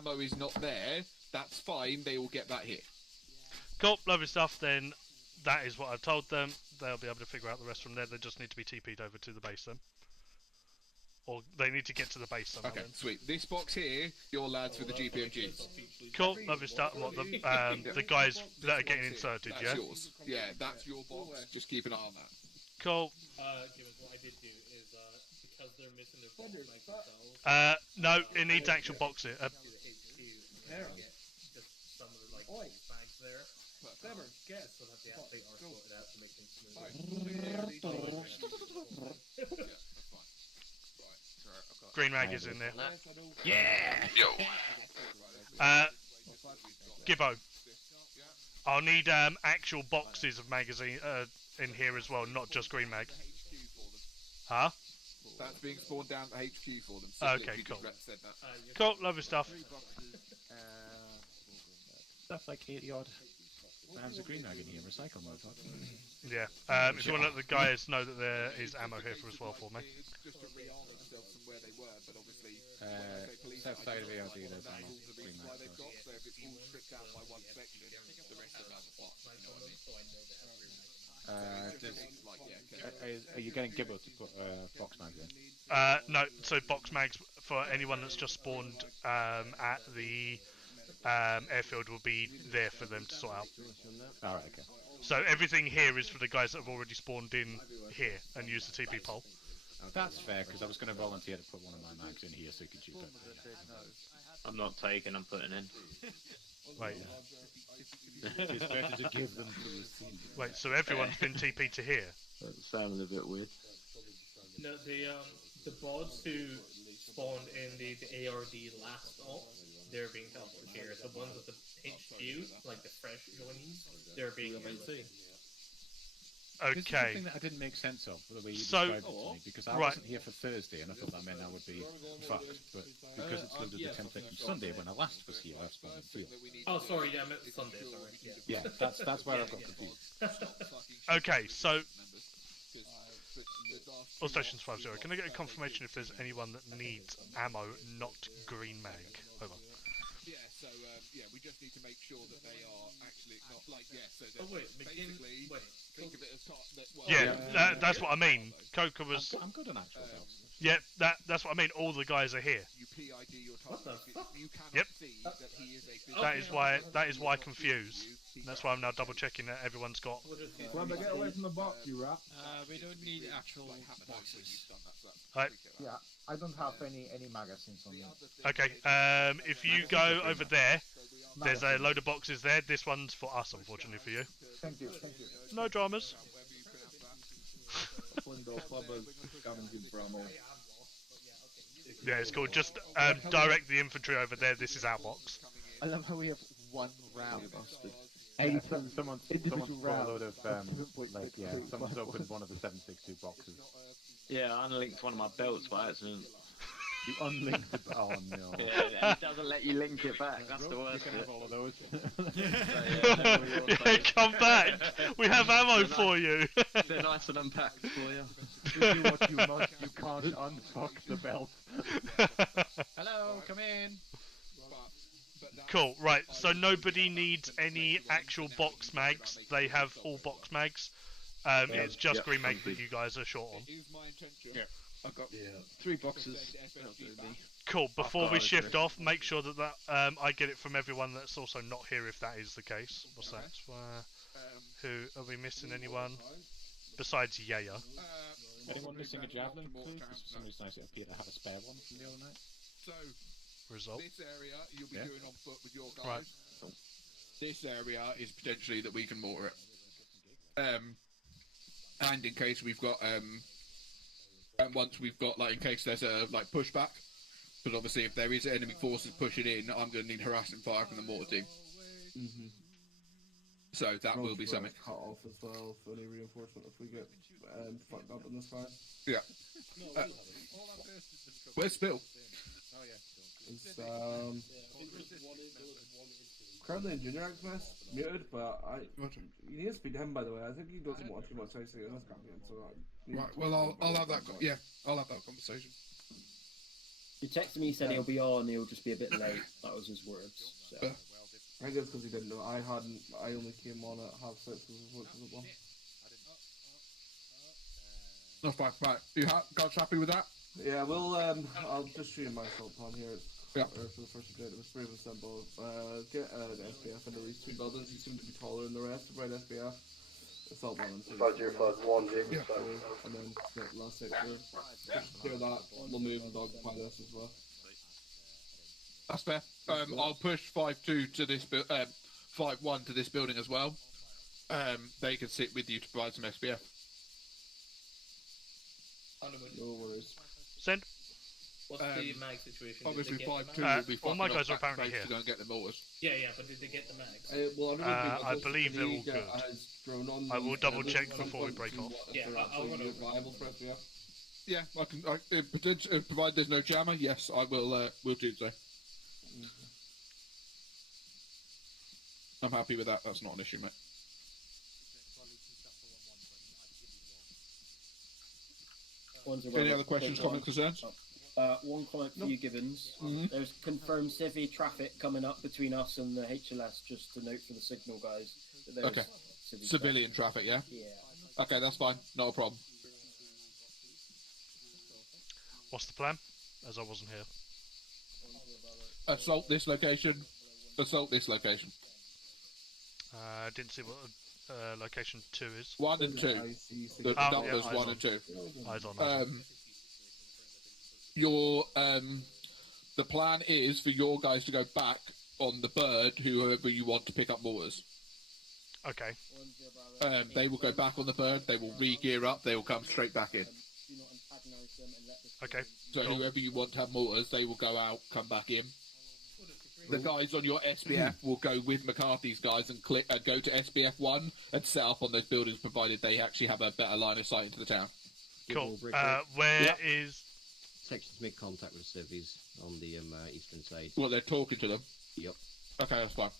ammo is not there, that's fine. They will get that here. Cool, lovely stuff. Then that is what I've told them. They'll be able to figure out the rest from there. They just need to be TP'd over to the base then. Or they need to get to the base somehow. Okay, then. sweet. This box here, your lads with the GPMGs. Cool, lovely stuff. What the guys that are getting inserted, that's yeah? yours. Yeah, that's your box. Just keep an eye on that. Cool. Given what I did do is because they're missing their box mags themselves. No, it needs actual boxes. Just some of the bags there. Clever, get So that they actually are sorted out to make things smooth. Green mag is in there. Yeah! Yo. Gibbo. I'll need actual boxes of magazine in here as well, not just green mag. Huh? That's being spawned down at HQ for them. Okay, cool. Said that. Cool, lovely stuff. That's like 80 odd rounds of green mag in here, recycle mode. Yeah. If you want to let the guys know that there is ammo here as well for me. Just to rearm themselves from where they were, but obviously South side of ARD, there's ammo. Green mag. they've got, so if it's all stripped out by one section, the rest of them have a spot. You know what I mean? Are you getting Gibbo to put box mags in? No, so box mags for anyone that's just spawned at the airfield will be there for them to sort out. Alright, okay. So everything here is for the guys that have already spawned in here and use the TP pole. That's fair, because I was going to volunteer to put one of my mags in here so you could shoot it. I'm not taking, I'm putting in. Wait. It's better to give them to the scene. Wait, so everyone's been TP to here? That sounded a bit weird. No, the bots who spawned in the ARD last off, they're being teleported here. The ones at the HQ, like the fresh joinees, they're being moved. This is the Okay. thing that I didn't make sense of, the way you So- described it to me, because I wasn't here for Thursday, and I thought that meant I would be fucked, but because it's loaded the template from Sunday, when I last was here, I've spawned in field. Oh, sorry, yeah, I meant Sunday, sorry. Yeah. Yeah, that's where I've got confused. Okay, so all stations 50. Can I get a confirmation if there's anyone that needs ammo, not green mag? Over. Yeah, so we just need to make sure that they are actually not so Oh, wait, McGinn, basically wait. think of it as That's what I mean. Coca was. I'm good on actual belts. Yeah, that's what I mean. All the guys are here. you PID your What the target. fuck? You cannot Yep. see that he is a physical That is why confused. That's why I'm now double checking that everyone's got. Clever, get away from the box, you rat. We don't need actual boxes. Right. Yeah, I don't have any magazines on me. Okay. If you go over there, there's a load of boxes there. This one's for us, unfortunately for you. Thank you, thank you. No dramas. Yeah, it's cool. Just direct the infantry over there. This is our box. I love how we have one round. Someone's bought a load of, someone's opened one of the 762 boxes. Yeah, I unlinked one of my belts by accident. You unlinked it, oh no. Yeah, and it doesn't let you link it back, that's the worst You can bit. have all of those. Yeah, come back. We have ammo for you. They're nice and unpacked for you. You do what you must, you can't unfuck the belt. Hello, come in. Cool. Right. So nobody needs any actual box mags. They have all box mags. It's just green mag that you guys are short on. Yeah. I've got 3 boxes. That'll do me. Cool. Before we shift off, make sure that I get it from everyone that's also not here, if that is the case. What's that? Who are we missing? Anyone besides Yaya? Anyone missing a javelin, please? Somebody's nice to appear to have a spare one from the other night. So, Result. this area you'll be doing on foot with your guys. Right. This area is potentially that we can mortar it. And in case we've got and once we've got in case there's a pushback, because obviously if there is enemy forces pushing in, I'm going to need harassment fire from the mortar team. So that will be something. Cut off as well for any reinforcement if we get fucked up in this fight. Yeah. Where's Bill? It's currently in junior rank muted, but you need to speak to him by the way. I think he doesn't want too much actually in this campaign, so Right. Well, I'll have that. I'll have that conversation. He texted me, he said he'll be on, he'll just be a bit late. That was his words. So. I guess because he didn't know. I only came on at 6:30 which was at 1. That's fine. Right. You guys happy with that? Yeah, well, I'll just show you my assault plan here. For the first objective, it's pretty simple. Get an SPF into these 2 buildings. You seem to be taller than the rest. Right SPF. Assault 1 and 2. Roger, Flood 1, James. Yeah. And then get last sector. Clear that. We'll move and dogpile this as well. That's fair. I'll push 5-2 to this 5-1 to this building as well. They can sit with you to provide some SPF. No worries. Send. What's the mag situation? Obviously, Did they get 5-2 the mag? will be all my fucking guys are off back apparently base here. to go and get the mortars. Yeah, but did they get the mags? I believe they're all good. I will double check before we break off. Yeah, I'll run over. Viable for SPF? Yeah, I can. Provide there's no jammer. Yes, I will. Will do so. I'm happy with that. That's not an issue, mate. Any other questions, comments, concerns? One comment for you, Gibbons. There's confirmed civvy traffic coming up between us and the HLS, just to note for the signal guys. That there's Okay. Civilian traffic, yeah? Yeah. Okay, that's fine. Not a problem. What's the plan? As I wasn't here. Assault this location. Assault this location. Didn't see what location 2 is. 1 and 2. The numbers 1 and 2. Eyes on. The plan is for your guys to go back on the bird, whoever you want to pick up mortars. Okay. They will go back on the bird. They will re-gear up. They will come straight back in. Okay. So cool. whoever you want to have mortars, they will go out, come back in. The guys on your SPF will go with McCarthy's guys and go to SPF 1 and set up on those buildings, provided they actually have a better line of sight into the town. Cool. Where is... Sections make contact with civvies on the eastern side. Well, they're talking to them. Yep. Okay, that's fine.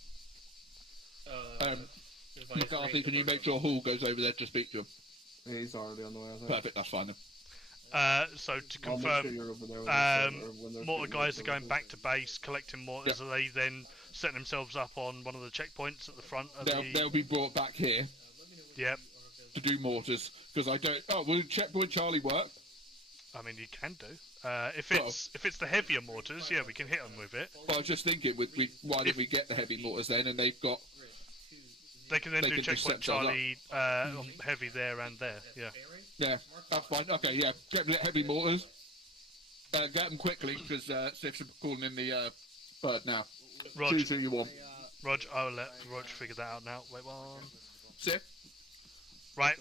McCarthy, can you make sure Hall goes over there to speak to him? Yeah, he's already on the way, I think. Perfect, that's fine then. So to confirm, mortar guys are going back to base, collecting mortars. Are they then setting themselves up on one of the checkpoints at the front of They'll be brought back here. Yep. To do mortars, because I don't. Oh, will checkpoint Charlie work? I mean, you can do. If it's the heavier mortars, yeah, we can hit them with it. Well, I was just thinking, why don't we get the heavy mortars then, and they've got. They can then do checkpoint Charlie heavy there and there. Yeah. Yeah, that's fine. Okay, yeah, get the heavy mortars. Get them quickly because Sif's calling in the bird now. Rog, choose who you want. Rog, I'll let Rog figure that out now. Wait one. Sif. Right.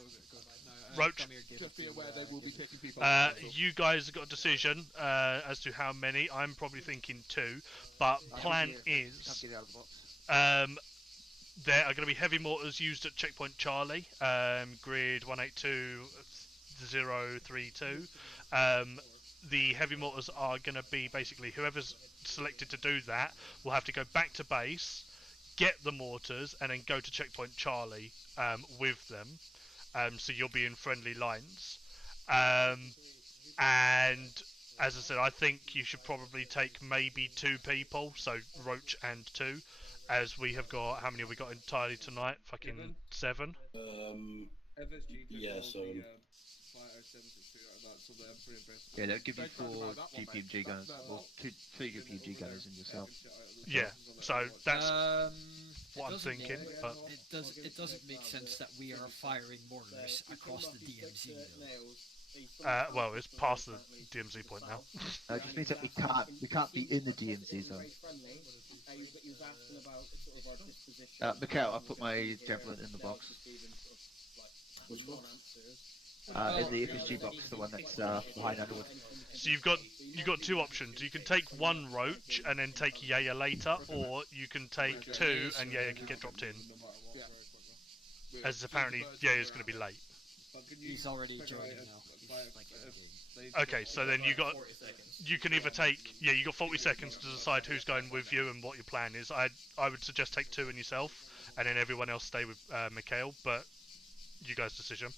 Roach. Just be aware they will be taking people. You guys have got a decision as to how many. I'm probably thinking 2, but plan is there are going to be heavy mortars used at checkpoint Charlie, grid 182032. The heavy mortars are going to be basically whoever's selected to do that will have to go back to base, get the mortars, and then go to checkpoint Charlie with them. So you'll be in friendly lines. And as I said, I think you should probably take maybe 2 people, so Roach and 2, as we have got, how many have we got entirely tonight? Fucking 7? Yeah, so... Yeah, that'll give you 4 GPMG gunners, or 2 GPMG gunners in yourself. Yeah, so that's what I'm thinking. But It doesn't make sense that we are firing mortars across the DMZ. well, it's past the DMZ point now. It just means that we can't be in the DMZ zone. Mikhail, I put my javelin in the box. Which one? In the FSG box, the one that's behind Underwood. So you've got 2 options. You can take 1 Roach and then take Yaya later, or you can take 2 and Yaya can get dropped in. As apparently Yaya's going to be late. He's already joining now. Okay, so then you can either take, you got 40 seconds to decide who's going with you and what your plan is. I would suggest take 2 and yourself, and then everyone else stay with Mikhail, but you guys' decision.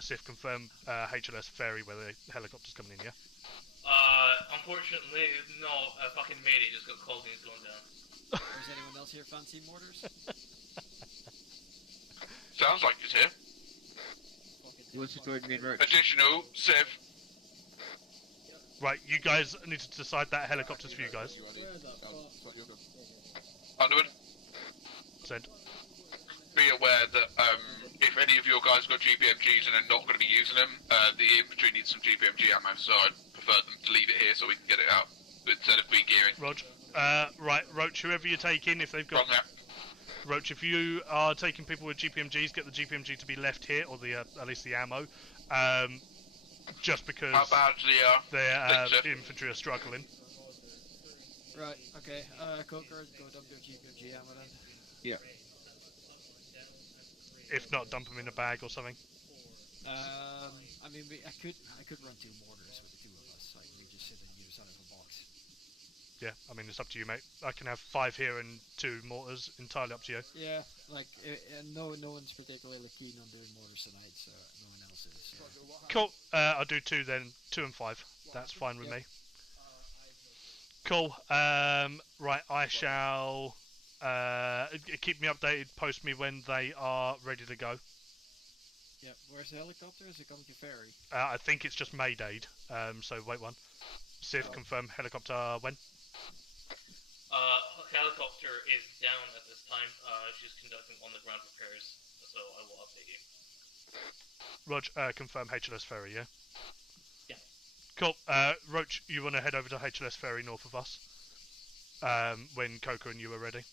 Sif, confirm HLS ferry where the helicopter's coming in, yeah? Unfortunately, no. Fucking Mayday just got called and he's going down. Does anyone else here fancy mortars? Sounds like it's here. Who wants to join me in road? Additional, Civ. Right, you guys need to decide that helicopter's for you guys. Underwood, Send. be aware that if any of your guys got GPMGs and are not going to be using them, the infantry needs some GPMG ammo, so I'd prefer them to leave it here so we can get it out instead of re-gearing. Roger. Right, Roach, whoever you're taking, if they've got... Wrong, yeah. Roach, if you are taking people with GPMGs, get the GPMG to be left here, or the at least the ammo. Just because How bad their infantry are struggling. Right, okay. Coker, go dump your GPMG ammo then. Yeah. If not, dump them in a bag or something. I mean, I could run 2 mortars with the 2 of us. Like, we just sit on either side of a box. Yeah, I mean, it's up to you, mate. I can have 5 here and 2 mortars, entirely up to you. Yeah, like, no one's particularly keen on doing mortars tonight, so no one else is. So. Cool. I'll do 2 then. 2 and 5. That's fine with me. Cool. Right, I shall keep me updated. Post me when they are ready to go. Yeah. Where's the helicopter? Is it coming to ferry? I think it's just Mayday. So wait one. Civ, confirm helicopter when? Helicopter is down at this time. She's conducting on-the-ground repairs, so I will update you. Rog, confirm HLS ferry, yeah? Yeah. Cool. Roach, you want to head over to HLS ferry north of us when Coco and you are ready.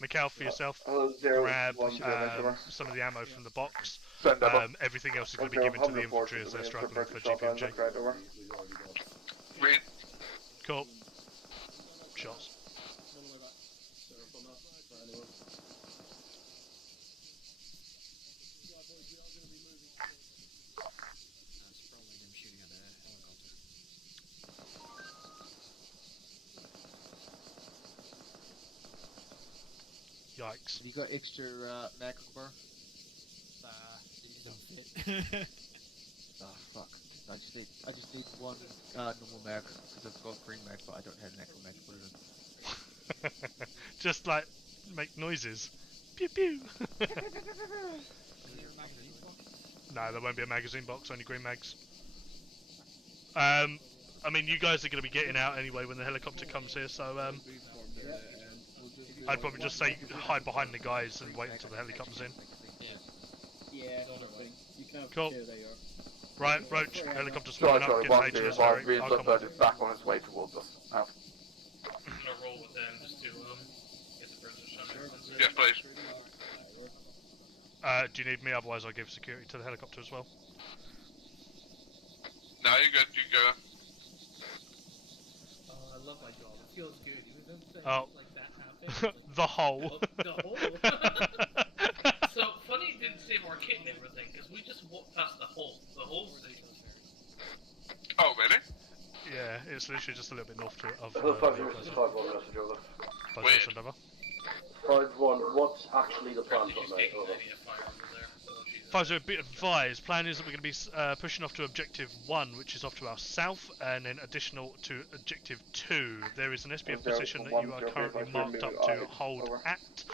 Mikhail, for yourself, grab some of the ammo from the box. Everything else is going to be given to the infantry as they're struggling for GPMG. Read. Cool. Shots. That's probably them shooting at the helicopter. Yikes. You got extra mag bar? These don't fit. Oh fuck! I just need 1 normal mag because I've got green mag, but I don't have an extra mag to put it in. Just like make noises. Pew pew. No, there won't be a magazine box. Only green mags. I mean, you guys are going to be getting out anyway when the helicopter comes here, so I'd probably just say hide behind the guys and wait until the helicopter's in. Yeah, you can have Cool. there you are. Right, Roach, helicopter's flying up, get an HLS ferry. I'll come on. back on its way towards us. Out. I'm gonna roll with them just to get the first responder. Yes, please. Do you need me? Otherwise, I'll give security to the helicopter as well. No, you're good. You can go. I love my job. It feels good. Even if things like that happen. The hole. The hole. So funny you didn't save our kit and everything, because we just walked past the hole. The hole thing. Oh, really? Yeah, it's literally just a little bit north of Weird. 5-1, what's actually the plan for tonight? Over. 5-0, bit advised. Plan is that we're going to be pushing off to Objective 1, which is off to our south, and then additional to Objective 2. There is an SPF position that you are currently marked up to hold at,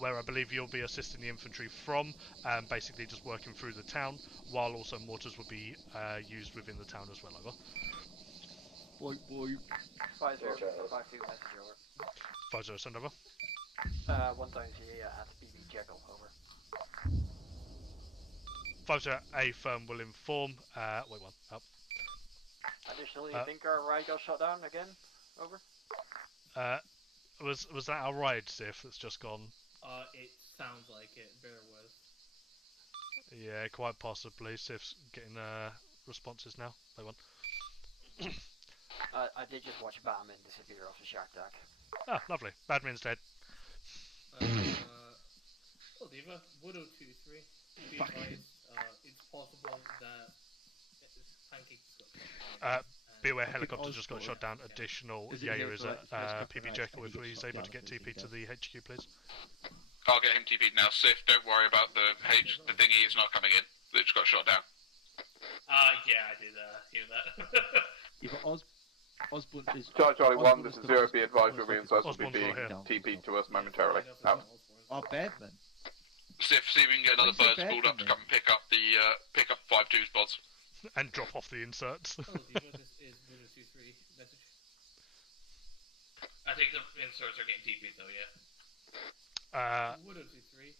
where I believe you'll be assisting the infantry from, basically just working through the town, while also mortars will be used within the town as well, over. Boy. 5-0, 5-2, message over. 5-0, send over. 1 times here at BB Jekyll, over. 5-0, A firm will inform. Wait one, up. Additionally, you think our ride got shut down again? Over. Was that our ride, Sif, that's just gone? It sounds like it. There was. Yeah, quite possibly. Sif's getting responses now. Wait one. I did just watch Batman disappear off the shark deck. Ah, lovely. Badmin's dead. Oh, Diva, Widow 2-3. Be advised, it's possible that Pancake is going Be aware, helicopter just got shot down. Additional Jaeger is at PB Jekyll. If he's able to get TP to the HQ, please. I'll get him TP'd now. Sif, don't worry about the thingy. It's not coming in. It just got shot down. Yeah, I did hear that. You've got Osborne is... Charlie 1, Osborne this is is the 0. most- Be advised, will be Osborne's inside. Will be Osborne's being not here. TP'd to us momentarily. Out. Oh, Bedman. Sif, see if we can get another When's the bird pulled up to bed come and pick up 5-2's pods. And drop off the inserts. Oh, do you know this is 023 message? I think the inserts are getting TP'd though, yeah. 023,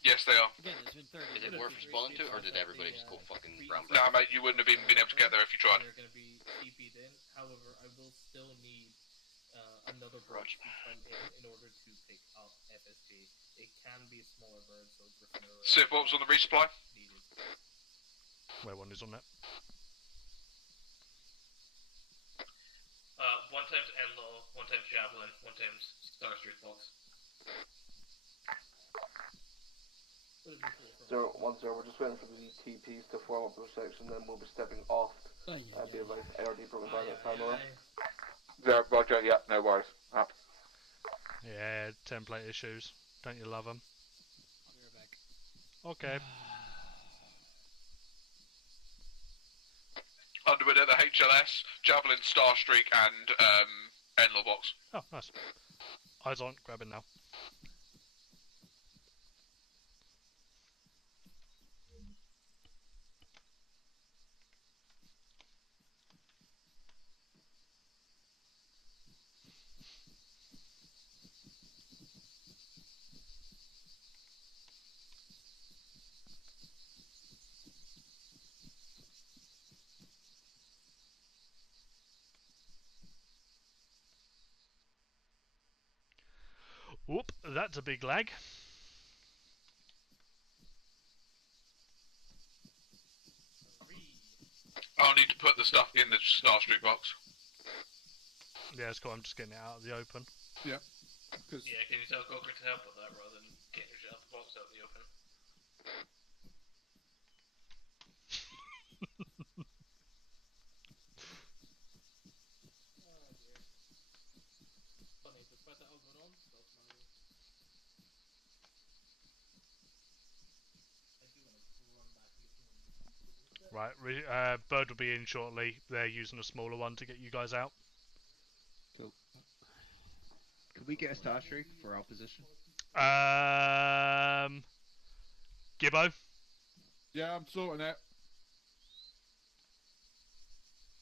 Yes, they are. Again, it's been 30. Is it worth responding to, or did everybody just go fucking brown? No, mate, you wouldn't have even been able to get there if you tried. They're going to be TP'd in. However, I will still need another bird to come in order to pick up FSG. It can be a smaller bird, so Griffin or Sif, what was on the resupply? needed. Where one is on that? One times Enlo, one times Javelin, one times Star Street Box. 010, we're just waiting for the TPs to form up the section, then we'll be stepping off. Be advised, ARD broken down at time, alright? 0, roger, yeah, no worries. Up. Yeah, template issues. Don't you love them? Okay. Underwood at the HLS, Javelin, Starstreak, and Enlil box. Oh, nice. Eyes on, grab it now. Whoop, that's a big lag. I'll need to put the stuff in the Starstreak box. Yeah, it's cool. I'm just getting it out of the open. Yeah. Yeah, can you tell Goker to help with that rather than getting your shot the box out in the open? Funny, despite the Algoron, that's my... I do want to run back and get Right, Bird will be in shortly. They're using a smaller one to get you guys out. Cool. Can we get a star streak for our position? Gibbo? Yeah, I'm sorting it.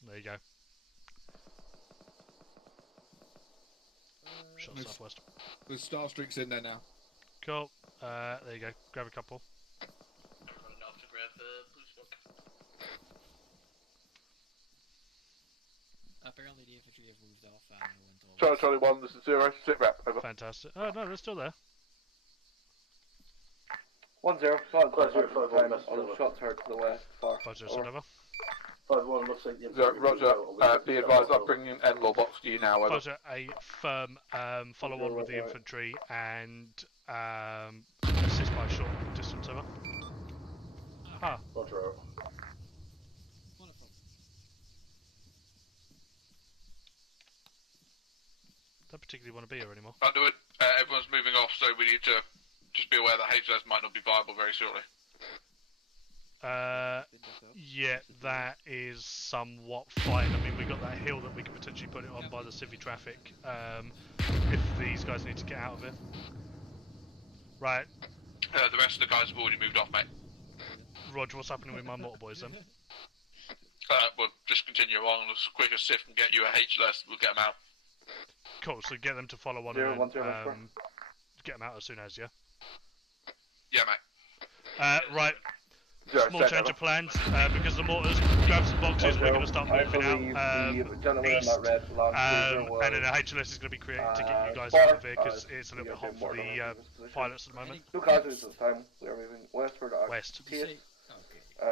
There you go. Shot There's- southwest. There's Starstreaks in there now. Cool. There you go. Grab a couple. running off to grab the blue smoke. Apparently the infantry have moved off and went all... Charlie 1, this is 0. Sit rep, over. Fantastic. Oh no, they're still there. 10, shot close here for time. On shots heard to the west, far. 5-0, send over. 5-1 looks like the 0, roger, be advised, I'm bringing Enlil box to you now, over. 5-0, a firm follow on with the infantry and assist by short distance, over. Ah. Roger. Wonderful. Don't particularly want to be here anymore. Underwood, everyone's moving off, so we need to just be aware that HLS might not be viable very shortly. Yeah, that is somewhat fine. I mean, we got that hill that we could potentially put it on by the civvy traffic. If these guys need to get out of it. Right. The rest of the guys have already moved off, mate. Roger, what's happening with my mortar boys then? We'll just continue on as quick as Sif can get you a HLS, we'll get them out. Cool, so get them to follow on 0, and 1, 0, get them out as soon as, yeah? Yeah, mate. Right. Small change of plans, because the mortars grab some boxes, we're going to start moving out east, and then the HLS is going to be created to get you guys out of here, because it's a little bit hot for the pilots at the moment. Two casualties at the time. We are moving westward. West.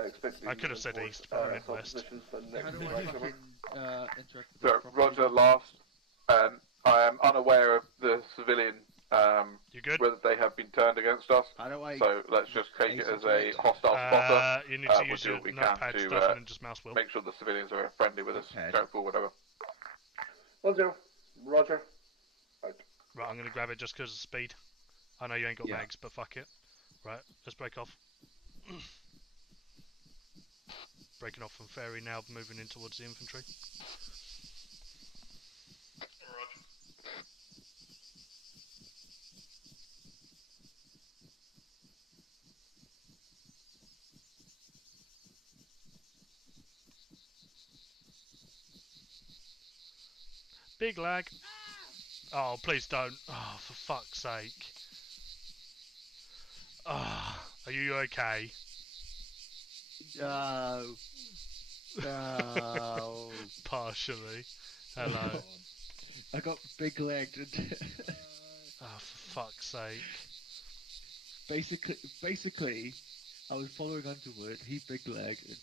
Expect I could have said east, but I meant west. How do I fucking interact with So, roger, last. I am unaware of the civilian You good? whether they have been turned against us. So let's just take it as a hostile spotter. You need to We'll use do your what we can notepad to stuff and then just mouse wheel. make sure the civilians are friendly with us, Okay. going forward, whatever. 1-0. Roger. Right, I'm going to grab it just because of speed. I know you ain't got Yeah. mags, but fuck it. Right, let's break off. Breaking off from ferry now, moving in towards the infantry. Big lag. Oh, please don't. Oh, for fuck's sake. Oh, are you okay? No. No. Partially. Hello. I got big legged and Oh, for fuck's sake. basically, I was following onto it. He big legged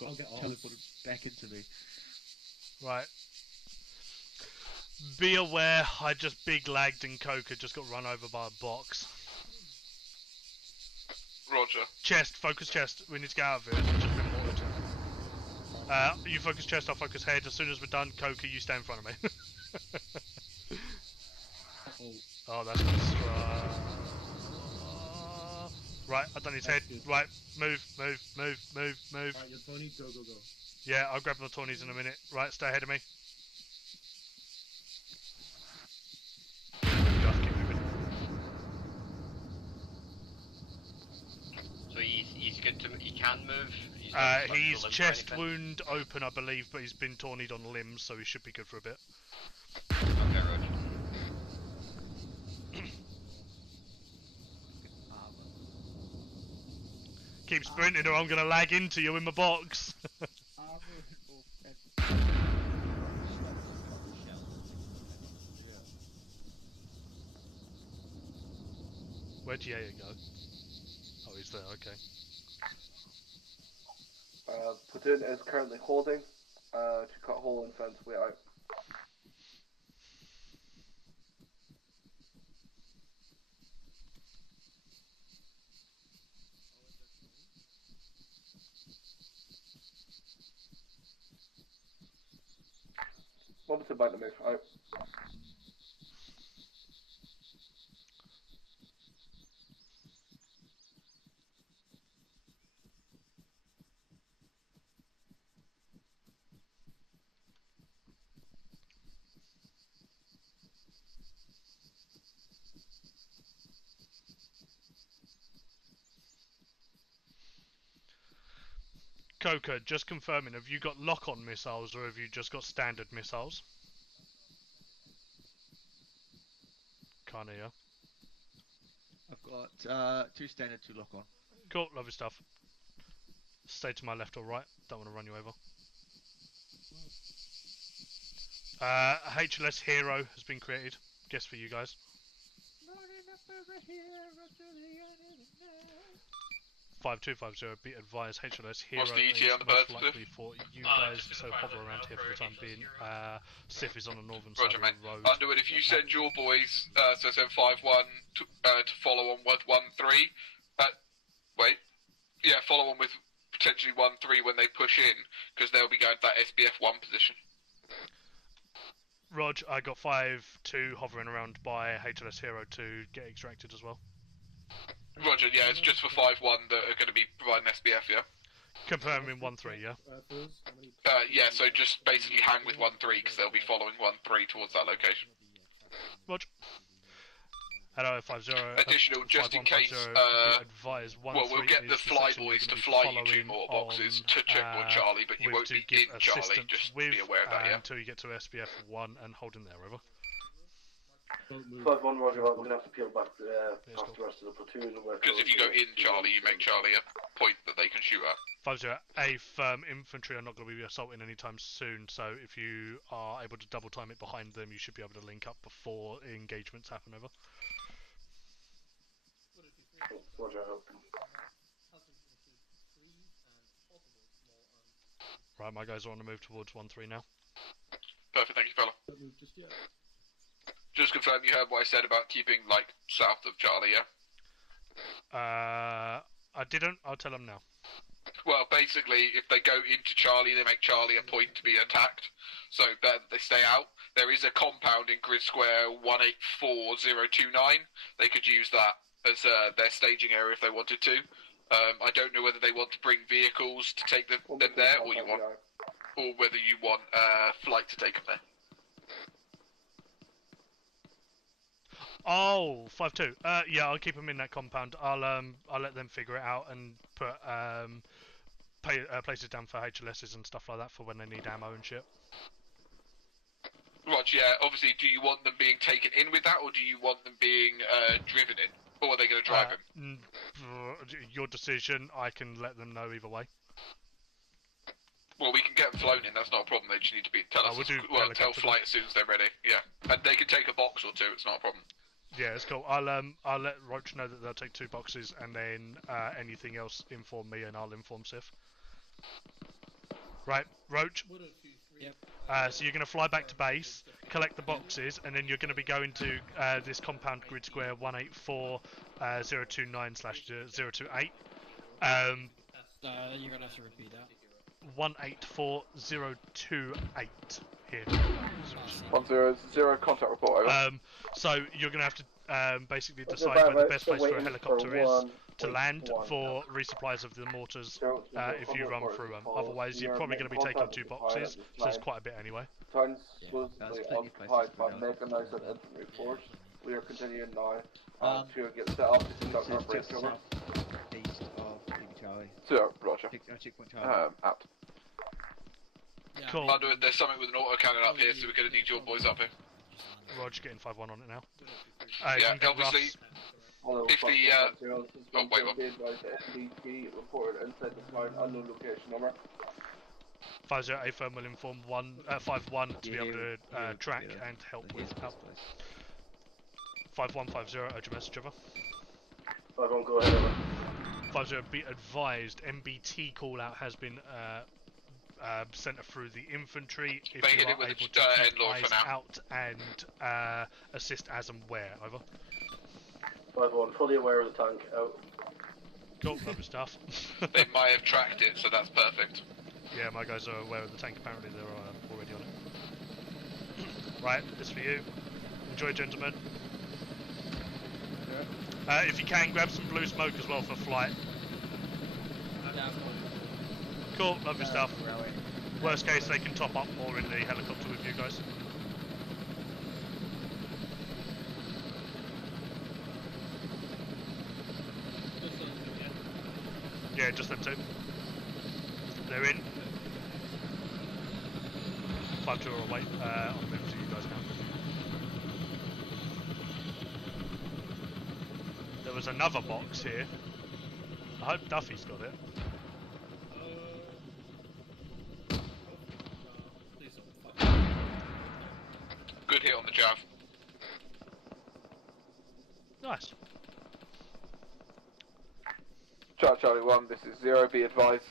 and got teleported back into me. Right. Be aware, I just big lagged and Coca just got run over by a box. Roger. Chest, focus chest. We need to get out of here. It's just been mortared. You focus chest, I'll focus head. As soon as we're done, Coca, you stay in front of me. Oh, that's gonna right, I've done his head. Right, move. Alright, your Tony, go. Yeah, I'll grab the Tawnies in a minute. Right, stay ahead of me. Just keep moving. So he's good to. He can move. He's chest wound open, I believe, but he's been Tawnied on limbs, so he should be good for a bit. Okay, Roger. Keep sprinting or I'm gonna lag into you in my box. Where'd Yaya go? Oh, he's there, okay. Platoon is currently holding to cut hole and fence way out. What was about to move out? Coca, just confirming, have you got lock-on missiles or have you just got standard missiles? Can't hear. I've got 2 standard, 2 lock on. Cool, lovely stuff. Stay to my left or right, don't want to run you over. HLS Hero has been created, guess for you guys. 5250, be advised, HLS Hero What's the ETA is on the most birds, likely for you guys, so hover around here for the time being. Sif is on the northern Roger, side mate. of the road. Underwood, if you send your boys, so send 5-1 to follow on with 1-3. Follow on with potentially 1-3 when they push in, because they'll be going to that SBF 1 position. Rog, I got 5-2 hovering around by HLS Hero to get extracted as well. Roger, yeah, it's just for 5-1 that are going to be providing SBF, yeah? Confirming 1-3, yeah? Yeah, so just basically hang with 1-3, because they'll be following 1-3 towards that location. Roger. Hello, 50. Additional, just in case, advise we'll get the flyboys to fly you 2 more boxes to checkpoint Charlie, but you won't be in Charlie, just be aware of that, yeah? Until you get to SBF 1 and hold in there, over. 5-1, Roger, we're going to have to peel back past the rest of the platoon. Because if you go in Charlie, you make Charlie a point that they can shoot at. 50. Infantry are not going to be assaulting anytime soon, so if you are able to double time it behind them, you should be able to link up before engagements happen, over. Roger, Right, my guys are on the move towards 1-3 now. Perfect, thank you, fella. Just confirm you heard what I said about keeping, like, south of Charlie, yeah? I didn't. I'll tell them now. Well, basically, if they go into Charlie, they make Charlie a point to be attacked. So better that they stay out. There is a compound in Grid Square 184029. They could use that as their staging area if they wanted to. I don't know whether they want to bring vehicles to take them there, or whether you want flight to take them there. Oh, 5-2. Yeah, I'll keep them in that compound. I'll let them figure it out and put places down for HLSs and stuff like that for when they need ammo and shit. Right, yeah. Obviously, do you want them being taken in with that, or do you want them being driven in, or are they going to drive them? Your decision. I can let them know either way. Well, we can get them flown in. That's not a problem. They just need to tell us. Tell flight as soon as they're ready. Yeah, and they can take a box or two. It's not a problem. Yeah, it's cool. I'll let Roach know that they'll take 2 boxes, and then anything else inform me, and I'll inform Sif. Right, Roach. Yep. So you're going to fly back to base, collect the boxes, and then you're going to be going to this compound Grid Square 184-029/028. You're gonna have to repeat that. 184028 here. 100 contact report. Over. So you're going to have to basically decide where the best place for a helicopter is to land for resupplies of the mortars if you run through them. Otherwise, you're probably going to be taking 2 boxes, so it's quite a bit anyway. Time supposedly occupied by mechanized infantry force. We are continuing now to get set up to conduct our breakover. East of Charlie. So, Roger. Checkpoint Charlie. Out. Yeah. Cool. There's something with an autocannon up here, so we're going to need your boys up here. Roger, getting 5-1 on it now. Yeah, obviously. If the oh wait, what? Reported inside the flight, unknown location number. 508 firm will inform 51 to be able to track and help with help. 5150, urge your message over. 51, go ahead, over. 50, be advised, MBT call out has been sent through the infantry. If you are able to keep eyes out and assist as and where, over. 51, fully aware of the tank, out. Cool, lovely stuff. They might have tracked it, so that's perfect. Yeah, my guys are aware of the tank, apparently they're already on it. Right, this for you. Enjoy, gentlemen. If you can, grab some blue smoke as well for flight. Cool, lovely stuff. Worst case, they can top up more in the helicopter with you guys. Yeah, just them 2. They're in. 5-2 are away. I'll move to you guys now. There was another box here. I hope Duffy's got it. Good hit on the jav. Nice. Charlie 1, this is 0, be advised,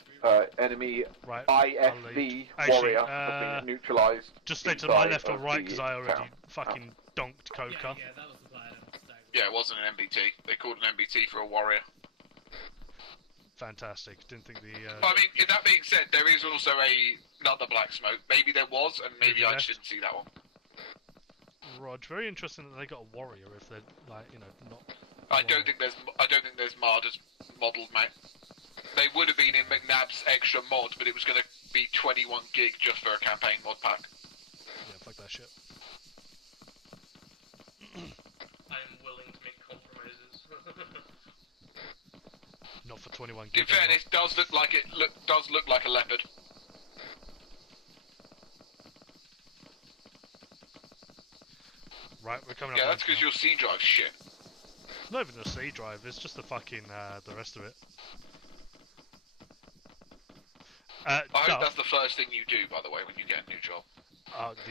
enemy IFV warrior has been neutralised. Just stay to my left or right because I already fucking donked Coca. Yeah, that was the plan. Yeah, it wasn't an MBT. They called an MBT for a warrior. Fantastic. Didn't think the... I mean, that being said, there is also another black smoke. Maybe there was, and maybe I just didn't see that one. Rog, very interesting that they got a warrior if they're, like, you know, not... I don't think there's Marder's modelled, mate. They would have been in McNab's extra mod, but it was going to be 21 gig just for a campaign mod pack. Yeah, fuck that shit. I'm willing to make compromises. Not for 21 gig. In fairness, does look like a leopard. Right, we're coming up. Yeah, that's because your C drive shit. Not even the C drive, it's just the fucking, the rest of it. I hope that's the first thing you do, by the way, when you get a new job.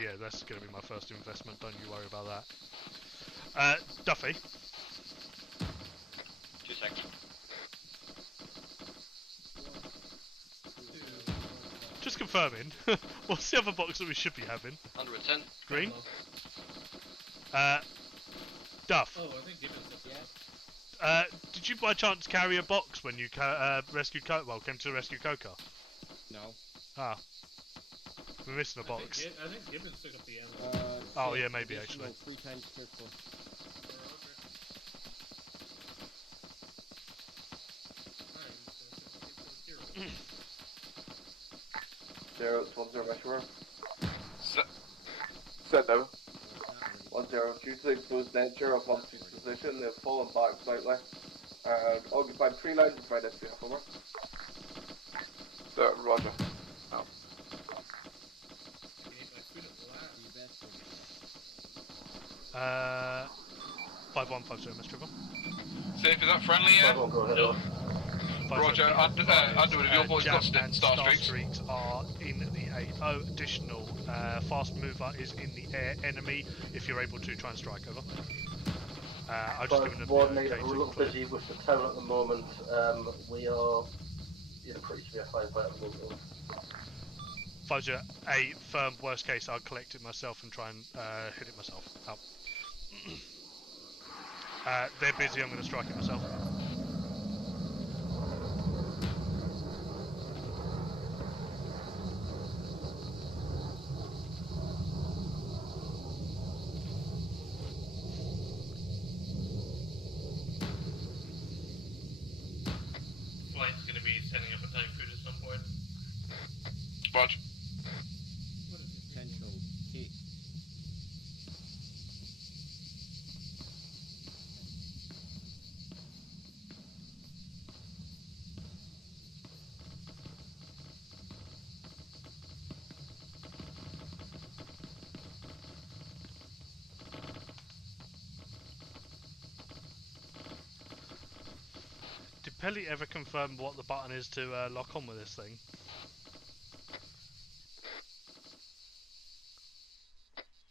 Yeah, that's going to be my first investment, don't you worry about that. Duffy. 2 seconds. Just confirming, what's the other box that we should be having? 110. Green? Duff. Oh, I think Gibbons said Did you by chance carry a box when you rescued came to rescue Coca? No. Ah. We're missing a box. I think Gibbons took up the ammo. Oh yeah, maybe actually. 3 times critical. Zero, it's 1-0 measure. Send over. 1-0. Due to the exposed nature of Humphrey's position, they've fallen back slightly. Occupied 3 lines and provide SPF over. Roger. Out. 5150, Mr. Trevor. Safe, is that friendly, yeah? Go ahead. No. Roger, Underwood, have your boys got and Star Star Streaks? Streaks are in the air. Oh, additional. Fast mover is in the air enemy. If you're able to try and strike over. I'll just give them We're a little busy with the town at the moment. We are in a pretty severe firefight at the moment. 50, a firm worst case, I'll collect it myself and try and hit it myself. Out. They're busy, I'm going to strike it myself. Flight's going to be setting up a time cruise at some point. Roger. Potential hit. Did Pelly ever confirm what the button is to lock on with this thing?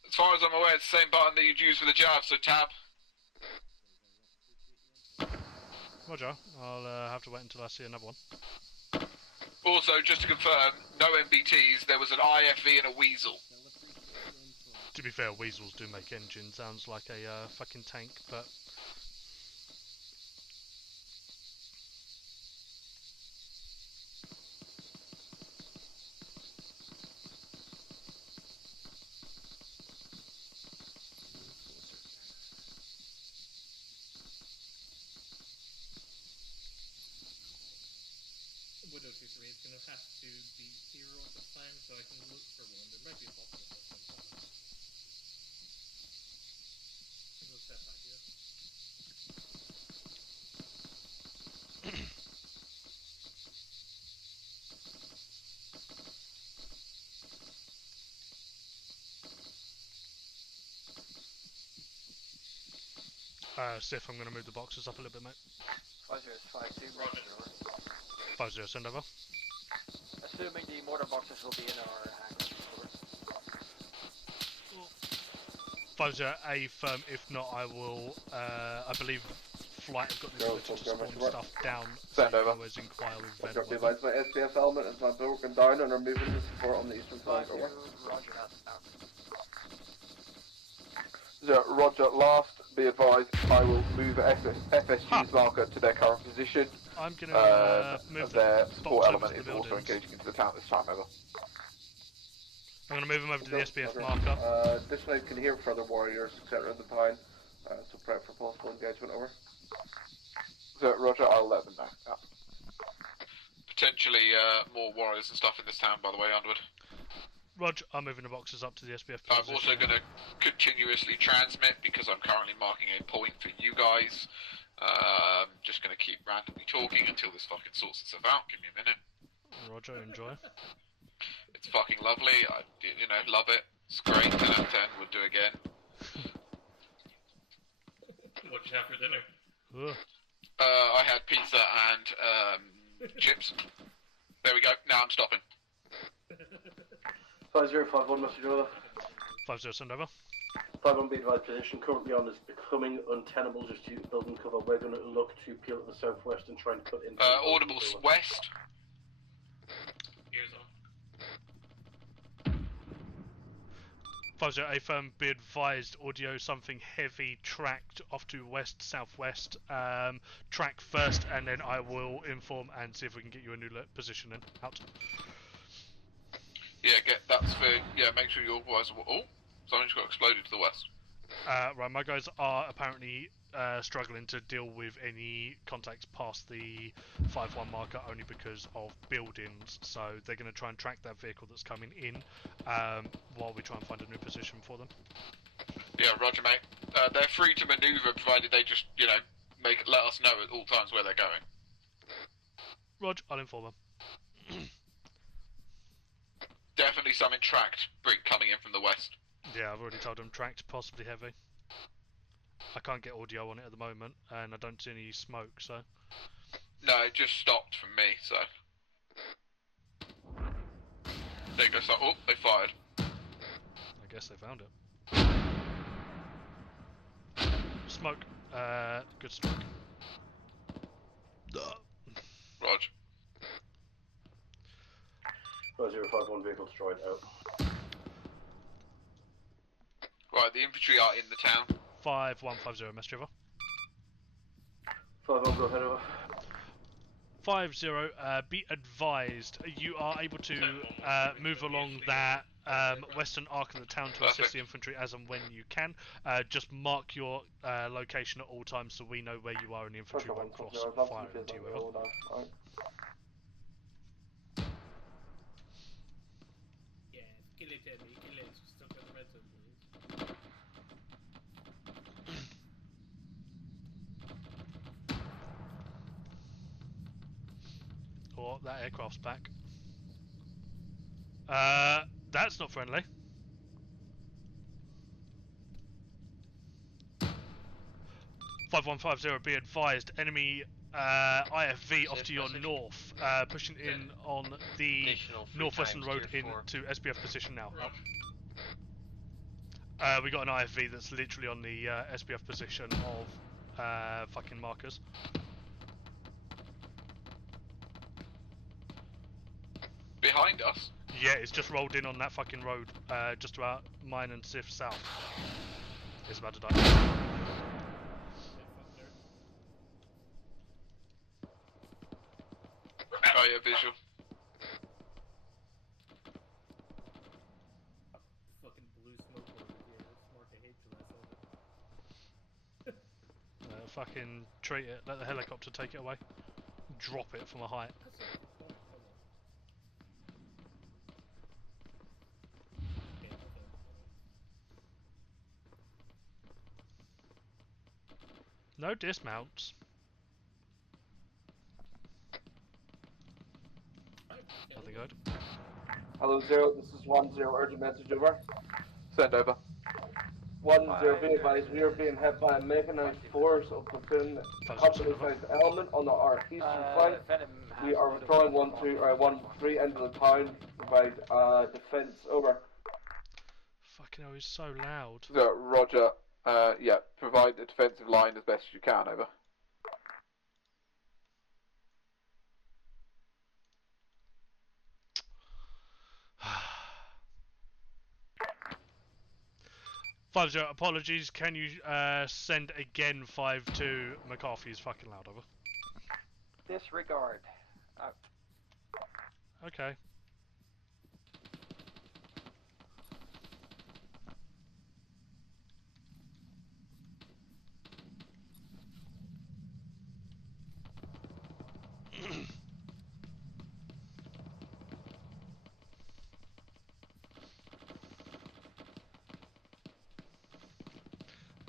As far as I'm aware, it's the same button that you'd use for the jab, so tab. Roger, I'll have to wait until I see another one. Also, just to confirm, no MBTs, there was an IFV and a Weasel. To be fair, Weasels do make engine, sounds like a fucking tank, but... Widow 2-3 is going to have to be hero at this time, so I can look for one. There might be a possible one. We'll step back here. Sif, I'm going to move the boxes up a little bit, mate. 5052, Roger. 50, send over. Assuming the mortar boxes will be in our hangars. 50, A firm, if not I will, I believe Flight have got the ability to spawn stuff down, Send so you over. can always inquire with Drop Venom. the advice by SPF element has been broken down and are moving to support on the eastern flank. Over. Roger that. Out. Roger, last, be advised, I will move FSG's marker to their current position. I'm going to move their the support box element over to is the also buildings. engaging into the town this time, over. I'm going to move them over to the SBF Okay. marker. Additionally, can hear further warriors, etc. in the town, so prep for possible engagement, over. Roger, I'll let them know. Yeah. Potentially more warriors and stuff in this town, by the way, Underwood. Roger, I'm moving the boxes up to the SBF I'm position. also going to continuously transmit because I'm currently marking a point for you guys. Just going to keep randomly talking until this fucking sorts itself out. Give me a minute. Roger, enjoy. It's fucking lovely. I, love it. It's great. 10 out of 10. Would do again. What did you have for dinner? I had pizza and chips. There we go. Now I'm stopping. 5051, Mr. Jonah. 50, send over. 51 be advised position currently on is becoming untenable just due to building cover. We're going to look to peel to the southwest and try and cut in. Audible west. Ears on. 508 firm, be advised, audio something heavy tracked off to west southwest. Track first, and then I will inform and see if we can get you a new position in. Out. Yeah, that's for. Yeah, make sure your guys. Oh, something's got exploded to the west. Right, my guys are apparently struggling to deal with any contacts past the 5-1 marker only because of buildings, so they're going to try and track that vehicle that's coming in while we try and find a new position for them. Yeah, roger, mate. They're free to manoeuvre provided they just, let us know at all times where they're going. Roger, I'll inform them. Definitely something tracked coming in from the west. Yeah, I've already told them tracked, possibly heavy. I can't get audio on it at the moment, and I don't see any smoke, so... No, it just stopped from me, so... There you go, so... Oh, they fired. I guess they found it. Smoke. Good smoke. Roger. 5051 vehicle destroyed, out. Right, the infantry are in the town. 5150, Master Trevor. 51, go ahead over. 50, be advised, you are able to move along that western arc of the town to assist the infantry as and when you can. Just mark your location at all times so we know where you are and the infantry won't cross fire into you ever. Yeah, kill it, Eddie, kill it. Stuck on the red zone, please. Oh, that aircraft's back. That's not friendly. (5150) be advised, enemy IFV off to your north, pushing in on the northwestern road into SBF position now. We got an IFV that's literally on the SBF position of fucking markers. Behind us? Yeah, it's just rolled in on that fucking road, just about mine and Sif south. It's about to die. Oh yeah, visual. Fucking blue smoke over here. It's marked a HLS on it. Fucking treat it, let the helicopter take it away. Drop it from a height. No dismounts. Nothing good. Hello, 0, this is 1-0, urgent message over. Send over. 1-0, be advised, we are being hit by a mechanized force of platoon company-sized element on our eastern flank. We are withdrawing 1-3 into the town to provide defense, over. Fucking hell, he's so loud. So, roger. Yeah, provide the defensive line as best as you can, over. Five zero. Apologies. Can you send again 5-2? McCarthy is fucking loud, over. Disregard. Okay.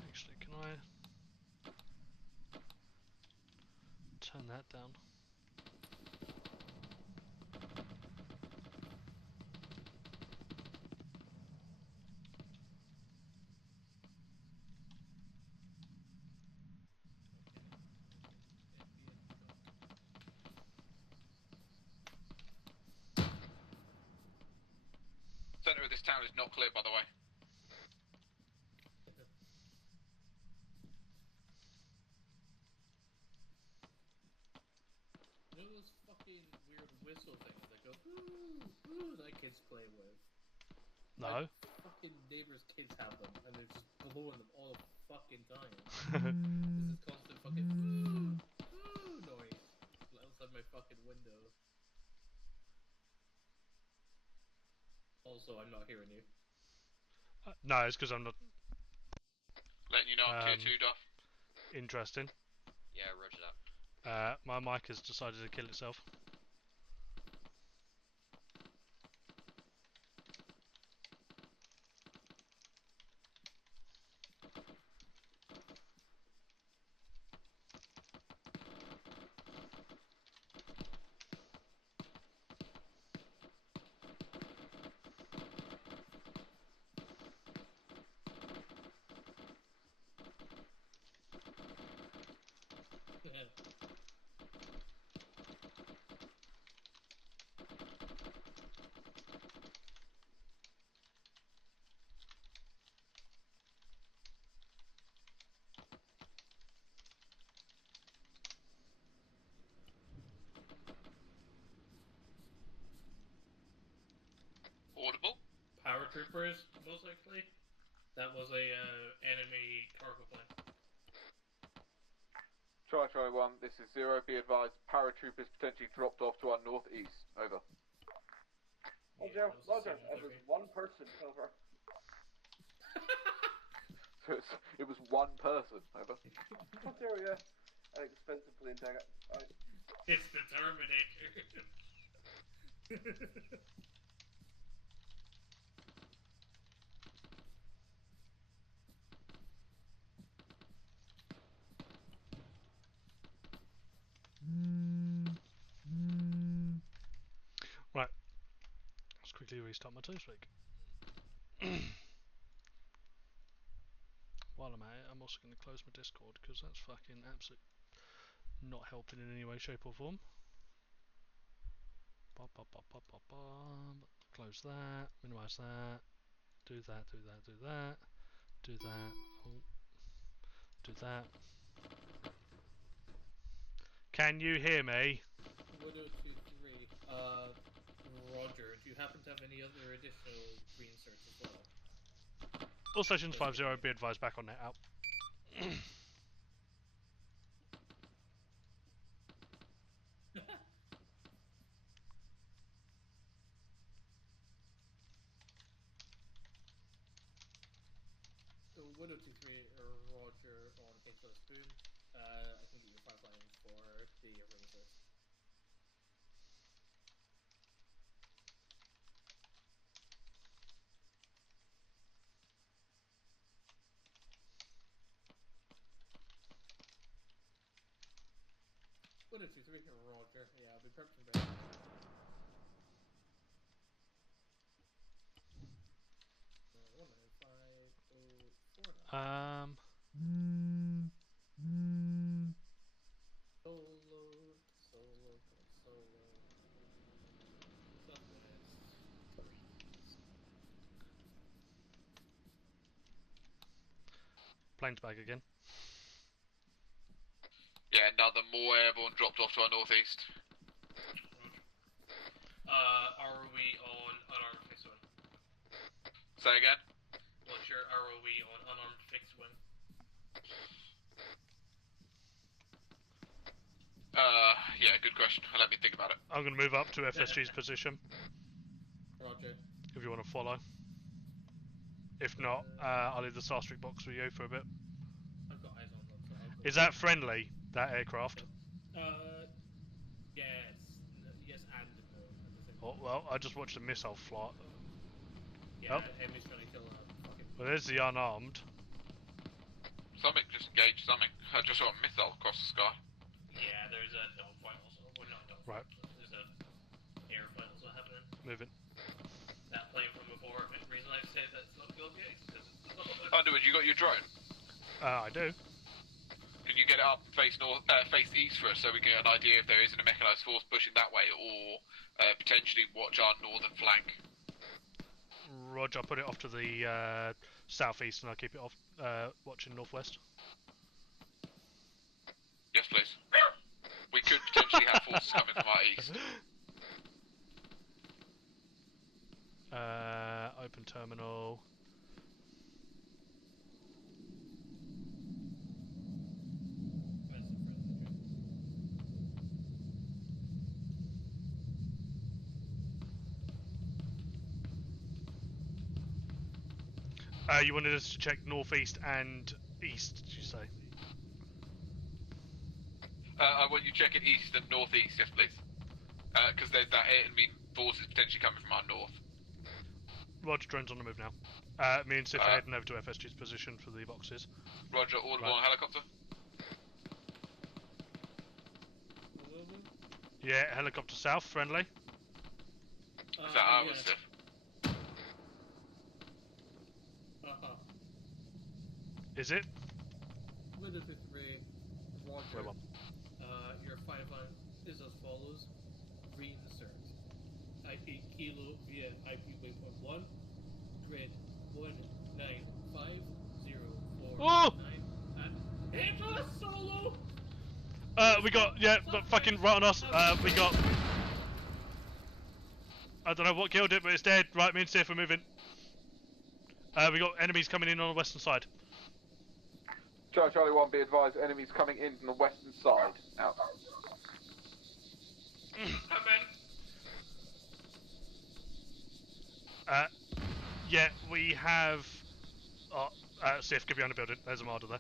Actually, can I turn that down? Center of this town is not clear, by the way. You know those fucking weird whistle things that go ooh, ooh, that kids play with? No. Fucking fucking neighbors' kids have them, and they're just blowing them all the fucking time. This is constant fucking noise outside my fucking window. Also, I'm not hearing you. No, it's because I'm not. Letting you know I'm tier 2, Duff. Interesting. Yeah, roger that. My mic has decided to kill itself. Audible? Paratroopers, most likely. That was a enemy cargo plane. Charlie 1, this is 0. Be advised, paratroopers potentially dropped off to our northeast. Over. Roger, it was one person, over. So it was one person, over. Roger, yeah. An expensive plane ticket. It's the Terminator. Right. Let's quickly restart my TeamSpeak. While I'm at it, I'm also going to close my Discord because that's fucking absolute not helping in any way, shape, or form. Close that. Minimize that. Do that. Do that. Do that. Do that. Oh. Do that. Can you hear me? Widow 2-3. Roger. Do you happen to have any other additional green certs as well? All stations 50, be advised, back on net out. So Widow 2-3, Roger on HLS Boom. I can get your pipeline for the razor. Widow 2-3, Roger. Yeah, I'll be prepped and ready. Solo. Plane's back again. Yeah, another more airborne dropped off to our northeast. Are we on unarmed fixed wing? Say again? What's your ROE on unarmed fixed wing? Yeah, good question. Let me think about it. I'm going to move up to FSG's position. Roger. If you want to follow. If not, I'll leave the Starstreak box with you for a bit. I've got eyes on them, so I'll go. Is that friendly, that aircraft? Yes. Yes and no at the same time. Oh, well, I just watched a missile fly. Yeah, Emmy's trying to kill a fucking... Well, there's the unarmed. Something just engaged something. I just saw a missile across the sky. Yeah, there's a dogfight also. Well, not a dogfight. Right. There's a airfight also happening. Moving. That plane from before, the reason I say that's not good is because it's not... Underwood, you got your drone? I do. Can you get it up and face east for us so we can get an idea if there isn't a mechanised force pushing that way, or potentially watch our northern flank? Roger, I'll put it off to the southeast and I'll keep it off watching northwest. Yes, please. We could potentially have forces coming from our east. Open terminal. You wanted us to check northeast and east, did you say? I want you checking east and northeast, yes, please. Because there's that enemy forces potentially coming from our north. Roger, drone's on the move now. Me and Sif are heading over to FSG's position for the boxes. Roger, audible on helicopter. Yeah, helicopter south, friendly. Is that ours, Sif? Is it? Weather 53, Roger. Your flight line is as follows. Reinsert. IP Kilo via IP waypoint 1. Grid 195049. Hit us solo! We got, fucking right on us. We got... I don't know what killed it, but it's dead. Right, me and Sif are moving. We got enemies coming in on the western side. Charlie 1, be advised, enemies coming in from the western side. Out. Yeah, we have... Sif, get behind the building. There's a marder there.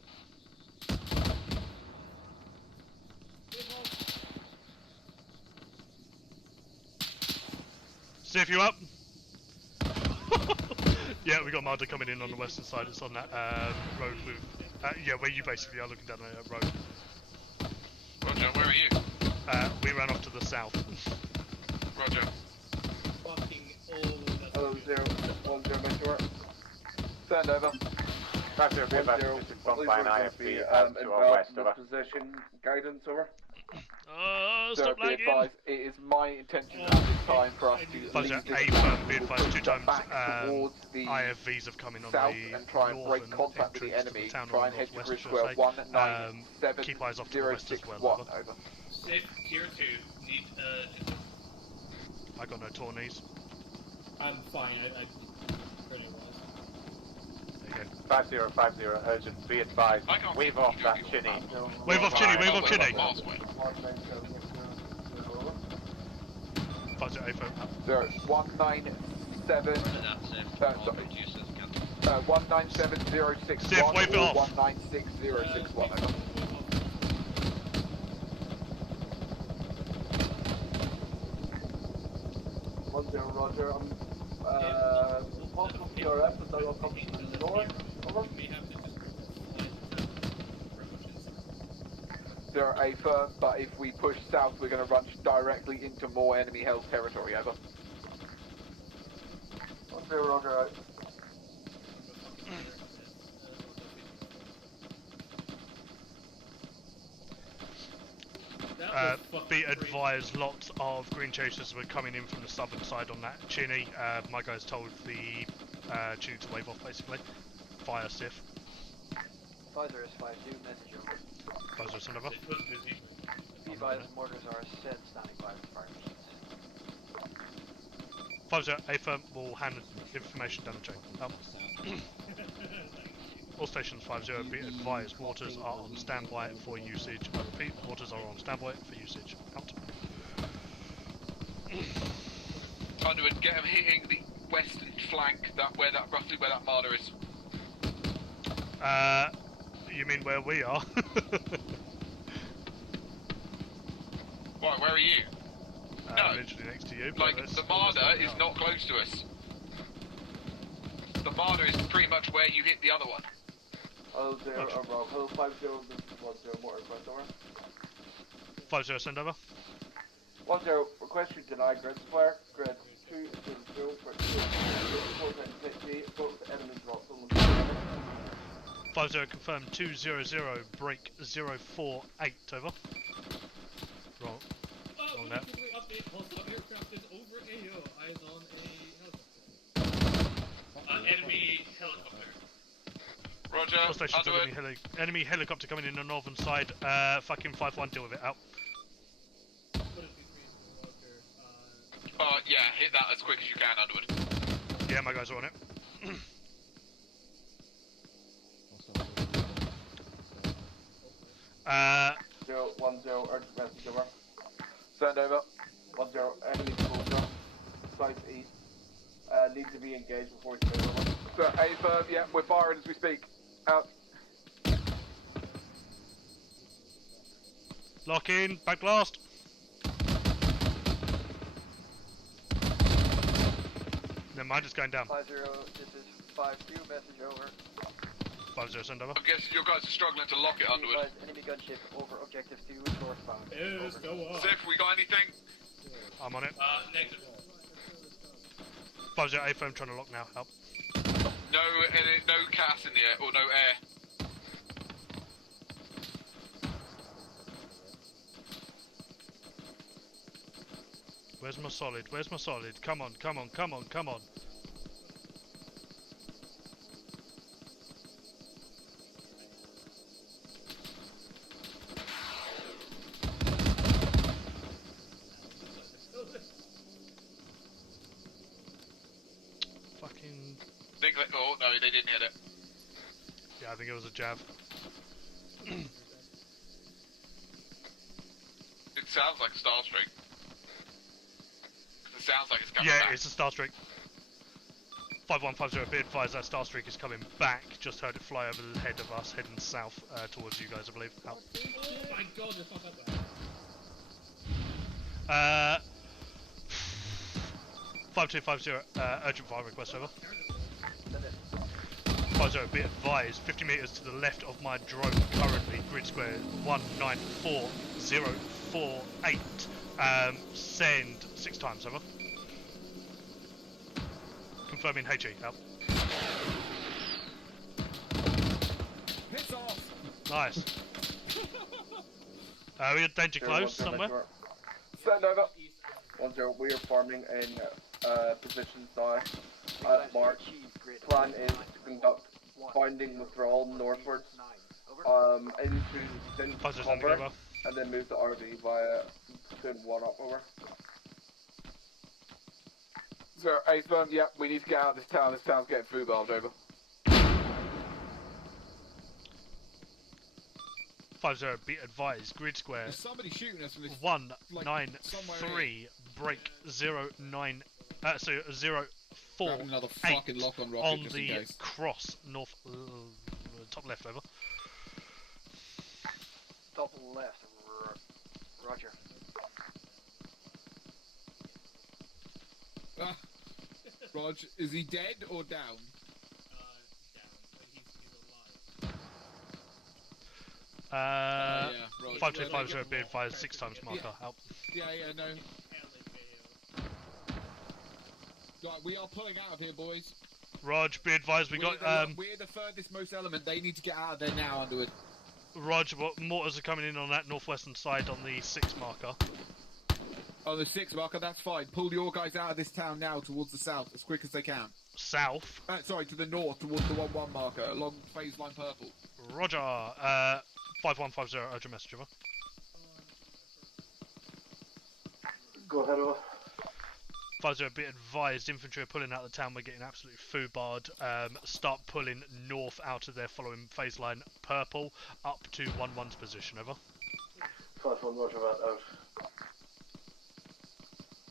Sif, you up? Yeah, we got marder coming in on the western side. It's on that road with... yeah, where you basically are looking down the road. Roger, where are you? We ran off to the south. Roger. Hello, 010 Metro. Send over. 50, be advised, response by an IFB to our west, over. Position, guidance, over. Stop be lagging. advised, it is my intention at this time for us to leave this be advised, 2 times back towards the IFVs have come in on south the and try and break contact with the enemy. Try and head to grid square 197 keep eyes off to the west as well. Over. Sif, tier 2. Need I got no tourneys. I'm fine. I pretty well. There you go. 5050, urgent, be advised. Wave off that chinny. Wave off chinny, wave off chinny. 197. 197,061 Sif, wave it or off. 196,061. Over. Roger. Possible PRF, but that will come from the north. Over. They're a firm, but if we push south, we're going to run directly into more enemy-held territory. Over. Roger, right. Be advised, lots of green chasers were coming in from the southern side on that chinny. My guys told the chinny to wave off, basically. Fire Sif. Pfizer is 5-2, message over. Pfizer, send over. Be advised, mortars are set, standing by with fire missions. Pfizer, A firm will hand information down the chain. All stations 50, be advised, mortars are on standby for usage. Repeat, mortars are on standby for usage. Out. Underwood, get them hitting the western flank, roughly where that marder is. You mean where we are? Why, where are you? No. Literally next to you. Like, the marder is not close to us. The marder is pretty much where you hit the other one. Hello, 50, this is 10, mortar request, over. 50, send over. 10, request you deny grid square, grid 2 for 450, both enemies drop from the 50, confirm 200, break 048, over. Wrong net. Update, hostile aircraft is over AO, eyes on a helicopter. Enemy helicopter. Roger, All stations, enemy helicopter coming in the northern side. Fucking 5-1, deal with it, out. Yeah, hit that as quick as you can, Underwood. Yeah, my guys are on it. 010, urgent message, over. Send over. 10, enemy soldier, southeast. Need to be engaged before it's over. So, A firm, yeah, we're firing as we speak. Out. Lock in, back blast. Never mind, it's going down. 5-0, this is 5-2, message over. 5-0, send over. I'm guessing you guys are struggling to lock it, Underwood. Enemy gunship over objective 2, northbound. Yes, go on. Sif, we got anything? I'm on it. Negative. 5-0, A firm trying to lock now, help. No CAS in the air, or no air. Where's my solid? Where's my solid? Come on, come on, come on, come on. Fucking... Think that, oh, no, they didn't hit it. Yeah, I think it was a jab. It sounds like a Starstreak. It sounds like it's coming back. Yeah, it's a Starstreak. 5150, be advised that Starstreak is coming back. Just heard it fly over the head of us, heading south towards you guys, I believe. Out. Oh my god, it's not that bad. 5250, urgent fire request over. 50, be advised, 50 metres to the left of my drone, currently grid square 194048. Send 6 times, over. Confirming HE, out. Piss off! Nice. We got danger close somewhere. Send over. 1-0, we are forming in positions now at March. Plan is to conduct binding withdrawal northwards into cover and then move to RV via turn 1 up over. So, A firm, yeah, we need to get out of this town. This town's getting food bombed, over. 50, be advised, grid square. There's somebody shooting us from this. 193 break 09. So 04. Grab another fucking lock on rocket on just the in case. cross north top left, over. Top left, roger. Rog, is he dead or down? Yeah, Rog. 5250, be advised, 6 times marker, help. Yeah, no. Right, we are pulling out of here, boys. Rog, be advised, we're the furthest most element. They need to get out of there now, Underwood. Rog, mortars are coming in on that northwestern side on the 6 marker. On the 6 marker, that's fine. Pull your guys out of this town now towards the south as quick as they can. South? Sorry, to the north towards the 1-1 marker along phase line purple. Roger. 5150, urgent message, over. Go ahead, over. 50, be advised, infantry are pulling out of the town, we're getting absolutely foobarred. Start pulling north out of there following phase line purple up to 1-1's position, over. 5-1, roger that, out.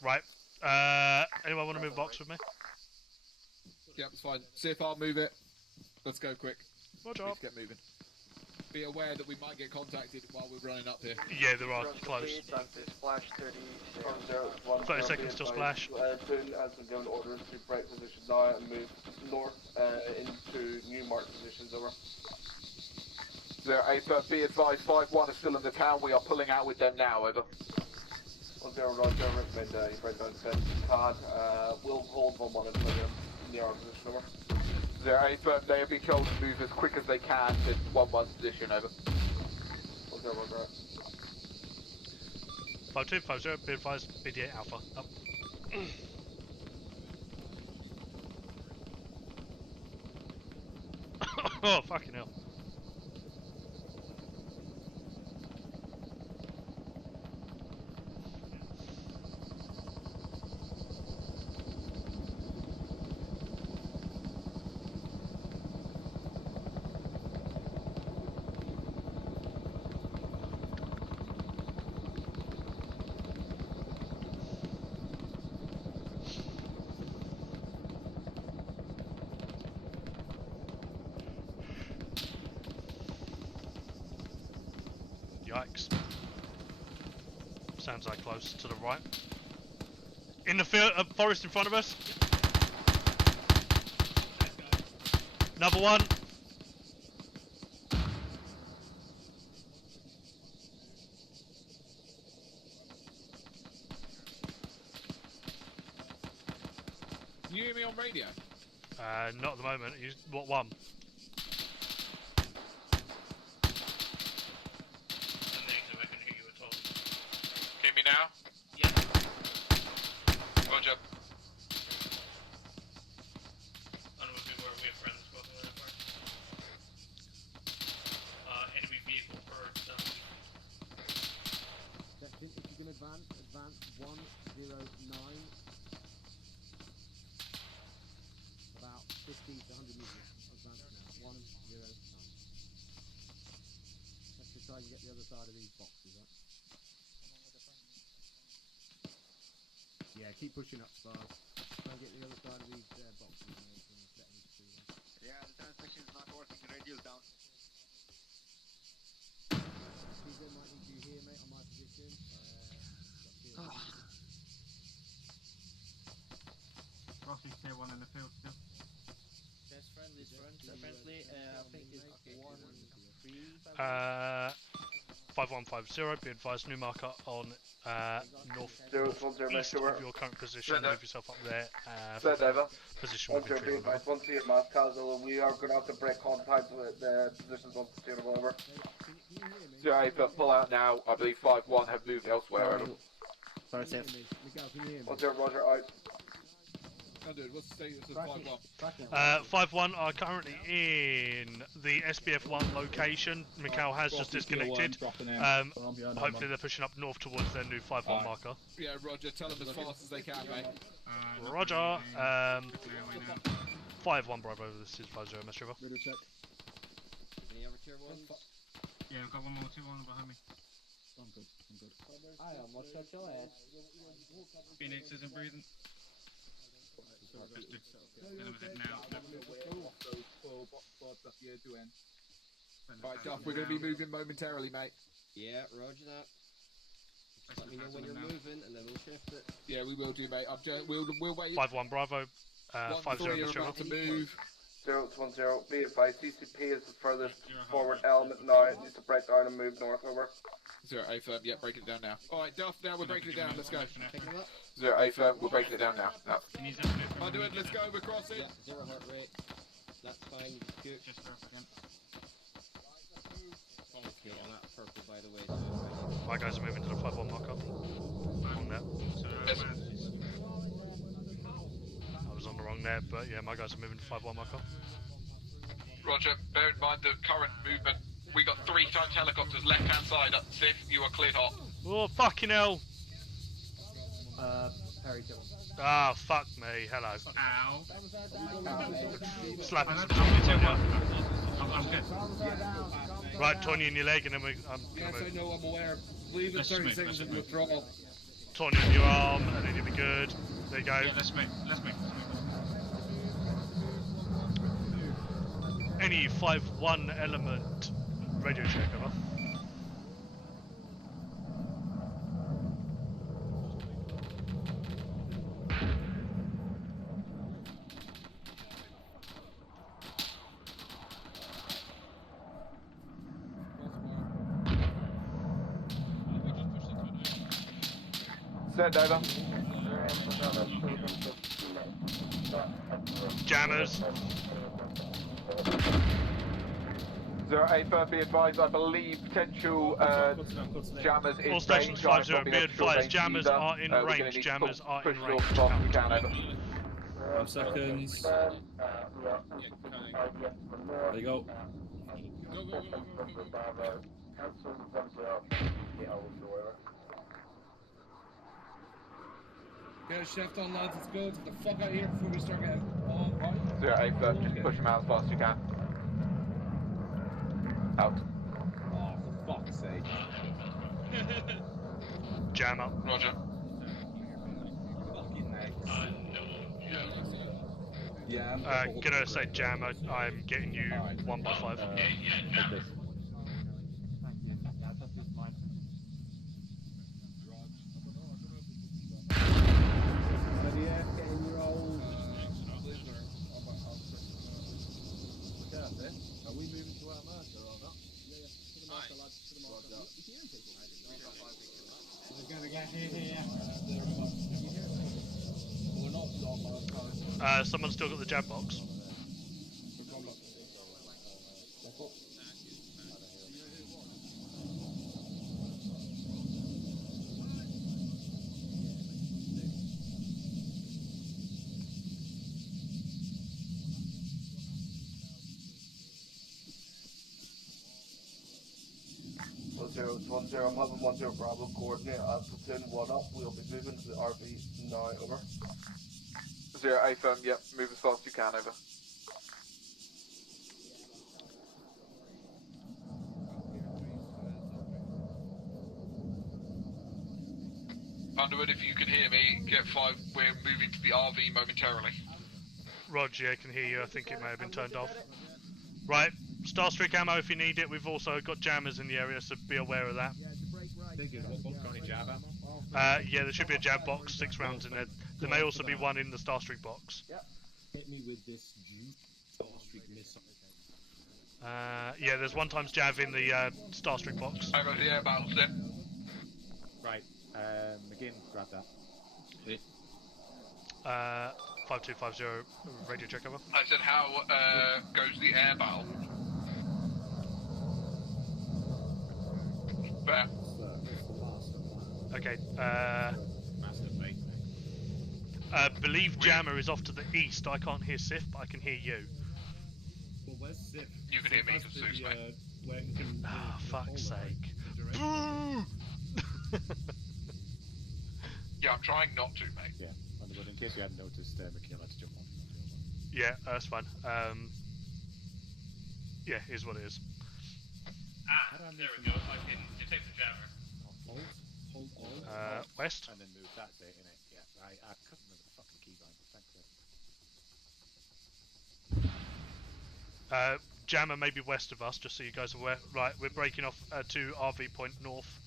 Right. Anyone want to move box with me? Yep, it's fine. See if I'll move it. Let's go quick. Roger. Let's get moving. Be aware that we might get contacted while we're running up here. Yeah, there are close. Splash 30. 30 seconds till splash. Soon as we're given orders to break position now and move north into new mark positions, over. So, A firm, be advised, 5-1 is still in the town. We are pulling out with them now, over. 1-0, roger, recommend you break down defense card. We'll hold 1-1 until they're near our position, over. So, A firm, they have been told to move as quick as they can to 1-1's position, over. 1-0, roger. 5250, be advised, BD8 Alpha, up. Oh, fucking hell. Sounds like close to the right. In the field, forest in front of us. Another one. Can you hear me on radio? Not at the moment. What one? Hear me now? Yeah. Roger. We have friends both in that part. Enemy vehicle for Section, if you can advance 109. About 50 to 100 meters. Advance now. 109. Let's just try and get the other side of these boxes up. Yeah, keep pushing up, Spars. Try and get the other side of these boxes, mate, and let them through them. Yeah, the transmission's not working, the radio's down. TJ might need you here, mate, on my position. Rossi's tier 1 in the field still. There's friendlies, apparently, I think it's 1-3. 5150, be advised, new marker on north east of your current position. Move yourself up there. Position will be treated. Once you mass casual, we are going to have to break contact with the positions on the suitable over. Zero, but pull out now. I believe 5-1 have moved elsewhere. Sorry, Tiff. Miguel, can you hear me? 1-0, Roger, out. What's the status of 5-1? 5-1 are currently in the SBF-1 location. Mikhail has just disconnected. Hopefully they're pushing up north towards their new 5-1 marker. Yeah, Roger, tell them as fast as they can, mate. Roger. 5-1 Bravo, this is 5-0 Mess River. Middle check. Any other tier 1s? Yeah, we've got one more tier 1 behind me. I'm good. I almost shut your ass. Phoenix isn't breathing. Just dealing with it now. Right, Duff, we're going to be moving momentarily, mate. Yeah, roger that. Just let me know when you're moving, and then we'll shift it. Yeah, we will do, mate. We'll wait. 5-1 Bravo. 5-0 Mess River. To move. 0-1-0. Be advised, CCP is the furthest forward element now. It needs to break down and move north over. 0-A firm, yeah, breaking it down now. Alright, Duff, now we're breaking it down, let's go. 0-A firm, we're breaking it down now. I'll do it, let's go, we're crossing. Yeah, 0 heart rate. That's fine, good. Just start again. Okay, on that purple, by the way. My guys are moving to the 5-1 marker. On there. I was on the wrong there, but yeah, my guys are moving to 5-1 marker. Roger, bear in mind the current movement. We got 3 times helicopters left hand side up Sif, you are cleared hot. Oh, fucking hell! Harry kill. Ah, fuck me, hello. Ow. Slapping some I'm good. Right, 20 in your leg and then I'm Yes, gonna I know, I'm aware. Leave it 30 seconds and withdrawal. 20 in your arm and then you'll be good. There you go. Yeah, let's move. Any 5-1 element radio check, over. Send over. Jammers. 0-A firm, be advised, I believe potential jammers in All stations range. 5-0, be advised, jammers are in range. Jammers are in range. Push north as fast as we can, over. 5 seconds. There you go. Get a shift on, lads, let's go. Get the fuck out of here before we start getting on, right? 0-A firm, just push them out as fast as you can. Out. Oh, for fuck's sake. Jam up. Roger. Yeah, gonna say jam, I'm getting you 1x5. Someone's still got the jab box. I'm having 10 Bravo coordinate. I'll platoon 1 up. We'll be moving to the RV now. Over. 0 A firm. Yep. Move as fast as you can. Over. Underwood, if you can hear me, get 5. We're moving to the RV momentarily. Roger, yeah, I can hear you. I think it may have been turned off. Right, Starstreak ammo if you need it. We've also got jammers in the area, so be aware of that. Jab ammo? Yeah, there should be a jab box, 6 rounds in there. There may also be one in the Starstreak box. Hit me with this Starstreak missile. Yeah, there's 1x jab in the Starstreak box. I got the air battles there. Right, McGinn, grab that. 5250 radio check over. I said, how goes the air battle? There. Okay, believe Jammer is off to the east. I can't hear Sif, but I can hear you. Well, where's Sif? You can hear me because Zeus, mate. Ah, fuck's sake. Yeah, I'm trying not to, mate. Yeah, Underwood, in case you hadn't noticed, McKinnell had to jump on. Yeah, that's fine. Yeah, is what it is. Ah, there we go. I can detect the jammer. Hold on. West. And then move that bit in it. Yeah, I couldn't remember the fucking keybind, but thanks. Jammer may be west of us, just so you guys are aware. Right, we're breaking off to RV point north.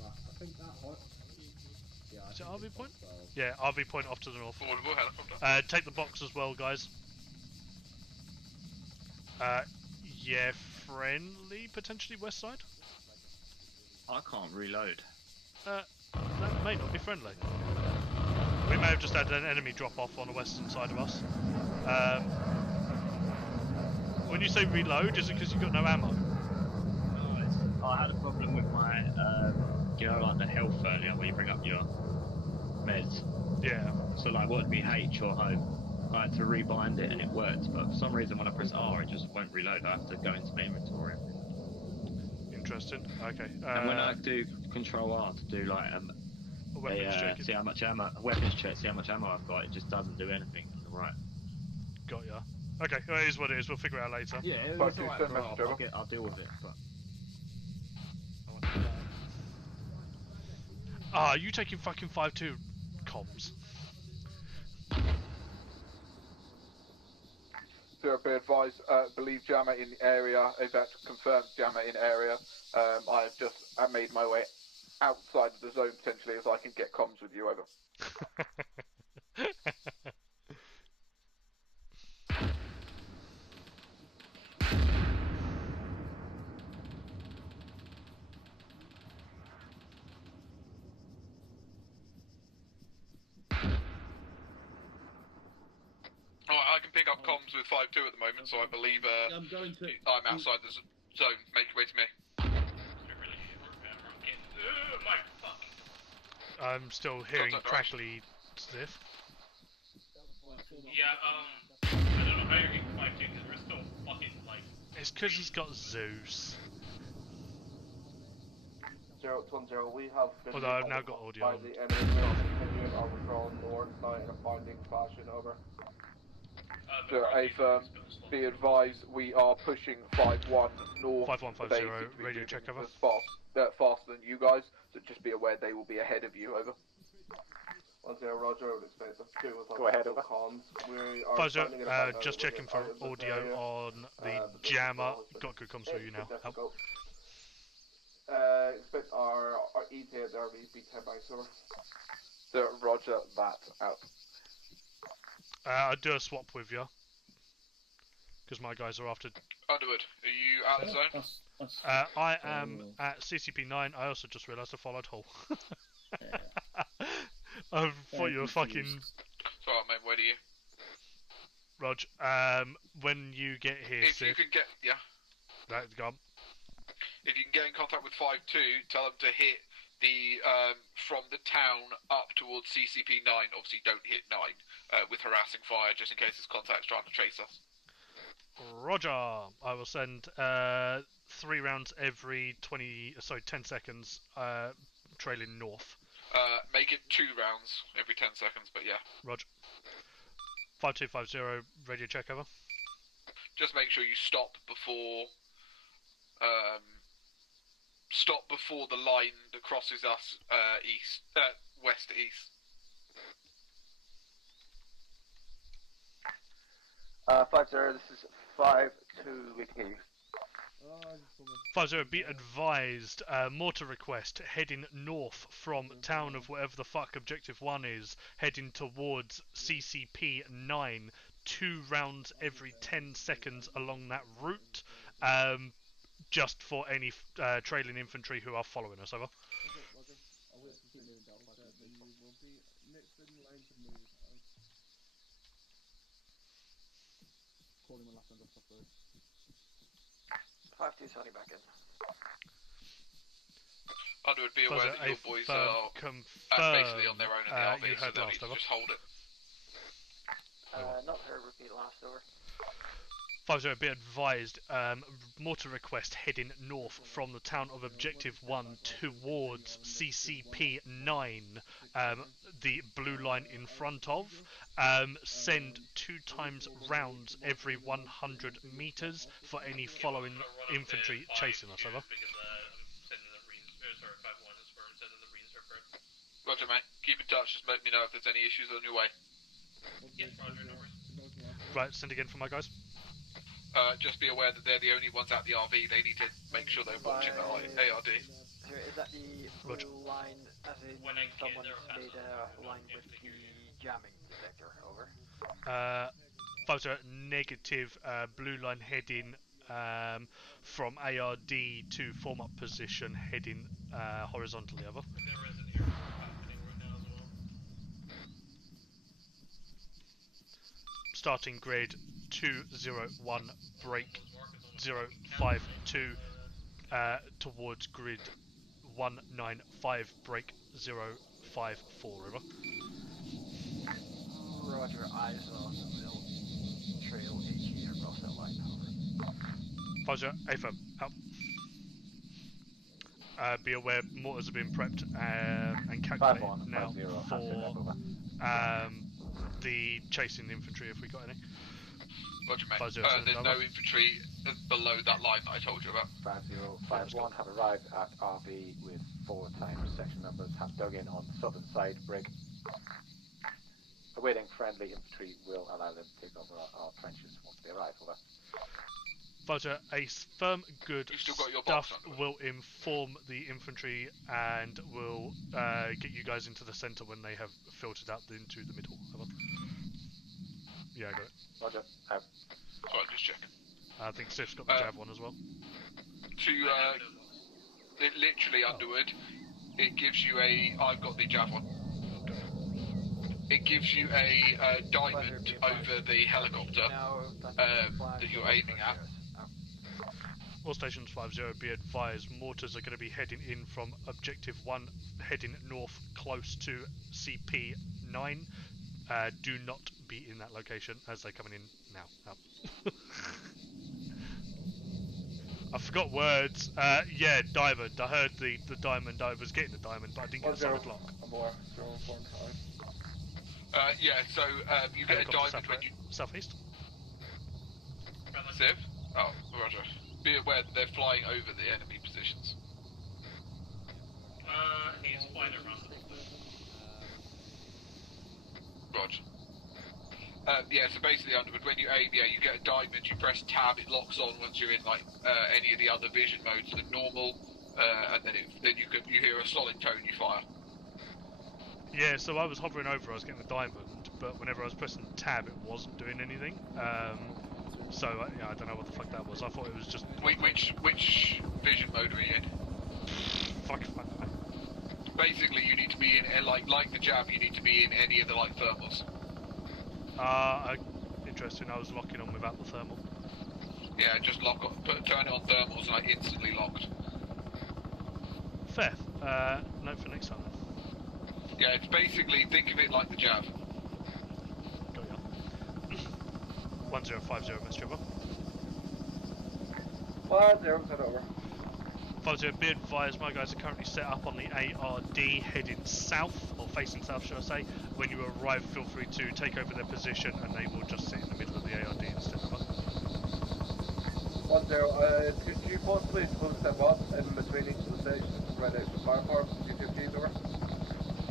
Right, I think that hot. Yeah, is it RV point? Yeah, RV point off to the north. Audible helicopter. Take the box as well, guys. Yeah, friendly, potentially west side. I can't reload. That may not be friendly. We may have just had an enemy drop off on the western side of us. When you say reload, is it because you've got no ammo? No, I had a problem with my, you know, like the health earlier where you bring up your meds. Yeah. So like, what would be H or home? I had to rebind it and it worked, but for some reason when I press R, it just won't reload. I have to go into my inventory. Interesting. Okay. And when I do Control R to do like see how much ammo, a weapons check, see how much ammo I've got, it just doesn't do anything. Right. Got ya. Okay, well, it is what it is. We'll figure it out later. Yeah, it's alright. I'll deal with it. But are you taking fucking 5-2 comms? Zero, be advised, believe jammer in the area. In fact, confirmed jammer in area. I have just made my way outside of the zone potentially as I can get comms with you, over. I can pick up comms with 5-2 at the moment, so I believe I'm outside the zone. Make your way to me. I'm still hearing crackly sniff. Yeah, I don't know how you're getting 5-2 because we're still fucking like. It's because he's got Zeus. 010, we have been. Although I've now got audio. By the enemy, we are continuing our withdrawal north now in a binding fashion, over. A firm, be advised, we are pushing 5-1 north. 5150, radio check over. Faster than you guys, so just be aware they will be ahead of you, over. 10, Roger, I would expect us to go ahead, over. Comms. We are just checking for audio on the jammer. Got good comms for you now. Help. Expect our ETA at the RV be 10 banks, over. Roger that, out. I'll do a swap with you. Because my guys are after... Underwood, are you out of the zone? I am at CCP 9. I also just realised I followed Hull. You're fucking... Sorry, mate, where do you? Rog, when you get here, If you can get... Yeah. Right, go on. If you can get in contact with 5-2, tell them to hit the from the town up towards CCP 9. Obviously, don't hit 9 with harassing fire, just in case his contact's trying to chase us. Roger. I will send 3 rounds every 10 seconds, trailing north. Make it 2 rounds every 10 seconds, but yeah. Roger. 5250, radio check over. Just make sure you stop before the line that crosses us west to east. 5-0, this is 5-2, we can hear you. 50, be advised, mortar request heading north from town of whatever the fuck objective 1 is, heading towards CCP 9, 2 rounds every 10 seconds along that route, just for any trailing infantry who are following us, over. Calling my last number, 5-2, starting back in. Underwood, be aware that your boys are basically on their own in the RV, so they'll need to just hold it. Not heard, repeat last, over. 50, be advised, mortar request heading north from the town of Objective 1 towards CCP 9, the blue line in front of. Send 2 times rounds every 100 meters for any following infantry chasing us, over. Roger, mate. Keep in touch, just let me know if there's any issues on your way. Yeah, Roger, no worries. Right, send again for my guys. Just be aware that they're the only ones at the RV. They need to make sure they're watching the ARD. Is that the Roger. line, as in someone made a line with the jamming detector, over? Photo negative, blue line heading from ARD to form up position, heading horizontally, over. Starting grid 201, break 052 towards grid 195, break 054, over. Roger, eyes on the middle trail HE across that line, over. Photo, AFM, out. Be aware, mortars have been prepped and calculated now for the chasing infantry, if we got any. Roger, mate. There's no infantry below that line that I told you about. 5051 have arrived at RV with 4 times section numbers, have dug in on the southern side, break. Awaiting friendly infantry will allow them to take over our trenches once they arrive, over. Photo, a firm good stuff will inform the infantry and will get you guys into the centre when they have filtered out into the middle. Over. Yeah, I got it. Roger, out. Alright, just checking. I think Sif's got the Jav one as well. It literally Underwood, it gives you a... I've got the Jav one. It gives you a diamond over the helicopter that you're aiming at. All stations 50, be advised, mortars are going to be heading in from Objective 1, heading north close to CP 9. Do not be in that location as they're coming in now. Out. I forgot words. Yeah, diamond. I heard the diamond. I was getting the diamond, but I didn't get the solid lock. Yeah, so you get a diamond when you... Southeast. Civ? Oh, roger. Be aware that they're flying over the enemy positions. He's flying around the Roger. Yeah, so basically, Underwood, when you aim, yeah, you get a diamond, you press tab, it locks on once you're in, like, any of the other vision modes than normal, and then you hear a solid tone, you fire. Yeah, so I was hovering over, I was getting the diamond, but whenever I was pressing tab, it wasn't doing anything. So, yeah, I don't know what the fuck that was. I thought it was just... Which vision mode were you in? Fuck. basically you need to be in like the jab. You need to be in any of the light thermals. Interesting. I was locking on without the thermal. Yeah, just turn it on thermals and instantly locked. Fair. Note for next time. Yeah, it's basically, think of it like the jab. Got ya. 1050, Mr. Trevor. 10, set over. 50, be advised, my guys are currently set up on the ARD heading south, or facing south, should I say. When you arrive, feel free to take over their position and they will just sit in the middle of the ARD instead of us. 10, could you possibly close them up in between each of the stations and spread out the firepower? G15 over.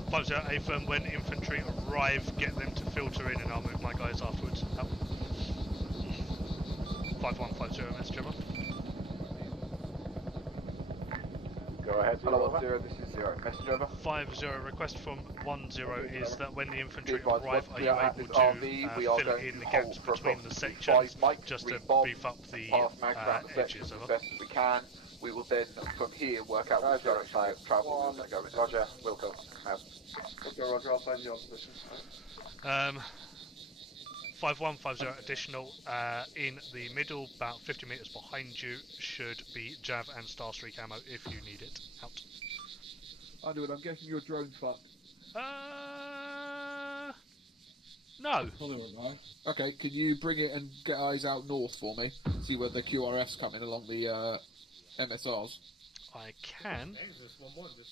50, A firm, when infantry arrive, get them to filter in and I'll move my guys afterwards. Out. 5150, Mr. Trevor. Go ahead, hello, 10, this is 0. Message over. 50, request from 10 is that when the infantry Advised, arrive, are you able to fill in the gaps between the sections, just to beef up the edges, over? As best as we can. We will then, from here, work out which direction of travel we're going to go in. Roger, Wilco. Okay, Roger, I'll find you on position. 5150 additional, in the middle, about 50 metres behind you, should be Jav and Starstreak ammo if you need it. Out. Underwood, I'm guessing your drone's fucked. No. Okay, can you bring it and get eyes out north for me? See where the QRF's coming along the MSRs. I can.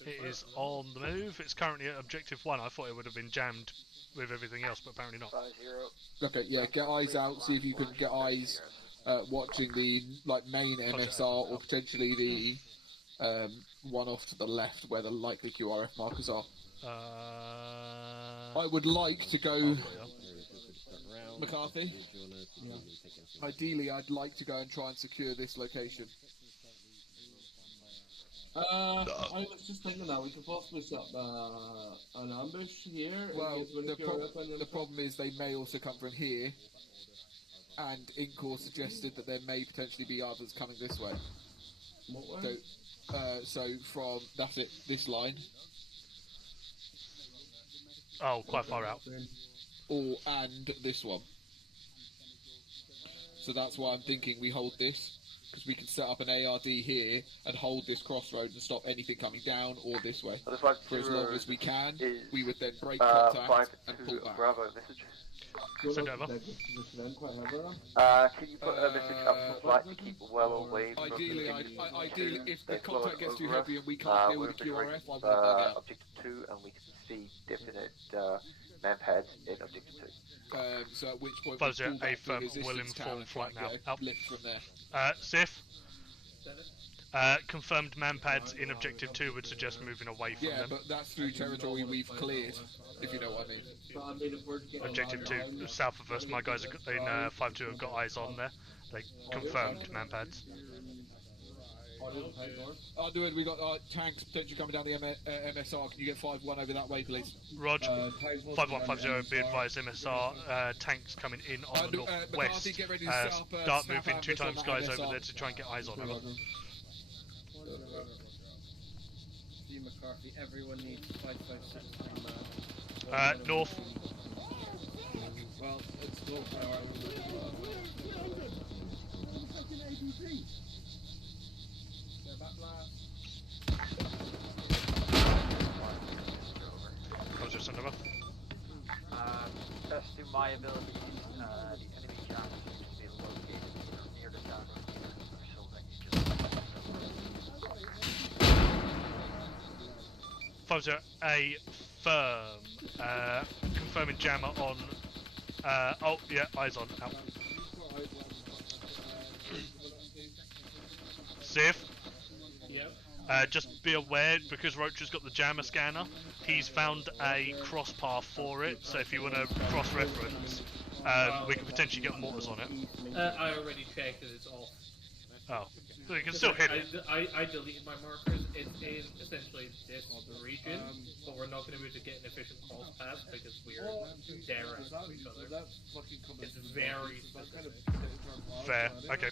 It is on the move. It's currently at objective 1. I thought it would have been jammed with everything else, but apparently not. Okay, yeah, get eyes out, see if you can get eyes watching the main MSR or potentially the one off to the left where the likely QRF markers are. I would like to go... McCarthy? Yeah. Ideally, I'd like to go and try and secure this location. I was just thinking that we could possibly set up an ambush here. Well, the problem is they may also come from here, and Incor suggested that there may potentially be others coming this way. What way? So from, that's it, this line. Oh, quite far out. And this one. So that's why I'm thinking we hold this. Because we can set up an ARD here and hold this crossroad and stop anything coming down or this way. For as long as we can, we would then break contact and pull back. Bravo, message. Send over. Can you put a message up to flight to keep well away from Ideally, if the contact gets too heavy and we can't deal with the QRF, I would bug out. Objective 2, and we can see definite man pads in Objective 2. So at which point Buzzer, we pull back to will resistance tower inform and flight try now. and Up. lift from there. Sif? Confirmed manpads in Objective 2 would suggest moving away from them. Yeah, but that's through territory we've cleared, if you know what I mean. Objective 2, south of us, my guys in 5-2 have got eyes on there. They confirmed manpads. Underwood, we got tanks potentially coming down the MSR. Can you get 5-1 over that way, please? Roger. 5150, be advised, MSR tanks coming in on the northwest. Start moving 2 times guys over there to try and get eyes on. Over. Steve McCarthy, everyone needs 556 north. Well, it's north now. Roger, send over. Best to my abilities, the enemy jam seems to be located near the town so that you just... Photo A firm. Confirming jammer on. Oh, yeah, eyes on. Out. Sif? Yep. Just be aware, because Roach has got the jammer scanner, he's found a cross path for it, so if you want to cross-reference, we can potentially get mortars on it. I already checked that it's off. Oh. So you can still hit it. I deleted my markers. It's in essentially this region, but we're not going to be able to get an efficient cross path because we're daring to each other. It's very specific. Fair, okay.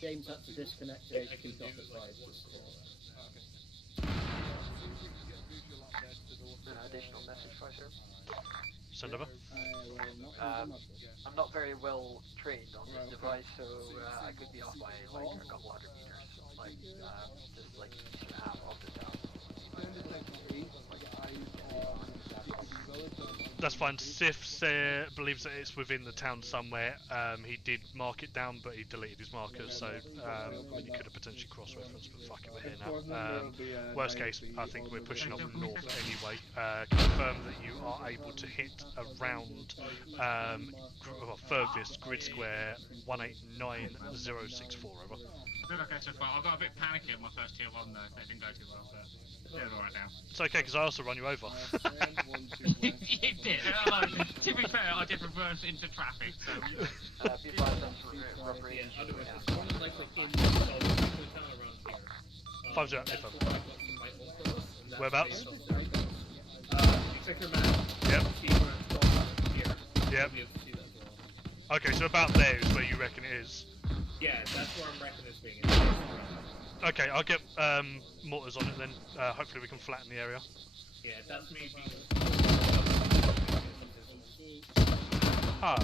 James had to disconnect the I can do it like Additional message, Fighter. Send over. I'm not very well trained on this device, so I could be off by like a couple hundred meters, like just like east and a half of the town. That's fine. Sif believes that it's within the town somewhere. He did mark it down, but he deleted his markers, so I mean, you could have potentially cross-referenced, but fuck it, we're here now. Worst case, I think we're pushing off north anyway. Confirm that you are able to hit around furthest grid square 189064, over. Good, okay, so far. I got a bit panicky on my first tier 1 though, they didn't go too well, but they're alright now. It's okay, because I also run you over. You did. To be fair, I did reverse into traffic, so... Five zero. Whereabouts? Yep. Yep. Okay, so about there is where you reckon it is. Yeah, that's where I'm reckoning it's being. Okay, I'll get mortars on it then. Hopefully we can flatten the area. Yeah, that's me being. Ah. As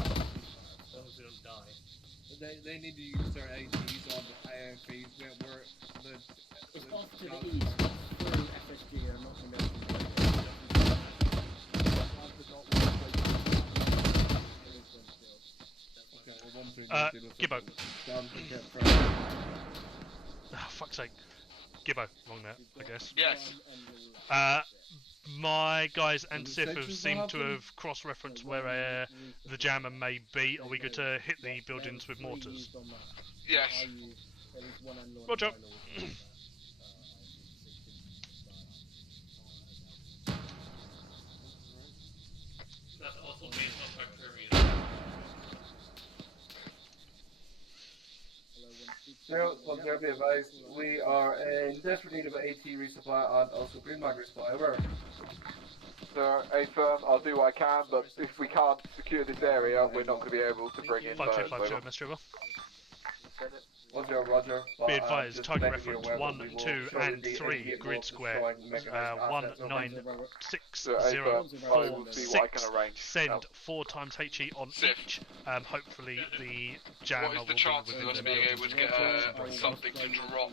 long as we don't die. They need to use their ATs on the AFPs where the... It's off to the east, through FSG, I'm not going to Gibbo. Oh, fuck's sake. Gibbo, wrong there, I guess. Yes. My guys and Sif have seemed to have cross-referenced where the jammer may be. Are we good to hit the buildings with mortars? Yes. Roger. That's also based on bacteria. Zero, be advised, we are in desperate need of AT resupply and also green mag resupply. Over. So, A firm, I'll do what I can, but if we can't secure this area, we're not going to be able to bring in birds. 5250, Mr. River. 10, Roger. Be advised, target reference 1, 2 and 3, grid square 19604. Send 4 times HE on each. Hopefully the jammer will be within What is the chances of us being able to get something to drop,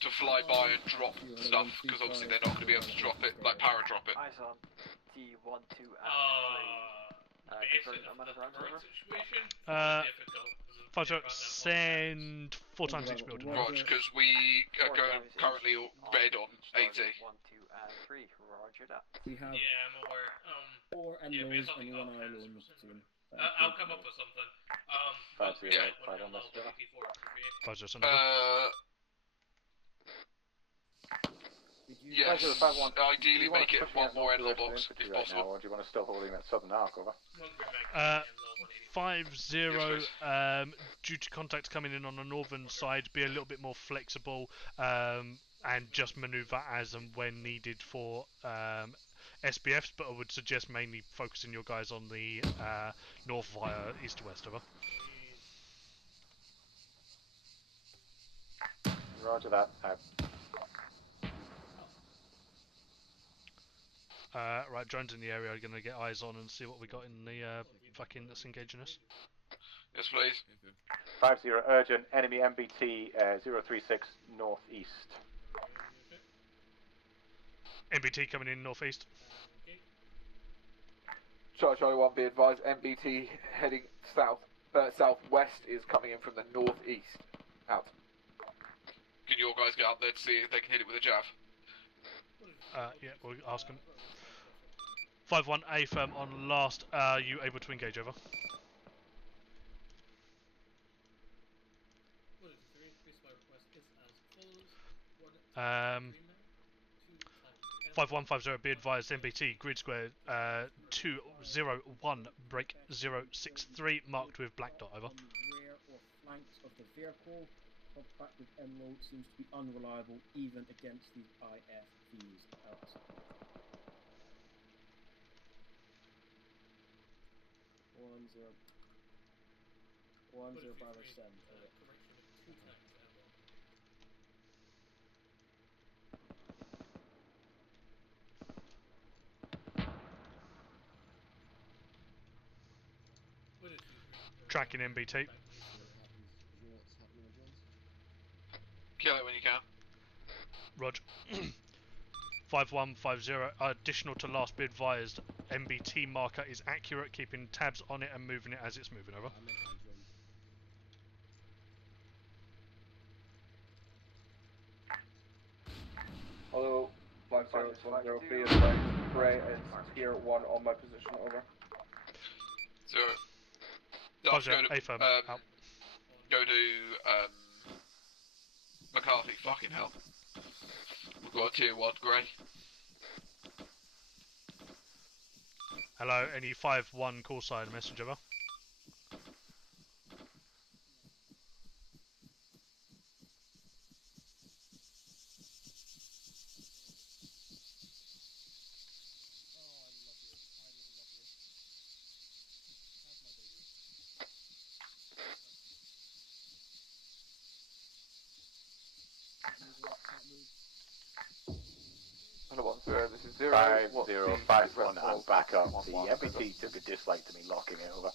to fly by and drop stuff? Because obviously they're not going to be able to drop it, like power drop it. Eyes on T1, 2 and 3. Based on the current situation, difficult. Send 4 times each building. Roger, because we are going currently red on AT. 1, 2 and 3. Roger that. We have Yeah, I'm aware. 4 and lows and 1 island team. I'll come up with something. Yeah. Yes, ideally make it one more end of the box, if possible. Or do you want to still holding that southern arc over? 50, due to contacts coming in on the northern side, be a little bit more flexible and just manoeuvre as and when needed for SBFs, but I would suggest mainly focusing your guys on the north via east to west, over. Roger that. Right, drones in the area are going to get eyes on and see what we got in the fucking that's engaging us. Yes, please. 50, urgent, enemy MBT 036 northeast. MBT coming in northeast. Charlie 1, be advised, MBT heading southwest is coming in from the northeast. Out. Can your guys get up there to see if they can hit it with a jav? Yeah, we'll ask them. 5-1, firm on last. Are you able to engage, over? Um, 5150, be advised, MBT, grid square 201, break 063, marked with black dot, over. Rear or flanks of the vehicle. Contact with MLO seems to be unreliable even against these IFPs outside. 105 send. Tracking MBT. Kill it when you can. Roger. 5150. Additional to last, be advised. MBT marker is accurate, keeping tabs on it and moving it as it's moving over. Hello, 5010, be advised. Gray is tier 1 on my position, over. So, Roger, go to, A-firm, out. Go to, McCarthy, fucking hell. We've got a tier 1, Grey. Hello, any 5-1 call sign message over? This is 0. 5051, I'm back up. The MBT took a dislike to me locking it over.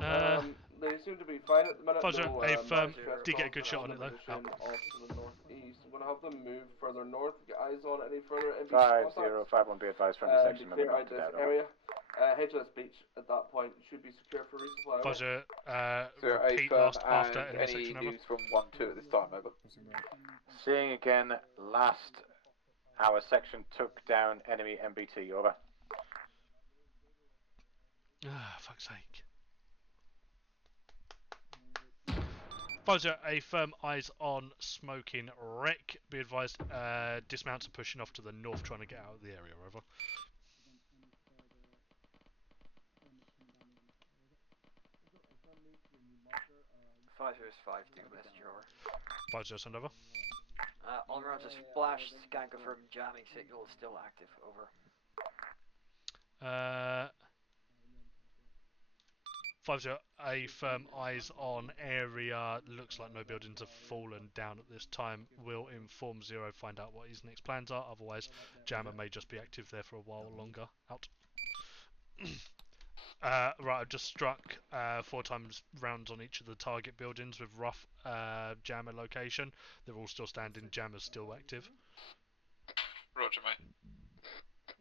10. They seem to be fine at the minute. Roger, no, A-firm, did get a good shot on it though. Off to the northeast. I'm going to have them move further north. Get eyes on any further MBT 5051, be advised, friendly section clear member out this knocked out. area. HLS Beach at that point should be secure for resupply. Roger, repeat A-firm last after and enemy any section over. news from 1-2 at this time, over. Seeing again, last our section took down enemy MBT, over. Ah, fuck's sake. Buzzer, a firm eyes on smoking wreck. Be advised, dismounts are pushing off to the north trying to get out of the area, over. Pfizer's 5-2 message over. Buzzer, send over. All rounds are splashed. Scan confirmed jamming signal is still active. Over. Pfizer, a firm eyes on area. Looks like no buildings have fallen down at this time. Will inform Zero, find out what his next plans are. Otherwise, Jammer may just be active there for a while longer. Out. Right, I've just struck 4 times rounds on each of the target buildings with rough Jammer location. They're all still standing. Jammer's still active. Roger, mate.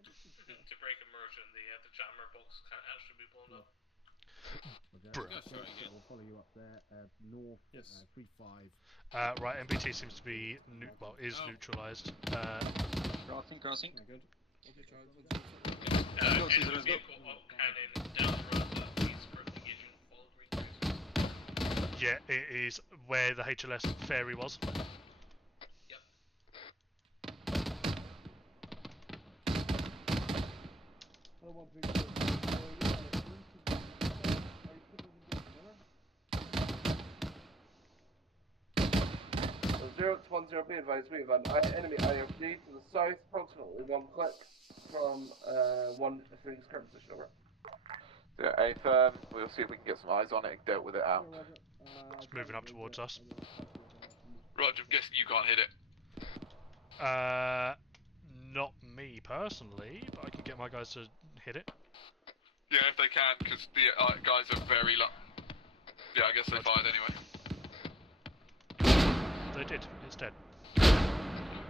To break immersion, the jammer box can't actually be blown up. We'll follow you up there. North, 3-5. Right, MBT seems to be is neutralised. Crossing. Good. Enemy vehicle up cannon down the road to the east investigation followed retraced. Yeah, it is where the HLS ferry was. So 0-10, be advised, we have an enemy IFD to the south, approximately 1 click from 1-3's current position, over. Yeah, A-firm, we'll see if we can get some eyes on it and deal with it out. It's moving up towards us. Roger, I'm guessing you can't hit it. Not me personally, but I can get my guys to hit it. Yeah, if they can, because the guys are very low. Yeah, I guess they fired anyway. They did. It's dead.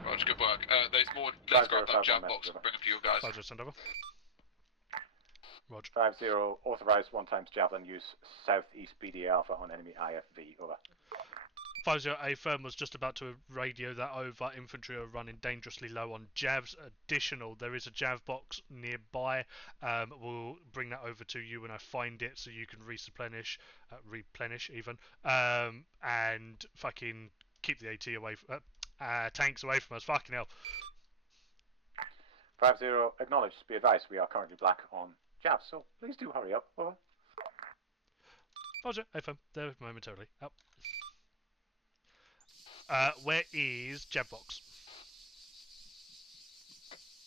Roger, good work. There's more. Let's grab that jab box and bring them to your guys. Roger, send over. Roger. 50, authorised 1 times javelin use southeast BD Alpha on enemy IFV, over. 50, a firm was just about to radio that over. Infantry are running dangerously low on javs. Additional, there is a jav box nearby. We'll bring that over to you when I find it, so you can replenish even, and fucking keep the AT away, tanks away from us. Fucking hell. 50, acknowledged. Be advised, we are currently black on jabs, so please do hurry up. Over. Roger, a firm. There momentarily. Out. Where is Jabbox?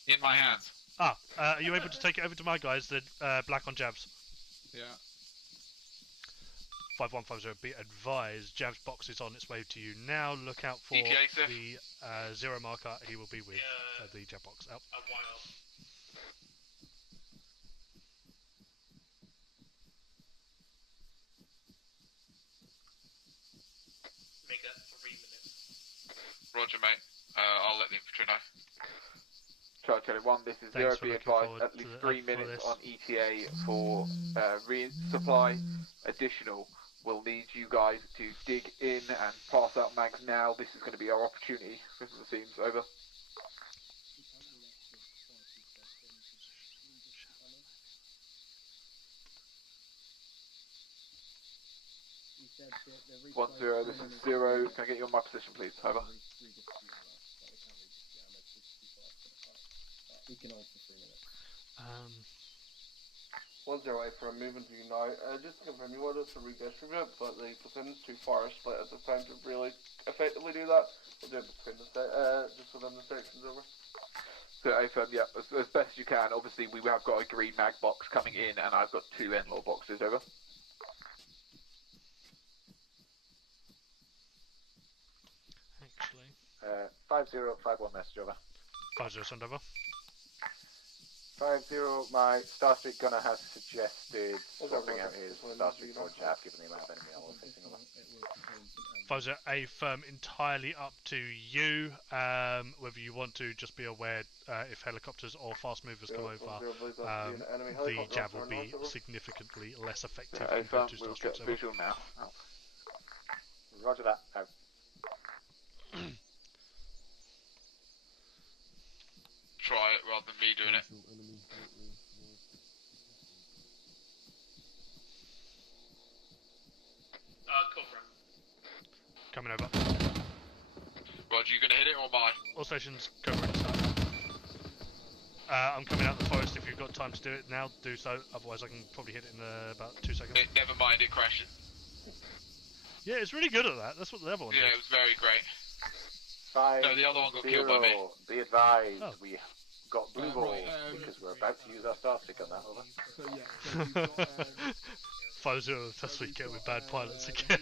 In my hands. Are you able to take it over to my guys, the black on Jabs? Yeah. 5150, be advised, Jabs box is on its way to you now. Look out for the Zero marker. He will be with the Jab box. Out. A while. Roger, mate. I'll let the infantry know. Charlie 1, this is Thanks 0. for Be looking advised, forward at least to 3 for minutes this. on ETA for resupply. Additional, we'll need you guys to dig in and pass out mags now. This is going to be our opportunity. This is the seams. Over. The 1-0, this is 0. Can I get you on my position, please? Over. We can also 3 minutes. 1-0 for a movement to you now. Just to confirm, you want us to redistribute, but the platoon's too far split at this time to really effectively do that. We'll do it between just within the sections over. So, yeah, as best you can. Obviously, we have got a green mag box coming in, and I've got 2 N-law boxes. Over. Actually. 5051 message over. 50 send over. 50, my Starstreet gunner has suggested swapping out his Starstreet for Jav, given the amount of enemy armor facing over. 50, a firm entirely up to you. Whether you want to, just be aware if helicopters or fast movers come over, the Jav will be significantly less effective compared to we'll Starstreets. get visual now. Out. Roger that. Out. Try it rather than me doing it. Cover. Coming over. Roger, you gonna hit it or mine? All stations, cover and start. I'm coming out the forest. If you've got time to do it now, do so. Otherwise, I can probably hit it in about 2 seconds. Never mind, it crashes. Yeah, it's really good at that. That's what the other one did. Yeah, it was very great. 5, no, the other one got killed by me. Be advised, we got blue balls because we're about to use our Starstreet on that. Over. So yeah, so you've got, 5-0, that's what you get with bad pilots again.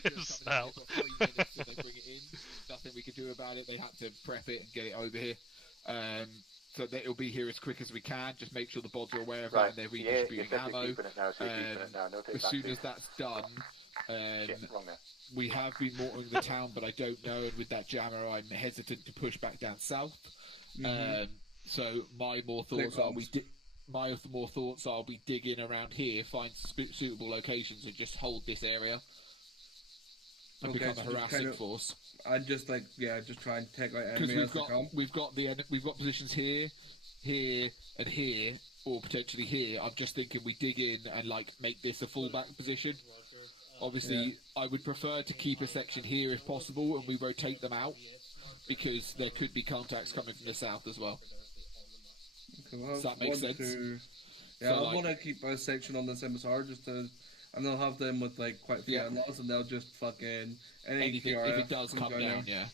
Out. They bring it in. Nothing we can do about it. They had to prep it and get it over here. So that it'll be here as quick as we can. Just make sure the bods are aware of that and they're redistributing ammo. As soon as that's done, we have been mortaring the town, but I don't know. And with that jammer, I'm hesitant to push back down south. So my more thoughts are we dig in around here, find suitable locations, and just hold this area and become a harassing force. I'd just just try and take out enemy as they come. We've got positions here, and here, or potentially here. I'm just thinking we dig in and make this a fallback position. Obviously, I would prefer to keep a section here if possible, and we rotate them out because there could be contacts coming from the south as well. Okay, well, does that make sense? Yeah, I want to keep a section on this MSR and they'll have them with quite a few outlaws, and they'll just fucking anything QRF if it does come down. Yeah.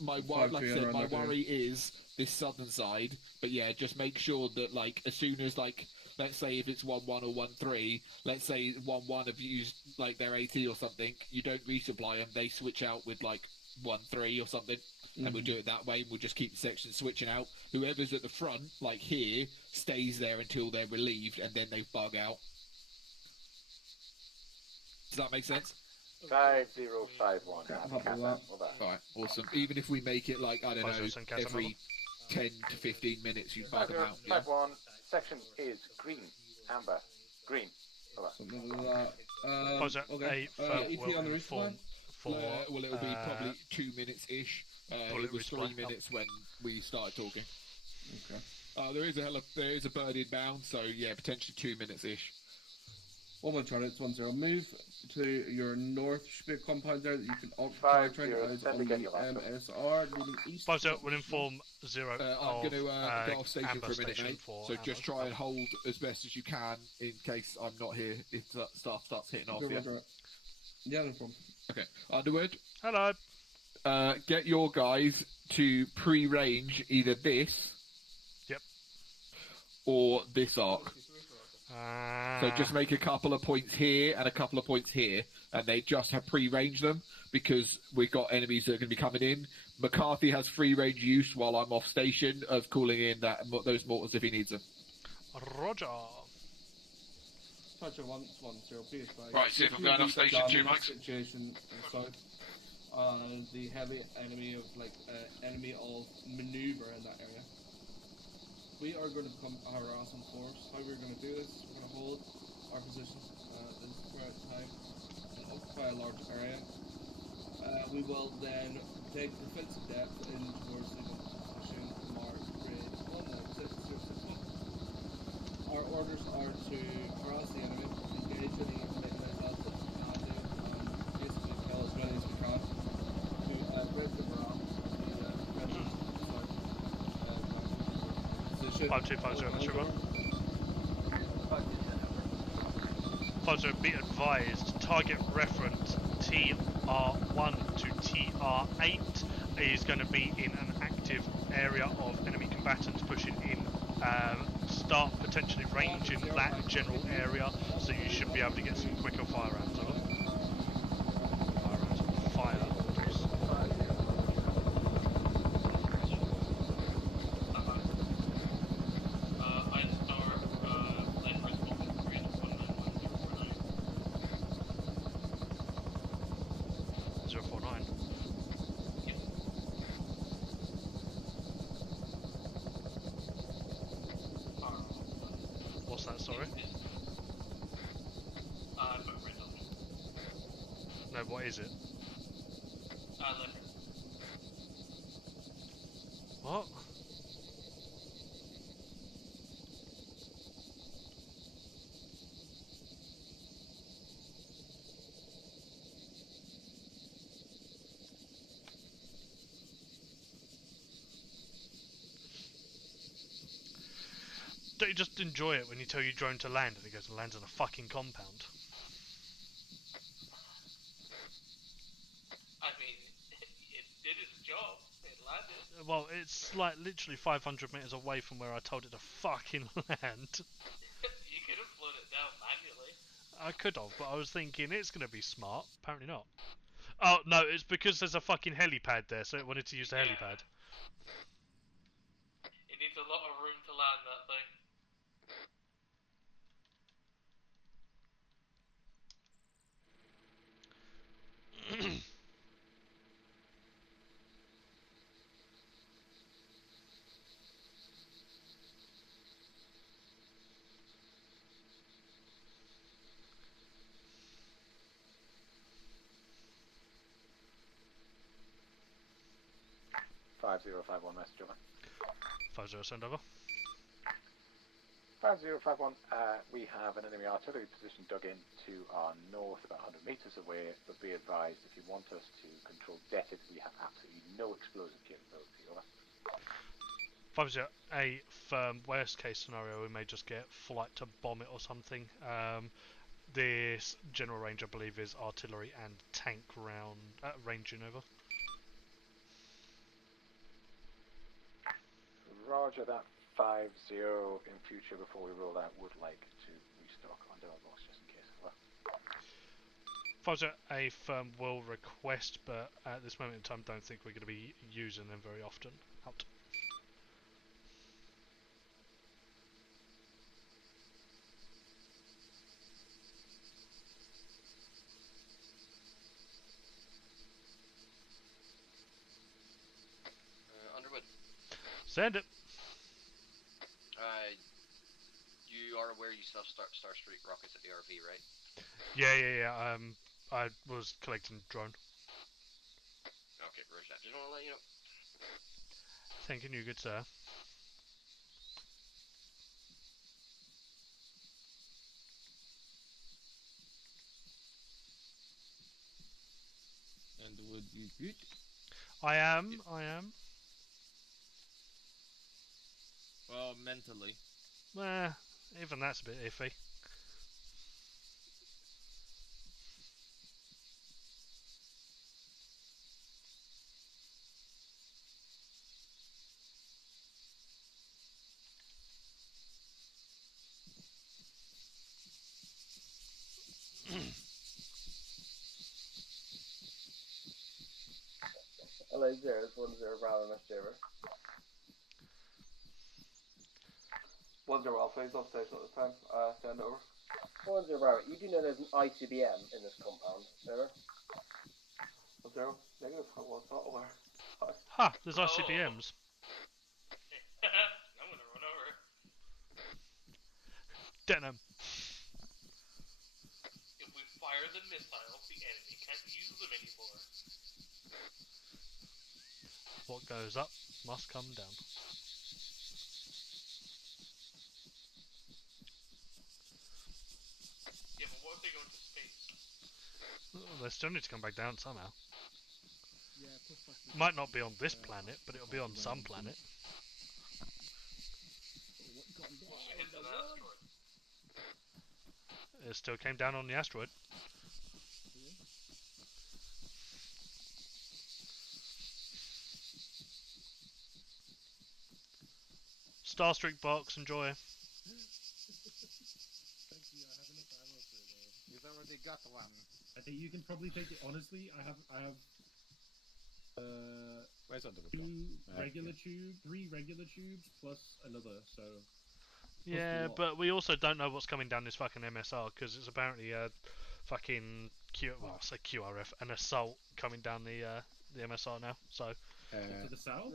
My worry is this southern side, but yeah, just make sure that as soon as let's say if it's 1-1 or 1-3, let's say 1-1 have used their AT or something, you don't resupply them, they switch out with 1-3 or something. And we'll do it that way. We'll just keep the section switching out. Whoever's at the front, here, stays there until they're relieved, and then they bug out. Does that make sense? 5051. Alright, awesome. Even if we make it I don't know, every 10 to 15 minutes you bug them out. 51. Section is green, amber, green. Something like that. Okay. EP on the resupply? Well, it'll be probably 2 minutes-ish. It was 3 minutes when we started talking. Okay. There is a bird inbound, so yeah, potentially 2 minutes-ish. One more turn, it's 1-0. Move to your north. Should be a compound there that you can occupy. Try to eyes on the MSR moving east. 50 will inform 0 I'm going to go off station for a minute, mate. So Amber just try and hold as best as you can in case I'm not here if stuff starts hitting off. Yeah, no problem. Okay, Underwood. Hello. Get your guys to pre-range either this. Yep. Or this arc. So just make a couple of points here and a couple of points here, and they just have pre-range them because we've got enemies that are going to be coming in. McCarthy has free range use while I'm off station of calling in those mortars if he needs them. Roger. Right, see if I'm going off station, 2 mics. the heavy enemy of enemy of maneuver in that area. We are going to become a harassment force. How we're going to do this? We're going to hold our position this current time and occupy a large area. We will then take defensive depth in towards the position marked grade 19661. Our orders are to harass the enemy, engage any mechanized assets we can do, basically kill as many as we can to break the morale of the position. 5250, that's your one. 50, be advised, target reference TR1 to TR8 is going to be in an active area of enemy combatants pushing in. Start potentially range in that general area, so you should be able to get some quicker fire rounds over. Fire orders. What's that, sorry? No, what is it? What? Don't you just enjoy it when you tell your drone to land and it goes and lands on a fucking compound? I mean, it did its job. It landed. Well, it's like literally 500 meters away from where I told it to fucking land. You could have flown it down manually. I could have, but I was thinking it's going to be smart. Apparently not. Oh, no, it's because there's a fucking helipad there, so it wanted to use the helipad. It needs a lot of room to land that thing. Message over. 50 send over. 5051, we have an enemy artillery position dug in to our north, about 100 meters away, but be advised, if you want us to control it, we have absolutely no explosive capability, over. 50, a firm worst case scenario, we may just get flight to bomb it or something. This general range, I believe, is artillery and tank round ranging over. Roger that. 50 in future, before we roll out, would like to restock on our box just in case. Over. 50, a firm will request, but at this moment in time, don't think we're going to be using them very often. Out. Underwood. Send it. You are aware you still have Star Street rockets at the RV, right? Yeah. I was collecting drone. Okay, roger that. Just want to let you know. Thanking you, good sir. Underwood, you good? I am. Well, mentally. Even that's a bit iffy. LA 0 is 10 Bravo, Mr. Jaber. 10 Alpha, he's off station at the time. Stand over. 10 Bravo, you do know there's an ICBM in this compound, sir? 10 0. Negative, I was not aware. Ha! There's ICBMs. I'm gonna run over. Denim. If we fire the missiles, the enemy can't use them anymore. What goes up must come down. Yeah, but what if they go into space? Oh, they still need to come back down somehow. Yeah, push back to Might not be on this planet, but it'll be on some planet. Once we hit an asteroid. It still came down on the asteroid. Starstreak box, enjoy. Thank you, I have enough ammo for it though. You've already got one. I think you can probably take it. Honestly, I have Where's Underwood two gone? regular tubes, 3 regular tubes plus another. So Yeah, but we also don't know what's coming down this fucking MSR because it's apparently a fucking QRF, an assault coming down the MSR now. So to the south,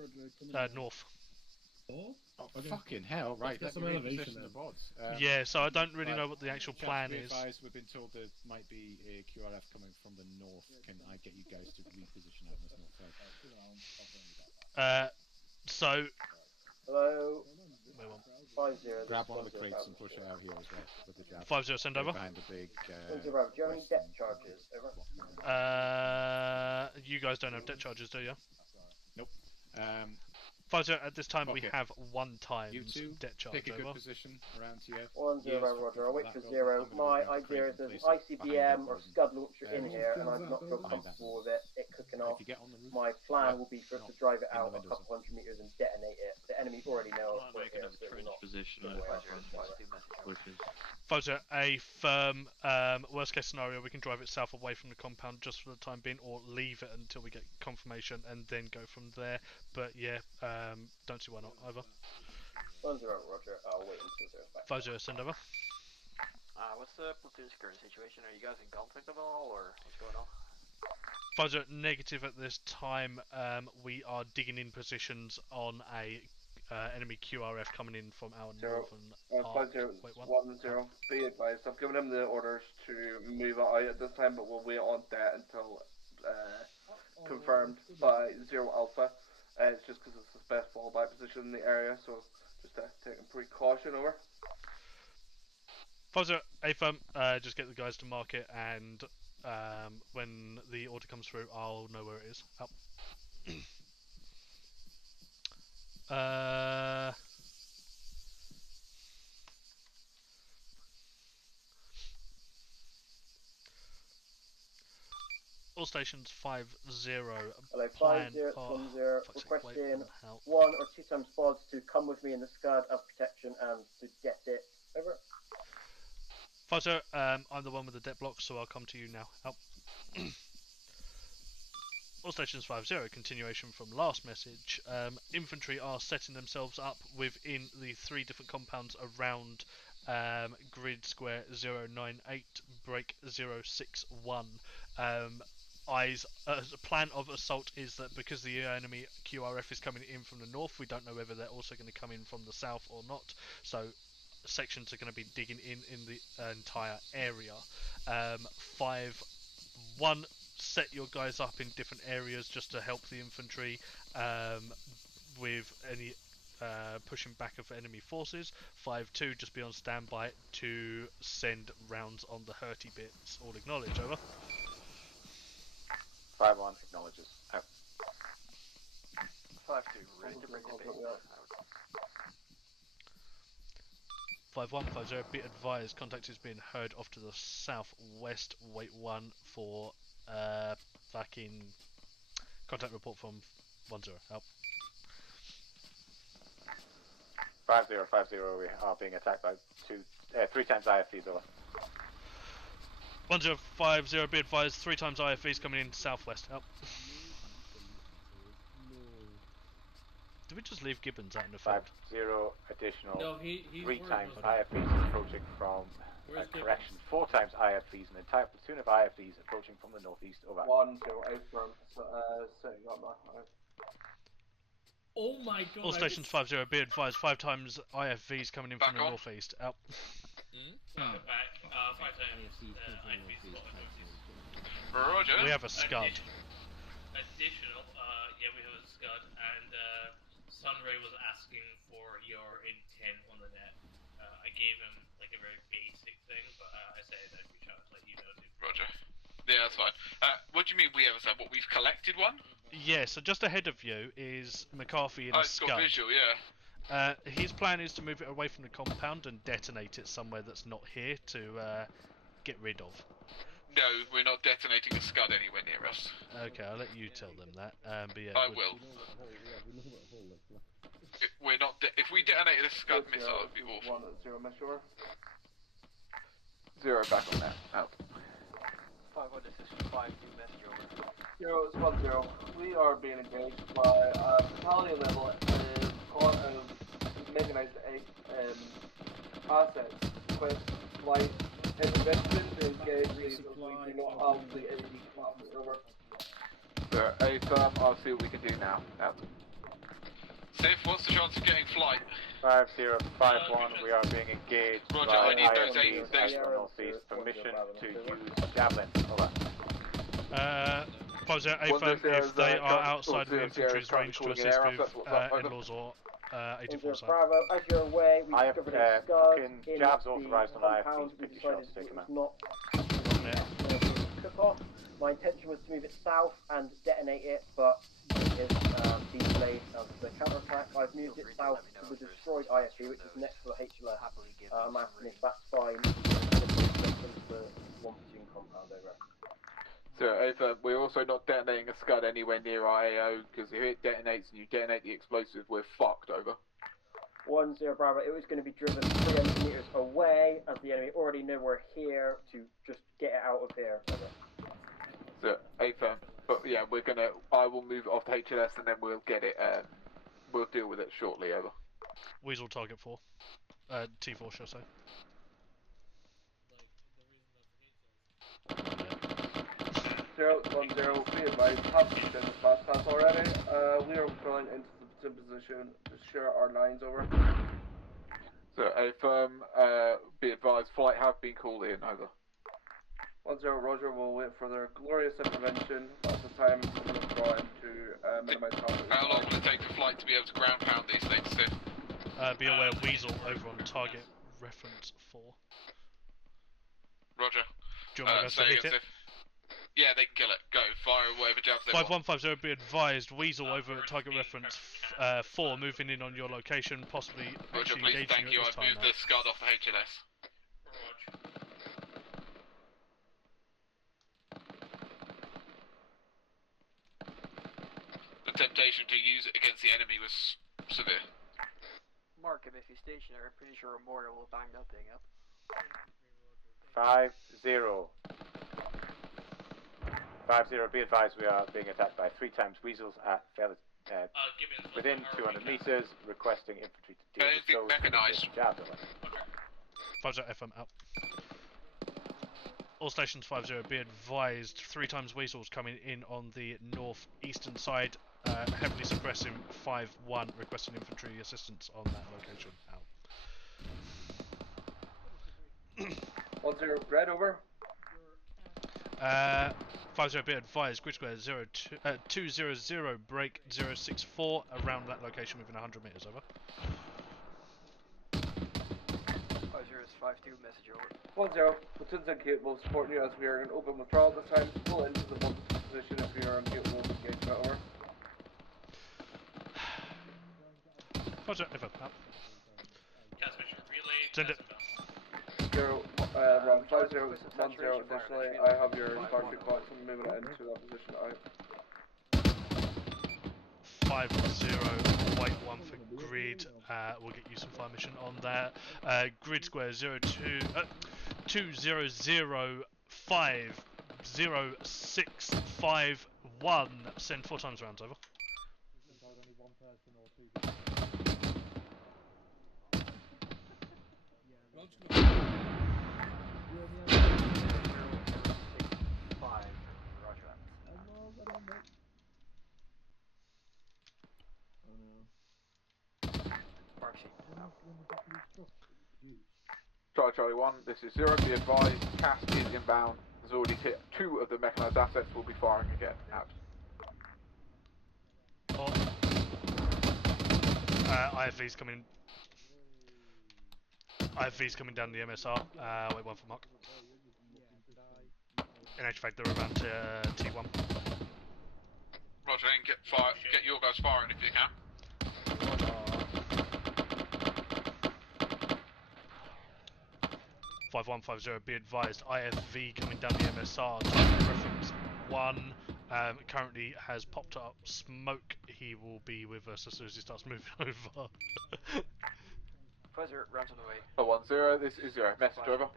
north. Oh, okay. Fucking hell! Right, Let's let get me some elevation reposition the then. bots. Yeah, so I don't really right. know what the actual Chaps, plan be is. advised, we've been told there might be a QRF coming from the north. Can I get you guys to reposition out in this north side? So. Hello. 5-0. Grab one of the crates and push it out here as well with the jab. 5-0, send over. Behind the big. 1-0. Do you have any depth charges? Over. You guys don't have debt charges, do you? Nope. 5-0 at this time we Okay. have 1 times You two debt charge. pick a good over. position around here. 1-0, Roger. I'll wait for 0. My idea is there's an ICBM or Scud launcher in here, and I do not feel comfortable with it cooking off. My plan will be for us to drive it out a couple hundred meters and detonate it. The enemy already know it's we're here, so we're not Position. away our Bushes. 5-0, a firm worst case scenario, we can drive it south away from the compound just for the time being, or leave it until we get confirmation and then go from there. But yeah, don't see why not either. 1-0, Roger. I'll wait until 0's back. 5-0, send over. What's the platoon's current situation? Are you guys in conflict at all, or what's going on? 5-0, negative at this time. We are digging in positions on a enemy QRF coming in from our northern arc. 5-0, Wait, 1-0. Be advised, I've given him the orders to move it out at this time, but we'll wait on that until confirmed by 0 Alpha. It's just because it's the best fallback position in the area, so just taking precaution over. 5-0, A firm, just get the guys to mark it, and when the order comes through, I'll know where it is. Up. All stations 5-0. Hello, Plan 5-0, for- 1-0. fuck's sake, Requesting wait, help. 1 or 2 times pods to come with me in the Scud of protection and to get it. Over. 5-0, I'm the one with the debt block, so I'll come to you now. Help. All stations 5-0, continuation from last message. Infantry are setting themselves up within the 3 different compounds around grid square 098, break 061. The plan of assault is that because the enemy QRF is coming in from the north, we don't know whether they're also going to come in from the south or not. So sections are going to be digging in the entire area. 5-1, set your guys up in different areas just to help the infantry with any pushing back of enemy forces. 5-2, just be on standby to send rounds on the hurty bits. All acknowledge, over. 5-1 acknowledges. Out. 5-2, ready to bring the base. 5-1, 5-0, be advised, contact is being heard off to the southwest. Wait 1 for fucking contact report from 1-0. Help. 5-0, 5-0, we are being attacked by 3 times IFVs over. 1-0, 5-0, be advised, 3 times IFVs coming in southwest. Help. Did we just leave Gibbons out in the field? 5-0 additional. No, he's 3 worried times about IFVs approaching from. Where's Correction. 4 times IFVs, an entire platoon of IFVs approaching from the northeast. Over. 1-0 Airborne. Setting up now. Oh my god. All stations 5-0, be advised, 5 times IFVs coming in from the northeast. Out. Back. 5 times IFVs spotted northeast. Roger. We have a Scud. Additional, yeah, we have a Scud, and Sunray was asking for your intent on the net. I gave him like a very basic thing, but I said I'd reach out and let you know. Roger. Yeah, that's fine. What do you mean we have a Scud? What, we've collected one? Yeah, so just ahead of you is McCarthy in a it's Scud. got visual, yeah. His plan is to move it away from the compound and detonate it somewhere that's not here to get rid of. No, we're not detonating a Scud anywhere near us. Okay, I'll let you tell them that. But yeah, I will. We're not. If we detonated a Scud missile, it would be awful. 1-0 Meshore. 0 back on that. Out. 5-1, this is 5-2 message over. 0 is 1-0. We are being engaged by battalion level mechanized assets with light intervention to engage these as we do not have the AD classes. Over. So, A firm, I'll see what we can do now. Out. Sif, what's the chance of getting flight? 5-0-5-1, we are being engaged Roger, by I need IFVs those from northeast. Permission to use javelin. Over. Pose out A firm if they are outside of the infantry's range to assist with in-laws or 84 side. Bravo, as you're aware, we I have discovered a Scud fucking in jabs the authorised on compound. IFVs, We 50 decided shots, take it them was not cook-off. My intention was to move it south and detonate it, but it has been delayed as the counter-attack. I've moved it south to the destroyed IFV, which is next to the HLS. I'm asking if that's fine. The one platoon compound over. So, A-firm, we're also not detonating a Scud anywhere near our AO, because if it detonates and you detonate the explosive, we're fucked. Over. 1-0 Bravo, it was going to be driven 300 meters away, as the enemy already know we're here, to just get it out of here. So, A-firm, but yeah, I will move it off to HLS and then we'll get it, we'll deal with it shortly. Over. Weasel target 4. T4, shall I say. 0-1-0, be advised, have been the fast pass already. We are going into the position to share our lines. Over. So, A-firm, be advised, flight have been called in. Over. 1-0 Roger, will wait for their glorious intervention at the time someone is drawn to minimize conflict. How long will it take the flight to be able to ground pound these things, Sif? Be aware, Weasel over on target reference 4. Roger. Do you want me to hit it? Sif. Yeah, they can kill it. Go, fire whatever jabs they want. 5150, be advised, Weasel over at target reference 4, moving in on your location, possibly Roger, actually please, engaging thank you you. at this I've time moved the Scud off the HLS. The temptation to use it against the enemy was severe. Mark him if he's stationary. I'm pretty sure a mortar will bang that thing up. 5-0. 5-0, be advised, we are being attacked by 3 times weasels at within 200 meters, requesting infantry to deal with those mechanized. Javelin. 50 FM out. All stations 50, be advised, 3 times weasels coming in on the northeastern side, heavily suppressing 5-1, requesting infantry assistance on that location. Out. 1-0 Red, over. 50, be advised, grid square 200, break 064 around that location within 100 meters. Over. 50 is 5-2, message over. 1-0, platoons incapable of supporting you as we are in open withdrawal at the time. Pull into the one position if we are incapable of engagement. Over. 50, over. Out. Cast mission relay. Send it. 5-0, 1-0 additionally, I have your target clock from moving it into that position. Out. 50, white 1 for grid, we'll get you some fire mission on there. Grid square 200500651, send 4 times rounds. Over. Charlie 1, this is 0, be advised, cast is inbound, has already hit 2 of the mechanised assets, will be firing again, out. IFV's coming. IFV's coming down the MSR. Wait, one for Mark. In actual fact, they're around T1. Roger, and get your guys firing if you can. 5150, be advised, IFV coming down the MSR, target reference 1, currently has popped up smoke, he will be with us as soon as he starts moving over. Pfizer, rounds on the way. 010, this is 0, message over.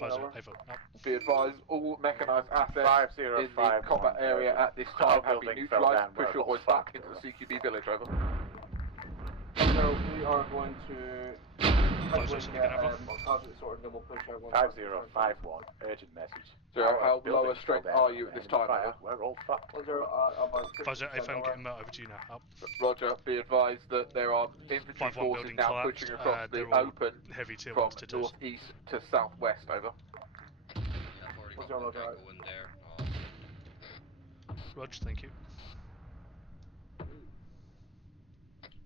Pfizer, over. Be advised, all mechanised assets in the combat area at this time have been neutralised, push your boys back into the CQB village, over. So we are going to... sorted, then we'll push out 5051, urgent message. So how lower strength are you at this time? We're all fucked. Pfizer, if I'm getting over to you now. Up. Roger, be advised that there are infantry forces now collapsed. pushing across the open heavy tier from ones to northeast to southwest, over. Yeah, I've already got one guy going there. Roger, thank you.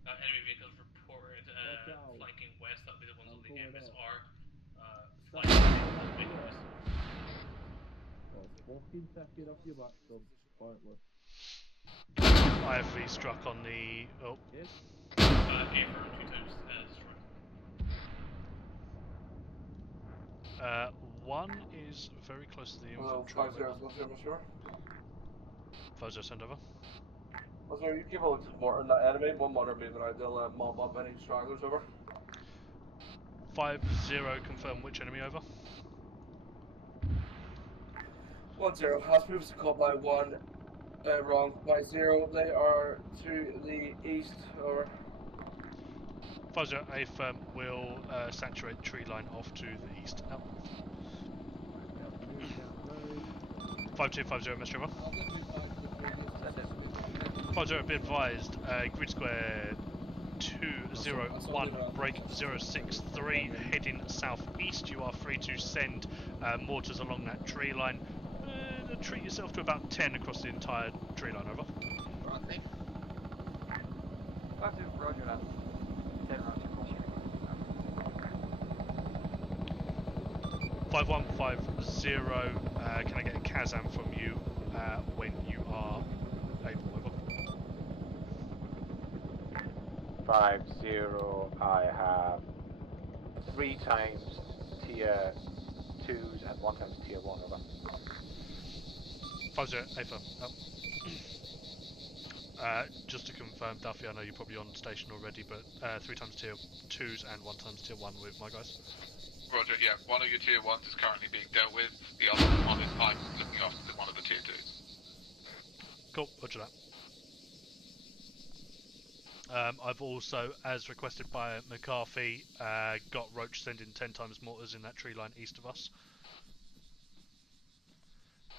Enemy vehicles reported flanking west, that'll be the ones on the MSR. Flanking west. Fucking take it off your back, son. Pointless. IFV struck on the... oh. Yes. Airborne 2 times destroyed. One is very close to the infantry. 50, send over. So you keep on supporting that enemy, one monitor moving out, they'll mob up any stragglers, over. 50, confirm which enemy, over. 10, has moved to call by 1, wrong, by 0, they are to the east, over. 50, a firm will saturate tree line off to the east. Out. 5250, Mr. Over. 50, be advised, grid square 201, break 063, heading southeast. You are free to send mortars along that tree line. Treat yourself to about 10 across the entire tree line, over. Roger. Roger that. 10 rounds across tree. 5150, can I get a Kazam from you when you are able, over? 50, I have 3 times tier 2s and 1 times tier 1, over. 50, A-firm, up. Just to confirm, Duffy, I know you're probably on station already, but 3 times tier 2s and 1 times tier 1 with my guys. Roger, yeah, one of your tier 1s is currently being dealt with, the other one is I'm looking after one of the tier 2s. Cool, roger that. I've also, as requested by McCarthy, got Roach sending 10 times mortars in that tree line east of us.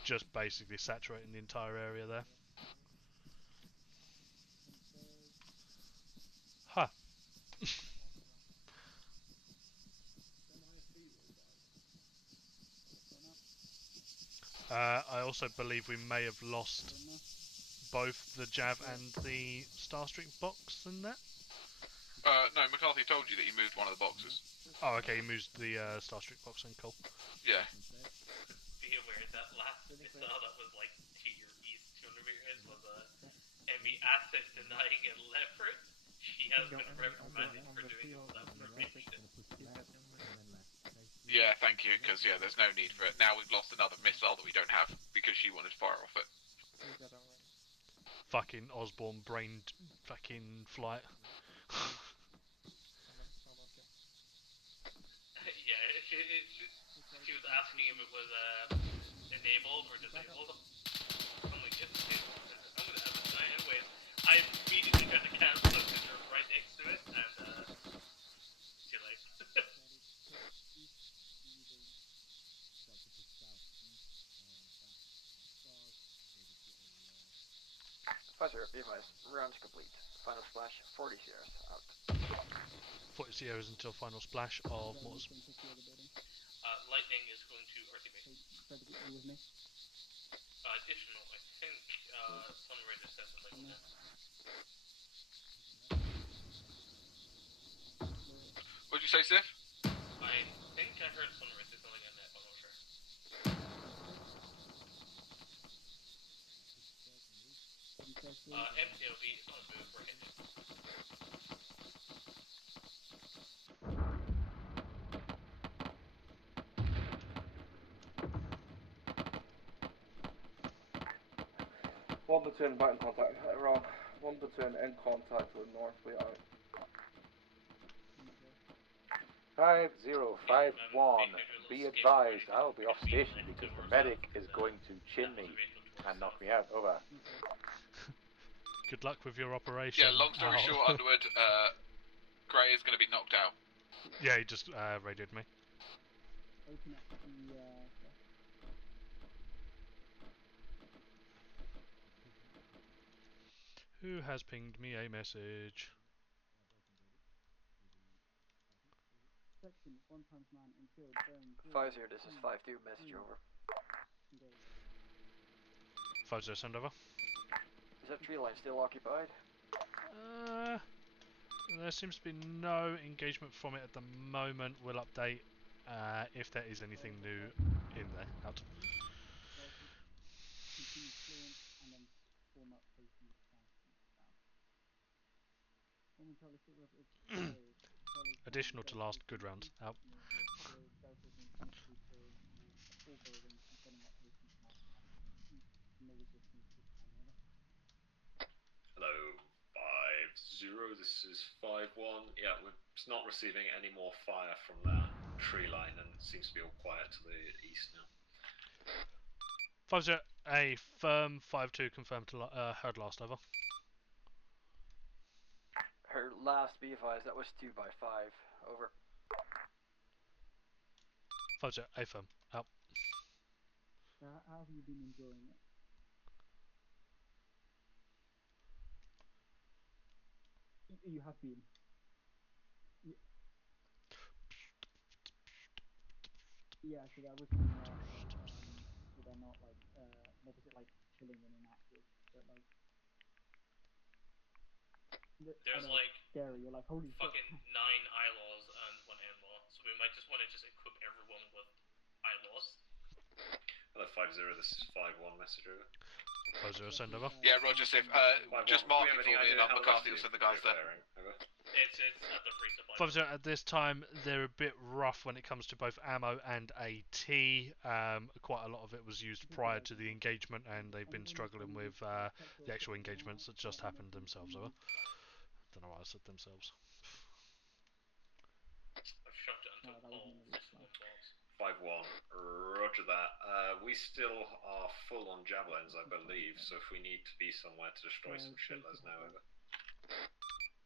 Just basically saturating the entire area there. Huh. I also believe we may have lost both the Jav and the Starstreak box in that? No, McCarthy told you that he moved one of the boxes. Oh, okay, he moved the Starstreak box in, cool. Yeah. Be aware that last missile that was like to your east 200 meters was a enemy asset denying a leopard. She has been reprimanded for doing that information. Yeah, thank you, because yeah, there's no need for it. Now we've lost another missile that we don't have, because she wanted to fire off it. Fucking Osborne brained fucking flight. Yeah, she was asking if it was enabled or disabled. I'm like, it's disabled. I'm gonna have it tonight anyways. I immediately tried to cancel it because you're right next to it, and too late. Pfizer, be advised. Rounds complete. Final splash, 40 CRs out. 40 COs until final splash of mortars. Lightning is going to RTB. Additional, I think Sunray just said something on that. What did you say, Sif? I think I heard Sunray say something on that, but I'm not sure. MTOB is on the move, we're hitting. One platoon back in contact. Wrong. One platoon in contact with north. We out. 5051. Be advised, I'll be off station because the medic is going to chin me and knock me out. Over. Good luck with your operation. Yeah, long story short, Underwood, Grey is going to be knocked out. Yeah, he just radioed me. Who has pinged me a message? 5-0, this is 5-2, message over. 5-0, send over. Is that tree line still occupied? There seems to be no engagement from it at the moment. We'll update if there is anything new in there. Out. Additional to last good rounds. Out. Hello, 5-0, this is 5-1. Yeah, we're not receiving any more fire from that tree line and it seems to be all quiet to the east now. 5-0, a firm 5-2 confirmed to heard last over. Her last, be advised, that was 2x5. Over. 5-0, a firm. Out. How have you been enjoying it? You have been. Yeah, so that was so they're not like what was it like chilling and inactive, but like There's like scary. You're like holy fucking shit. 9 ILAWs and 1 NLAW, so we might just want to just equip everyone with ILAWs. Hello, 5-0, this is 5-1, message over. 5-0, send over. Yeah, Roger, Sif. Just mark it for me and McCarthy will send the guys there. It's at the free supply. 5-0, at this time, they're a bit rough when it comes to both ammo and AT. Quite a lot of it was used prior to the engagement, and they've been struggling with the actual engagements that just happened themselves. Over. Don't know why I said themselves. I've shoved it until all 5-1, roger that. We still are full on javelins, I believe, so if we need to be somewhere to destroy some shit, let us know, over.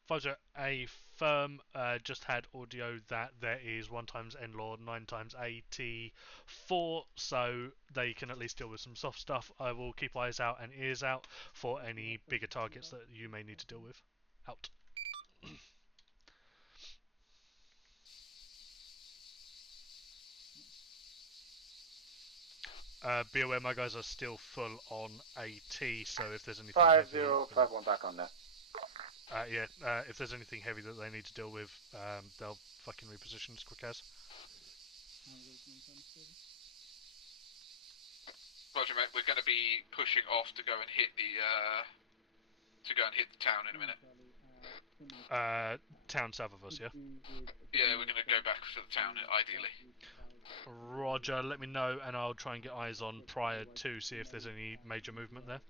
5-0, a firm just had audio that there is 1 times NLAW, 9 times AT, 4, so they can at least deal with some soft stuff. I will keep eyes out and ears out for any bigger targets that you may need to deal with. Out. Be aware my guys are still full on AT, so if there's anything 5051 back on there. If there's anything heavy that they need to deal with, they'll fucking reposition as quick as. Roger, mate. We're going to be pushing off to go and hit the town in a minute. Town south of us, yeah. Yeah, we're going to go back to the town ideally. Roger, let me know, and I'll try and get eyes on prior to see if there's any major movement there.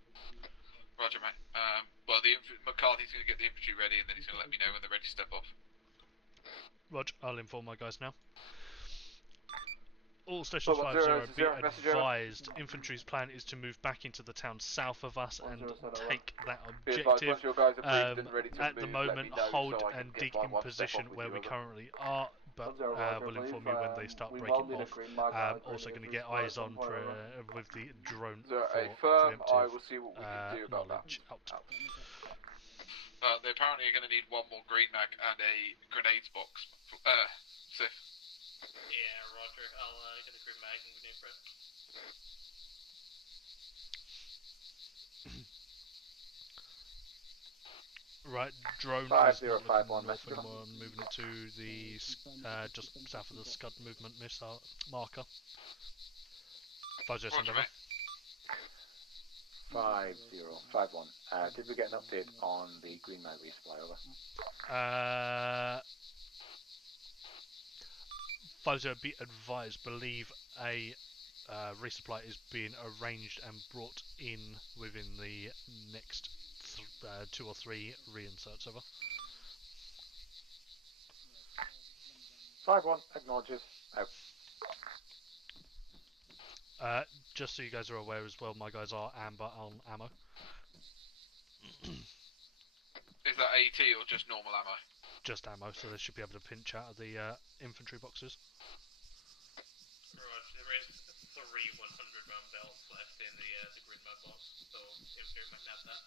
Roger, mate. Well, McCarthy's going to get the infantry ready, and then he's going to let me know when they're ready to step off. Roger, I'll inform my guys now. All stations 5-0, be advised, infantry's plan is to move back into the town south of us and take that objective. At the moment, hold and dig in position where we currently are, but we'll inform you when they start breaking off. Also going to get eyes on with the drone for preemptive knowledge. Out. They're apparently going to need one more green mag and a grenades box. Sif. Yeah, roger. I'll get the green mag and grenade prep. Right, drone 5051 messenger. moving it to the just south of the Scud movement missile marker. 50 send over. 5051. Did we get an update on the green mag resupply? Over. 50, be advised, believe a resupply is being arranged and brought in within the next 2 or 3 reinserts. Over. 51 acknowledges. Out. Just so you guys are aware as well, my guys are amber on ammo. Is that AT or just normal ammo? Just ammo, so they should be able to pinch out of the infantry boxes. Roger, there is 3 100-round belts left in the green mag box, so infantry might nab that.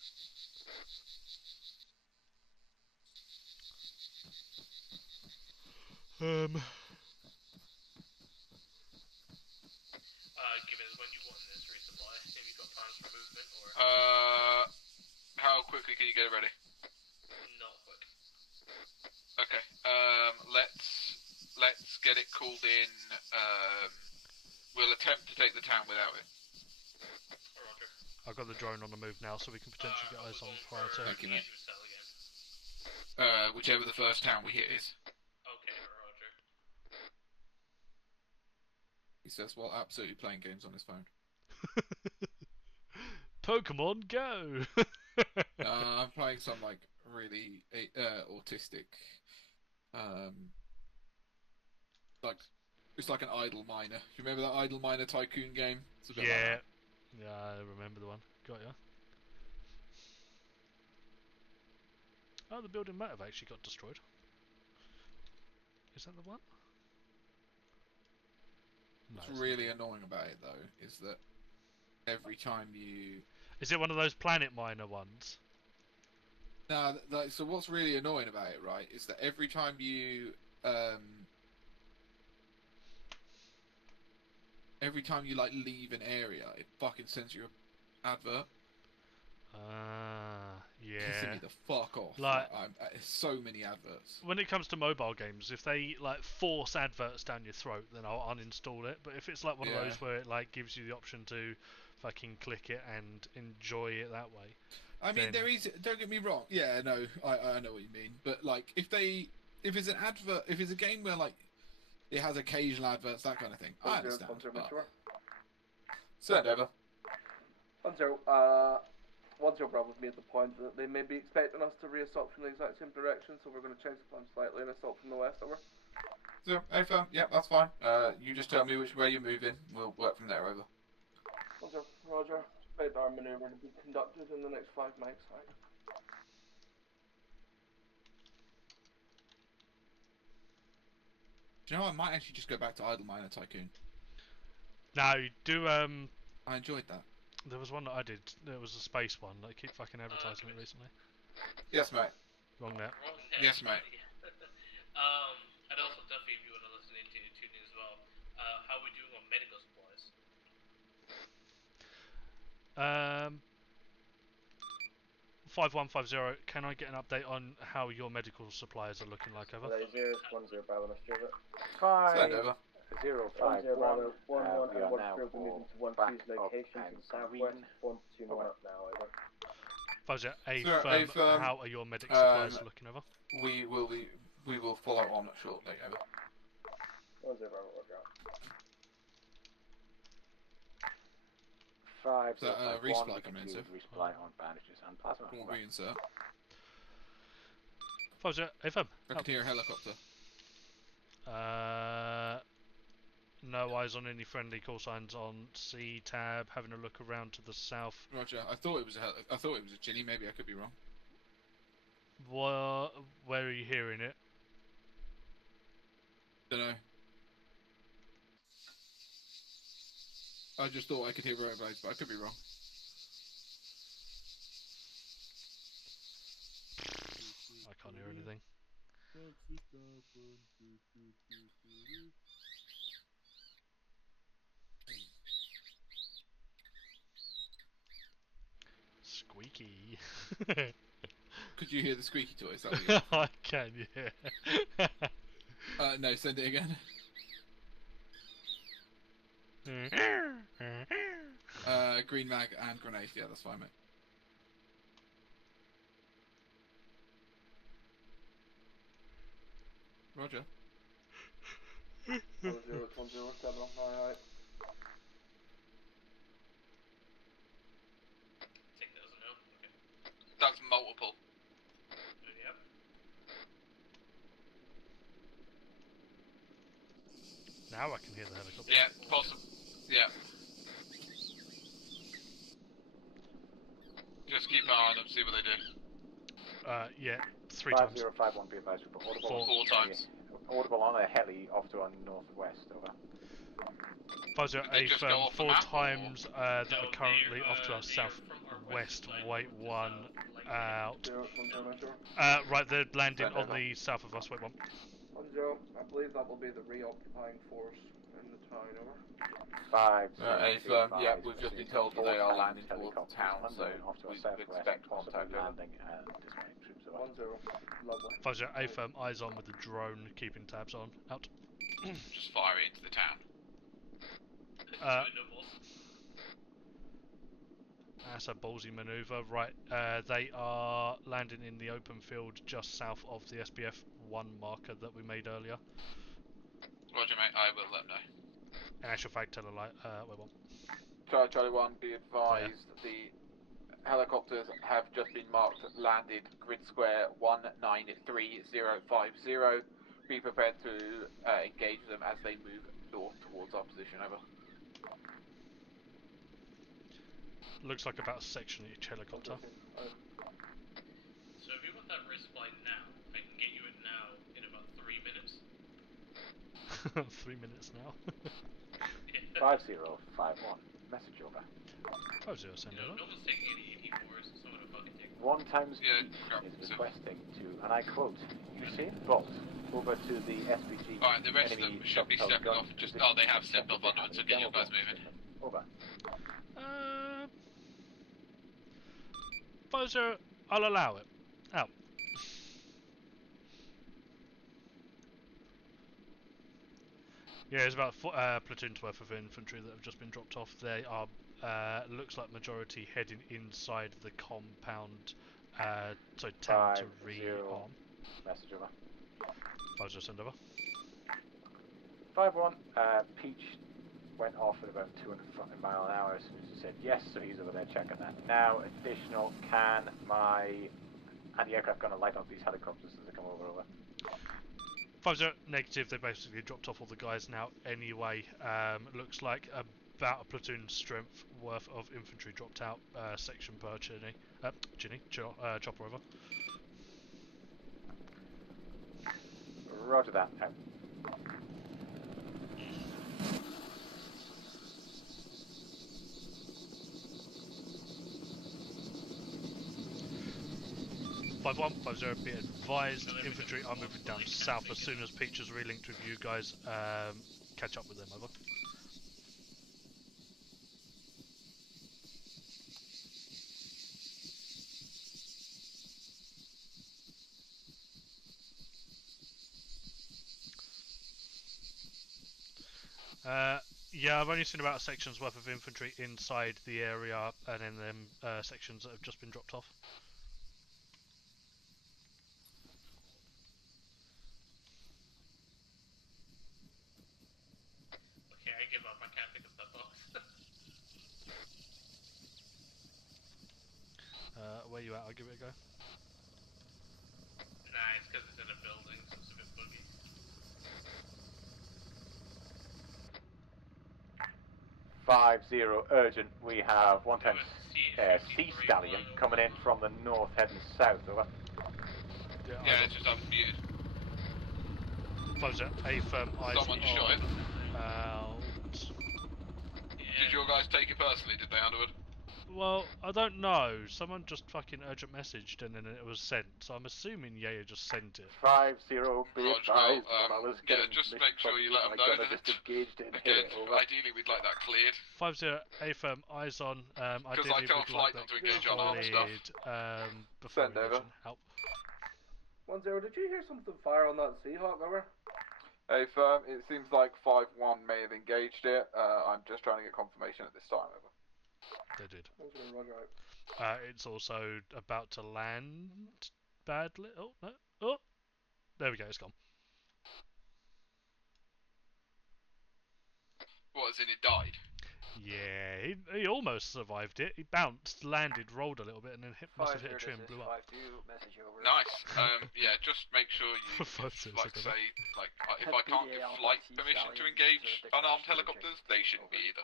Given when you want this resupply, have you got plans for movement or? How quickly can you get it ready? Not quick. Okay. Let's get it called in. We'll attempt to take the town without it. Roger. I've got the drone on the move now, so we can potentially get eyes on prior to. Thank you, mate. Whichever the first town we hit is. Okay, roger. He says while absolutely playing games on his phone. Pokemon Go! I'm playing some like really autistic, like it's like an idle miner. Do you remember that idle miner tycoon game? It's a bit like that. Yeah, I remember the one. Got ya. Oh, the building might have actually got destroyed. Is that the one? What's really annoying about it though is that every time you... Is it one of those planet miner ones? No, so what's really annoying about it, right, is that every time you like leave an area, it fucking sends you an advert. Yeah. Pissing me the fuck off. Like, so many adverts. When it comes to mobile games, if they like force adverts down your throat, then I'll uninstall it. But if it's like one of those where it like gives you the option to fucking click it and enjoy it that way. I mean, there is. Don't get me wrong. Yeah, no, I know what you mean. But like, if it's an advert, if it's a game where like it has occasional adverts, that kind of thing, I understand. Send over. 10 Bravo's made the point that they may be expecting us to reassault from the exact same direction, so we're going to change the plan slightly and assault from the west. Over. So, AFM, yeah, that's fine. You just tell me which way you're moving. We'll work from there. Over. Roger. Expect our manoeuvre to be conducted in the next 5 miles. Right. Do you know, I might actually just go back to Idle Miner Tycoon. No, do I enjoyed that. There was one that I did. There was a space one. They keep fucking advertising it recently. Yes, mate. Wrong net. Yes, mate. I'd also definitely, if you want to listen into news as well, how are we doing on medical supplies? 5150. Can I get an update on how your medical supplies are looking like? Over. 10 Bravo, let's do it. 5-0-5-1. 1 and 1 now crew will be moving to 1 2's location to the southwest. 1 2 more up now. Over. 50, how are your medic supplies looking? Over. We will follow on shortly. Over. 10 Bravo, roger. 5-0-5-1. Resupply on bandages and plasma. Reinsert. 50, AFM. I can hear a helicopter. No eyes on any friendly call signs on C tab. Having a look around to the south. Roger. I thought it was a Chile. Maybe I could be wrong. Where are you hearing it? Don't know. I just thought I could hear roadblades, but I could be wrong. can't hear anything. Squeaky. Could you hear the squeaky toy? Is that what you're I can, yeah. No, send it again. Green mag and grenade. Yeah, that's fine, mate. Roger. 10-10, Terminal. Aye. Take those no. Okay. That's multiple. Yep. Now I can hear the helicopter. Yeah, possible. Yeah. Just keep an eye on them, see what they do. Yeah, 3 times. 5051, be advised, we've got audible. 4 times. Audible on a heli off to our northwest, over. 50A, 4 times that are currently off to our southwest. Wait 1 out. Right, they're landing on the south of us. Wait 1. 10, I believe that will be the reoccupying force in the town, over. 5 yeah, we've just been told that they are landing towards the town, so we expect contact landing and dismounting troops over. 10, lovely. 50A firm, eyes on with the drone, keeping tabs on. Out. Just fire it into the town. That's a ballsy manoeuvre. Right, they are landing in the open field just south of the SBF 1 marker that we made earlier. Roger, mate. I will let them know. In actual fact, tell a lie. Wait 1. Charlie 1, be advised, the helicopters have just been marked landed grid square 193050. Be prepared to engage them as they move north towards our position, over. Looks like about a section of each helicopter. So if you want that wrist flight now, I can get you it now in about 3 minutes. 3 minutes now. 5051, message over. 50, send over. No one's taking any EP4s, so I'm gonna fucking take 1 times is requesting to, and I quote, Usain Bolt over to the SPG. Alright, the rest of them should be stepping off. Just they have stepped off onto it, so get your guys moving. Over. 50, I'll allow it. Out. Yeah, there's about platoon's worth of infantry that have just been dropped off. They are, looks like majority heading inside the compound, so town to rearm. Message over. 50, send over. 5-1, Peach went off at about 200 mile an hour as soon as he said yes, so he's over there checking that. Now, additional, can my anti-aircraft gun light up these helicopters as they come over? 50, negative, they basically dropped off all the guys now anyway. Looks like about a platoon strength worth of infantry dropped out, section per chopper over. Roger that. 51, 50, be advised, infantry are moving down south as soon as Peach is relinked with you guys. Catch up with them, over. Yeah, I've only seen about a section's worth of infantry inside the area, and then them sections that have just been dropped off. Okay, I give up. I can't pick up that box. Where you at? I'll give it a go. Nah, it's because it's in a building, so it's a bit buggy. 50, urgent. We have 1 times Sea Stallion coming in from the north heading south, over. Yeah, it's just unmuted. 50, A firm, eyes Someone shot it. out. Did your guys take it personally, did they, Underwood? Well, I don't know. Someone just fucking urgent messaged and then it was sent. So I'm assuming Yaya just sent it. 5-0, be Roger, advised, while I was yeah, getting just mission make sure you let them my know gunner that. just engaged it and Again, hit it over. ideally we'd like that cleared. 50 A-firm, eyes on. Because Ideally I can't we'd fly like them that to engage unarmed stuff. cleared, before Send over. engaging. Help. 1-0, did you hear something fire on that Seahawk over? Hey, firm, it seems like 5-1 may have engaged it. I'm just trying to get confirmation at this time, over. They did. Roger out. It's also about to land badly. Oh, no. Oh! There we go, it's gone. What, as in it died? Yeah, he almost survived it. He bounced, landed, rolled a little bit, and then must have hit a tree and blew up. Nice. Yeah, just make sure you, like, say, like, if I can't give flight permission to engage unarmed helicopters, they shouldn't be either.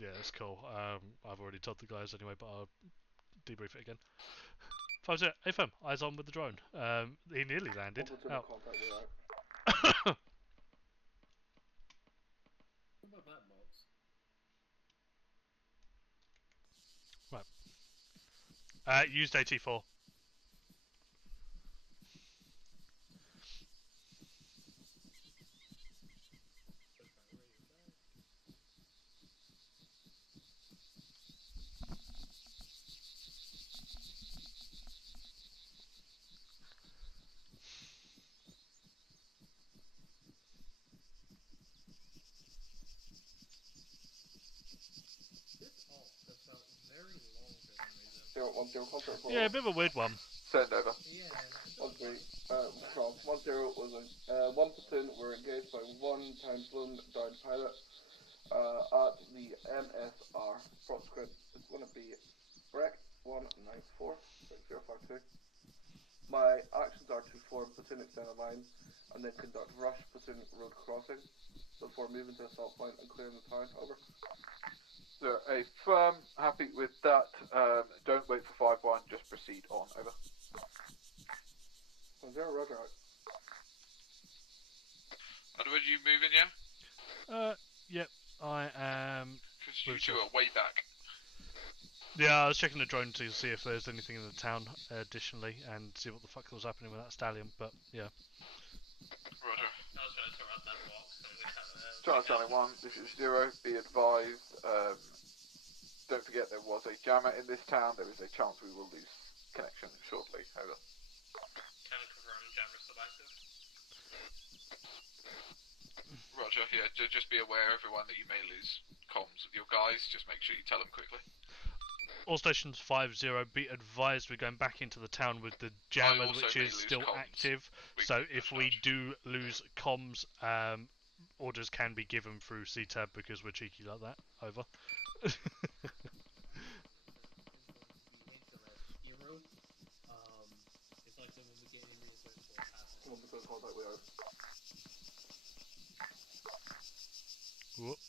Yeah, that's cool. I've already told the guys anyway, but I'll debrief it again. 50, AFM, eyes on with the drone. He nearly landed. Out. What about that box? Right. Used AT4. Yeah, a bit of a weird one. Send over. Yeah. 1-3. From 1-0 was one platoon were engaged by 1 times lone down pilot at the MSR. Prop script is going to be Breck 194-6052. My actions are to form platoon extended line and then conduct rush platoon road crossing before moving to assault point and clearing the town. Over. So, a firm, happy with that. Don't wait for 5-1, just proceed on. Over. 1-0, roger out. Edward, you moving, yeah? Yep, I am. Because you two are way back. Yeah, I was checking the drone to see if there's anything in the town additionally and see what the fuck was happening with that stallion, but yeah. Roger. I was going to throw out that box and we have Charlie 1, this is 0. Be advised. Don't forget there was a jammer in this town. There is a chance we will lose connection shortly. Over. Can I confirm jammer still active? Roger, yeah, just be aware, everyone, that you may lose comms with your guys. Just make sure you tell them quickly. All stations 5-0, be advised we're going back into the town with the jammer, which is still active. So if we do lose comms, orders can be given through CTAB because we're cheeky like that. Over. It's like when we get in the certain pass. Someone because contact we are. Whoop.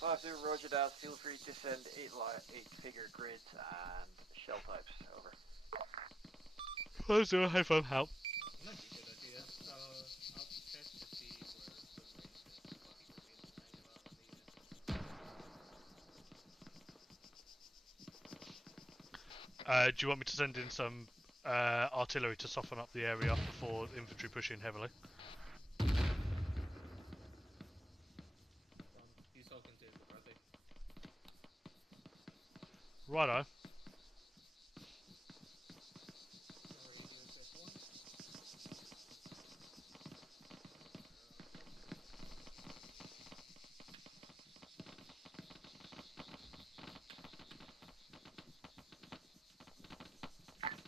50, roger that. Feel free to send 8-figure grids and shell types. Over. 50, high phone, help. That'd be a good idea. I'll check to see where the range is. Do you want me to send in some artillery to soften up the area before infantry push in heavily? He's talking to McCarthy. Righto.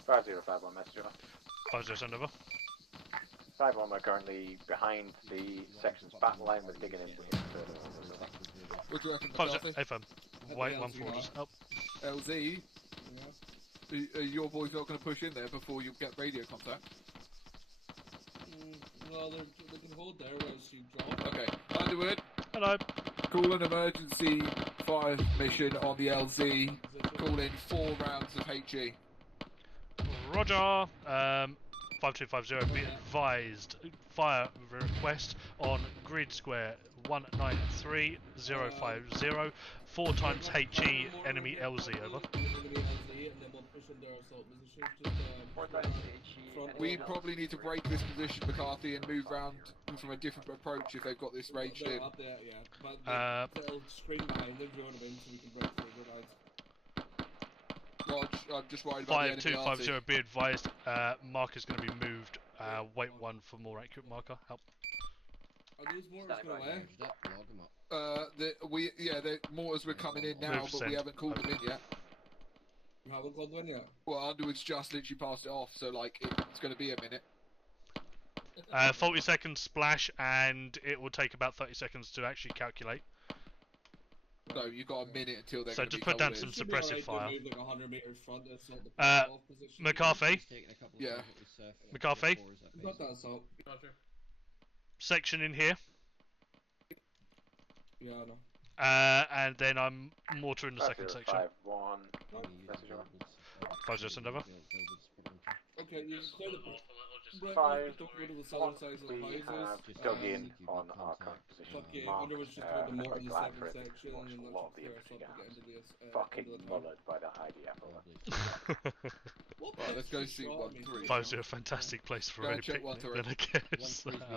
Five 051 message over. 50, send over. 5-1, we're currently behind the section's battle line. We're digging into it further. What do you reckon, 50, McCarthy? FM. Wait, 1 for orders. Help. LZ, are your boys not going to push in there before you get radio contact? Well, they can hold there as you drop. Okay, Underwood. Hello. Call an emergency fire mission on the LZ. Call in 4 rounds of HE. Roger. 5250, be advised. Fire request on grid square 193050. 4 times HE, enemy LZ, over. We probably need to break this position, McCarthy, and move round from a different approach if they've got this ranged in. Up there, yeah. But they'll screen behind them, drone them in so we can break through the lines. Rog, I'm just worried about the enemy 5250, be advised. Marker's going to be moved. Wait 1 for more accurate marker. Help. Are these mortars going away? The mortars were coming in now, but we haven't called them in yet. You haven't called them in yet? Well, Underwood's just literally passed it off, so like it's going to be a minute. 40 seconds splash, and it will take about 30 seconds to actually calculate. So you've got a minute until they're So going to just be put down in. some suppressive fire. Move like 100 meters front, that's not the position. McCarthy. Yeah. McCarthy. Got that assault. Section in here. Yeah, I know. And then I'm mortar in the second section. 5-1. Message over. 50 send over. Okay, you clear the 5. Don't go to the southern side of the We houses. have dug in on our current position. Mark, Underwood's just going to I'm more quite in the glad second for it. section, Watched and a then lot of the clear us infantry up and get guns. into this. Fucking mullered by the IDF over. Right, let's go see 1-3. 50, fantastic place for a picnic, then I guess. Quite a bit.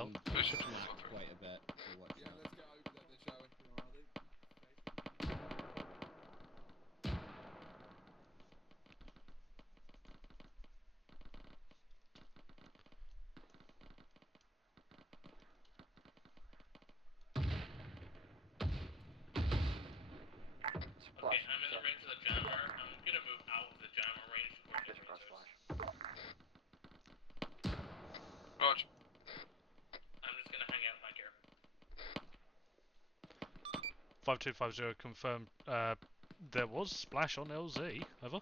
Yeah, let's get over there, shall we? Okay, I'm in the range of the jammer. I'm gonna move out of the jammer range towards the meters. Roger. I'm just gonna hang out back here. 5250 confirmed. There was splash on LZ. Over.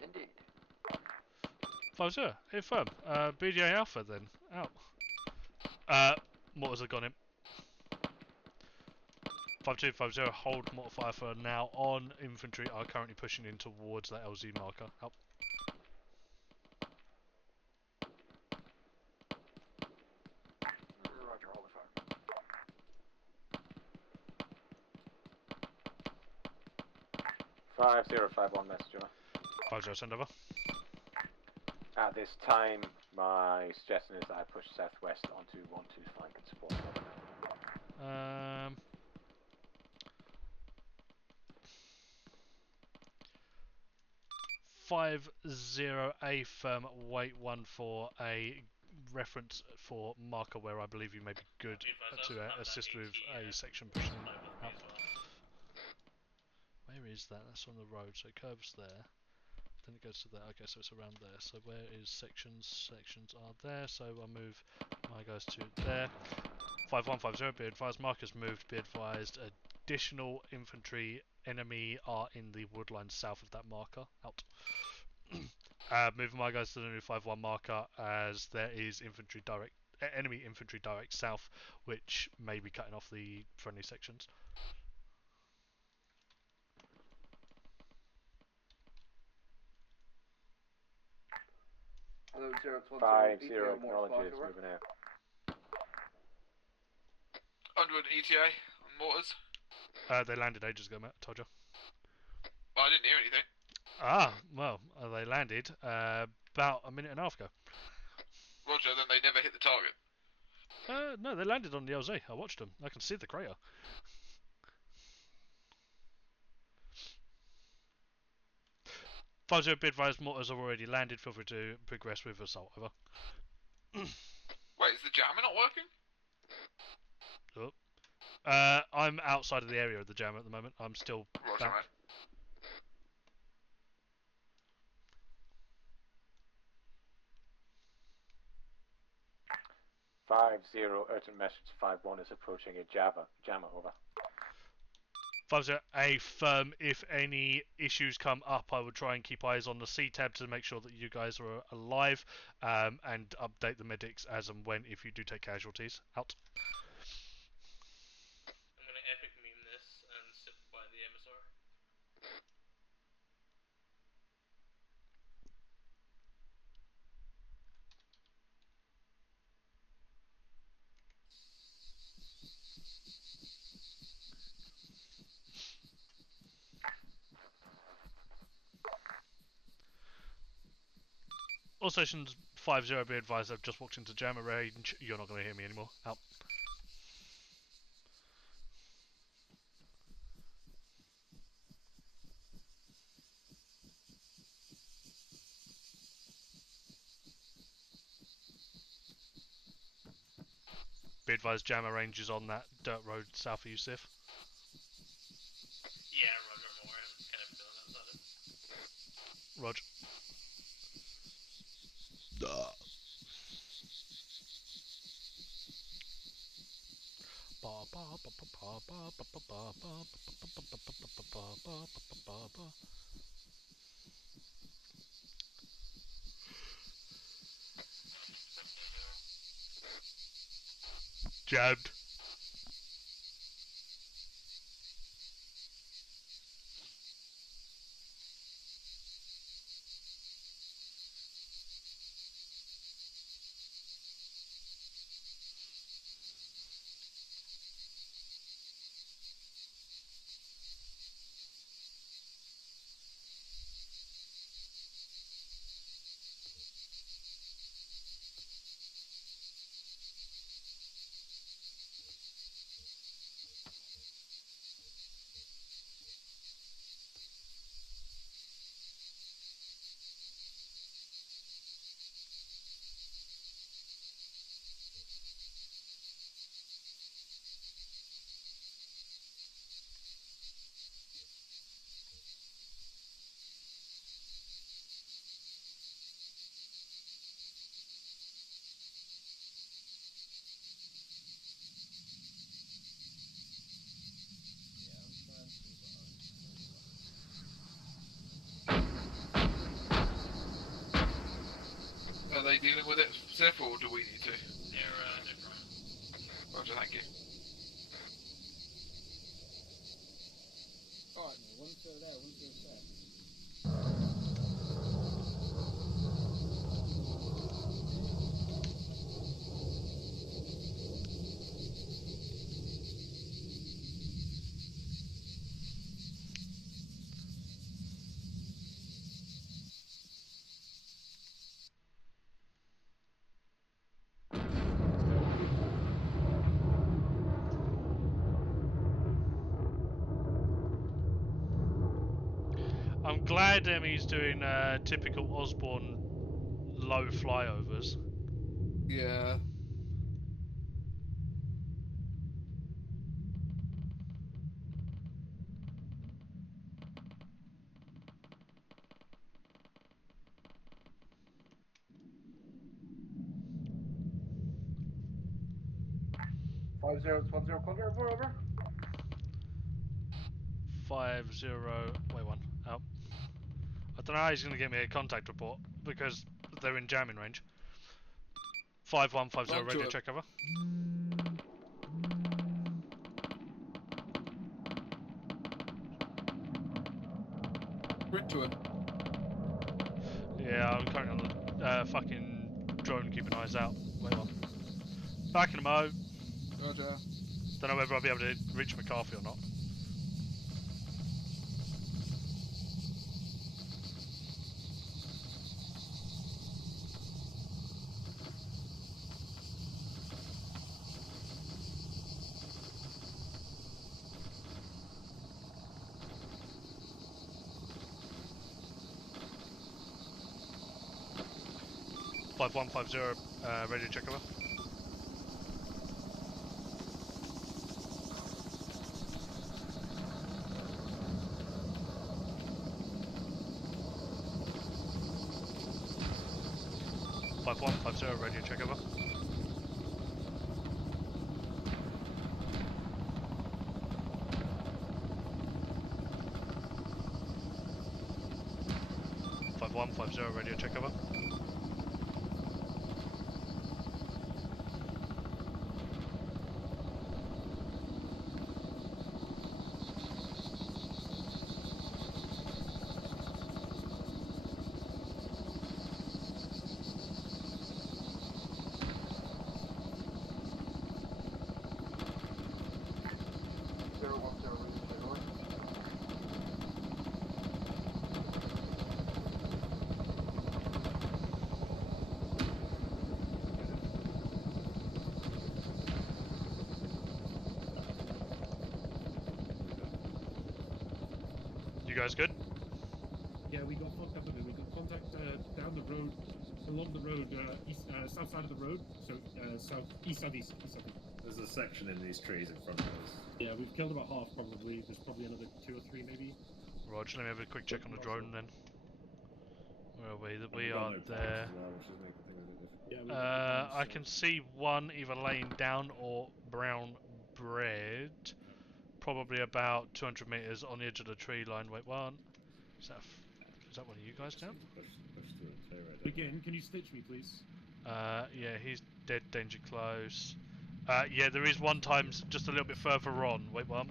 Indeed. 50, affirm. BDA Alpha then. Out. Mortars have gone in. 5250, hold mortar fire for now on. Infantry are currently pushing in towards that LZ marker. Help. Roger, hold the fire. 5051 message over. 50 send over. At this time, my suggestion is that I push southwest onto 1-2's flank and support. 50 firm, wait 1 for a reference for marker where I believe you may be good to assist with a section pushing up. Where is that? That's on the road, so it curves there. Then it goes to there. Okay, so it's around there. So where is sections? Sections are there, so I'll move my guys to there. 5150, be advised, markers moved, be advised, additional infantry enemy are in the woodline south of that marker. Out. Moving my guys to the new 5-1 marker as there is infantry direct, enemy infantry direct south, which may be cutting off the friendly sections. Hello, 50 acknowledges, moving out. Underwood ETA on mortars. They landed ages ago, Matt. Told you. Well, I didn't hear anything. Ah, well, they landed about a minute and a half ago. Roger, then they never hit the target. No, they landed on the LZ. I watched them. I can see the crater. Pfizer, be advised, mortars have already landed. Feel free to progress with assault. Over. Wait, is the jammer not working? Oh. I'm outside of the area of the jammer at the moment. I'm still Roger, back. mate. Urgent message 5-1 is approaching a jammer, over. 50, a firm. If any issues come up, I will try and keep eyes on the C-tab to make sure that you guys are alive, and update the medics as and when if you do take casualties. Out. I'm gonna epic meme this and sit by the MSR. All stations 5-0, be advised, I've just walked into jammer range. You're not going to hear me anymore. Out. Be advised, jammer range is on that dirt road south of you, Sif. Yeah, Roger Moore. I'm kind of feeling outside it. Roger. Jabbed. Are they dealing with it, Sif, or do we need to? They're fine. Roger, thank you. Alright, once they're there, once they're there. I'm glad Emmy's doing typical Osborne low flyovers. Yeah. Five zero one zero contact over. 5-0. Wait one. Out. I don't know how he's going to get me a contact report because they're in jamming range. 5150 radio check over. Sprint to him. Yeah, I'm currently on the fucking drone keeping eyes out. Wait on. Back in a mo. Roger. Don't know whether I'll be able to reach McCarthy or not. Five 5150 radio check over. Five 5150 radio check over. Five 5150 radio check over. guys good? Yeah, we got fucked up a bit. We got contact down the road, along the road, south side of the road. So southeast. There's a section in these trees in front of us. Yeah, we've killed about half probably. There's probably another 2 or 3 maybe. Roger, let me have a quick check on the drone then. Where are we? And We we've got are no planes there. as well, which is making things a bit difficult. I can see one either laying down or brown bread. Probably about 200 meters on the edge of the tree line. Wait, one. Is that one of you guys down? Push through and tear it. Begin. Can you stitch me, please? Yeah, he's dead. Danger close. Yeah, there is one time just a little bit further on. Wait, one.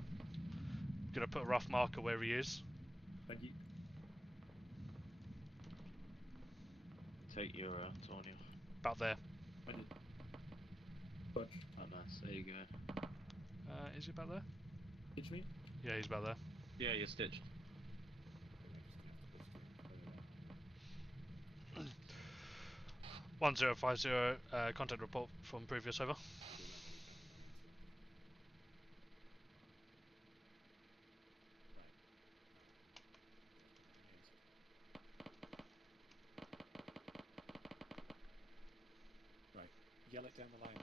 Gonna put a rough marker where he is. Thank you. Take your Antonio. About there. I did. Push. Oh, nice. There you go. Is he about there? Stitch me? Yeah, he's about there. Yeah, you're stitched. 1050, contact report from previous over. Right, yell it down the line.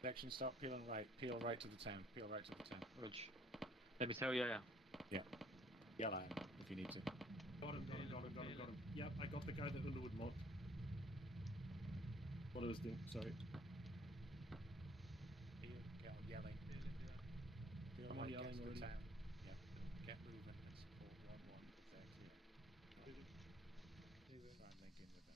Section, start peeling right. Peel right to the town. Peel right to the town. Rudge. Let me tell you, yeah. Yeah. Yell at him if you need to. Got him. Yep, I got the guy that Underwood mocked. What I was doing, sorry. Yelling. Peel I'm right, yelling get to already. the town. Yep. Get moving and support 1-1 if they're clear. Try and link in with them.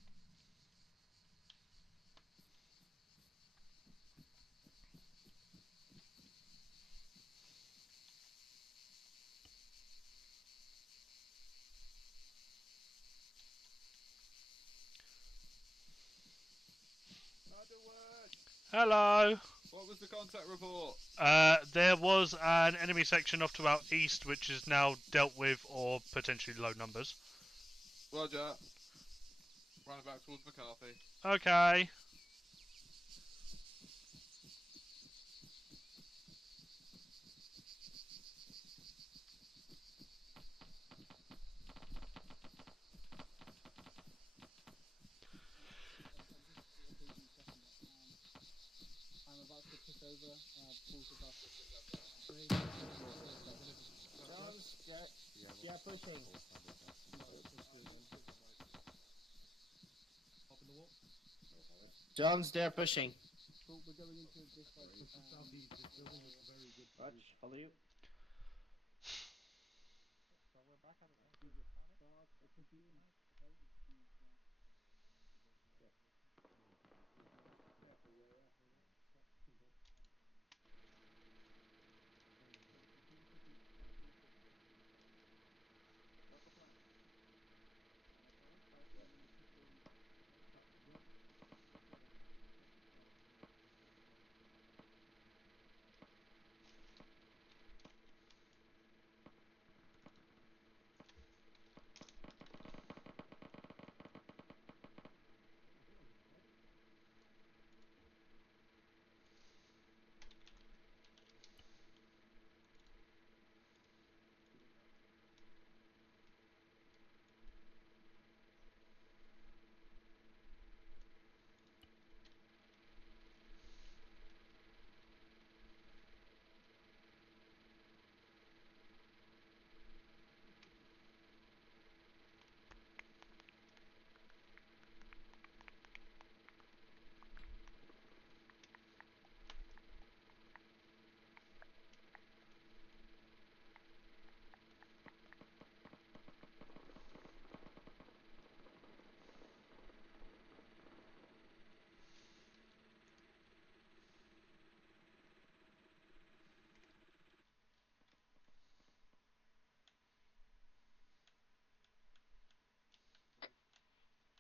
Hello. What was the contact report? There was an enemy section off to our east, which is now dealt with or potentially low numbers. Roger. Running back towards McCarthy. Okay. I'm about to pick over, pulls it off. Yeah, pushing. John's there pushing. Cool, we're going into this like southeast. This building looks very good. Watch, follow you. So we're back at the previous start. It could be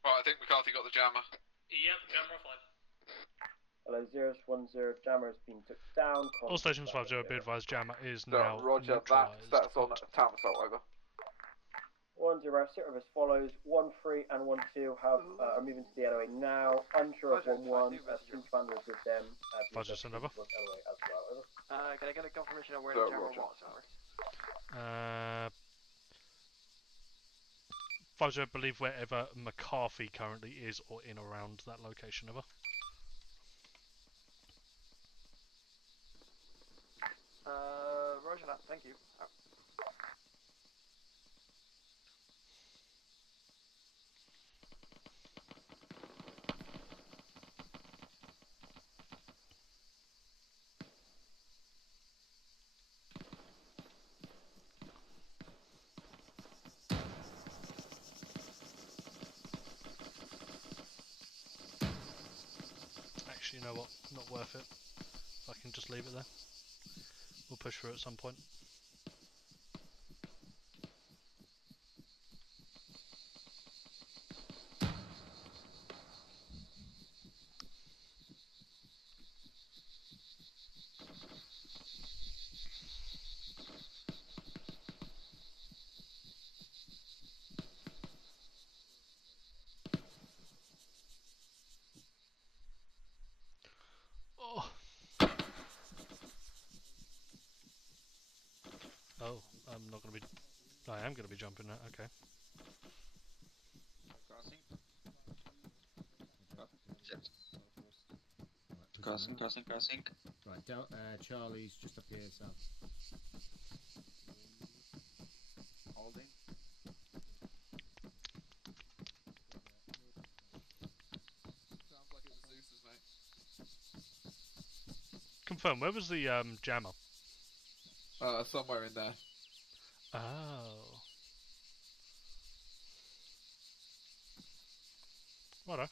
Right, I think McCarthy got the jammer. Yep, jammer fine. Hello, 010, jammer has been took down. All stations 50, be advised, jammer is So, now Roger, neutralized. that's on town assault, over. 1-0, sit over as follows. 1-3 and 1-2 are moving to the LOA now. Unsure of 1-1. Team commander is with them. Fuzzer, send over. LOA as well. Over. Can I get a confirmation of where the tower was? Over. Fuzzer, I believe wherever McCarthy currently is, or in around that location. Over. Roger that. Thank you. Actually, you know what? Not worth it. I can just leave it there. We'll push through at some point. Oh, I'm not going to be... I am going to be jumping that, okay. Crossing. Right, Charlie's just up here, south. Holding. Sounds like it was Zeus's, mate. Confirm, where was the jammer? Somewhere in there. Oh. Righto.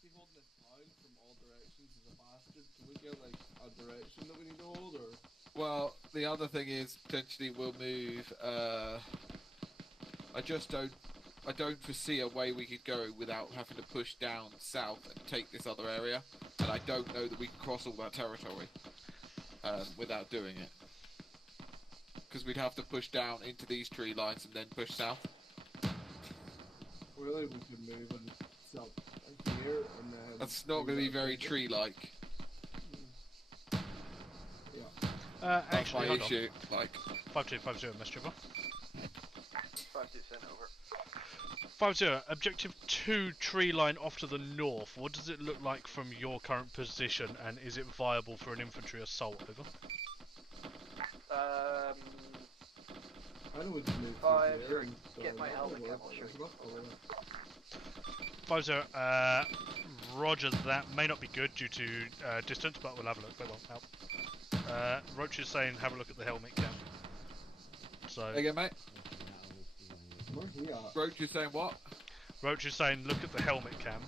Keep holding this down from all directions as a bastard. Can we get like a direction that we need to hold, or? Well, the other thing is potentially we'll move. I don't foresee a way we could go without having to push down south and take this other area, and I don't know that we can cross all that territory without doing it, because we'd have to push down into these tree lines and then push south. Really, we could move and south here and then. That's not going to be very tree-like. Yeah. That's my issue. Like 5250, Mr. Trevor. 52 sent over. 50, objective 2 tree line off to the north. What does it look like from your current position, and is it viable for an infantry assault? Over. I know we can move here and get my helmet cam, I'll show you. 50, roger, that may not be good due to distance, but we'll have a look. Wait, well, out. Roach is saying have a look at the helmet cam. So. Again, mate. Roach is saying what? Roach is saying look at the helmet cam.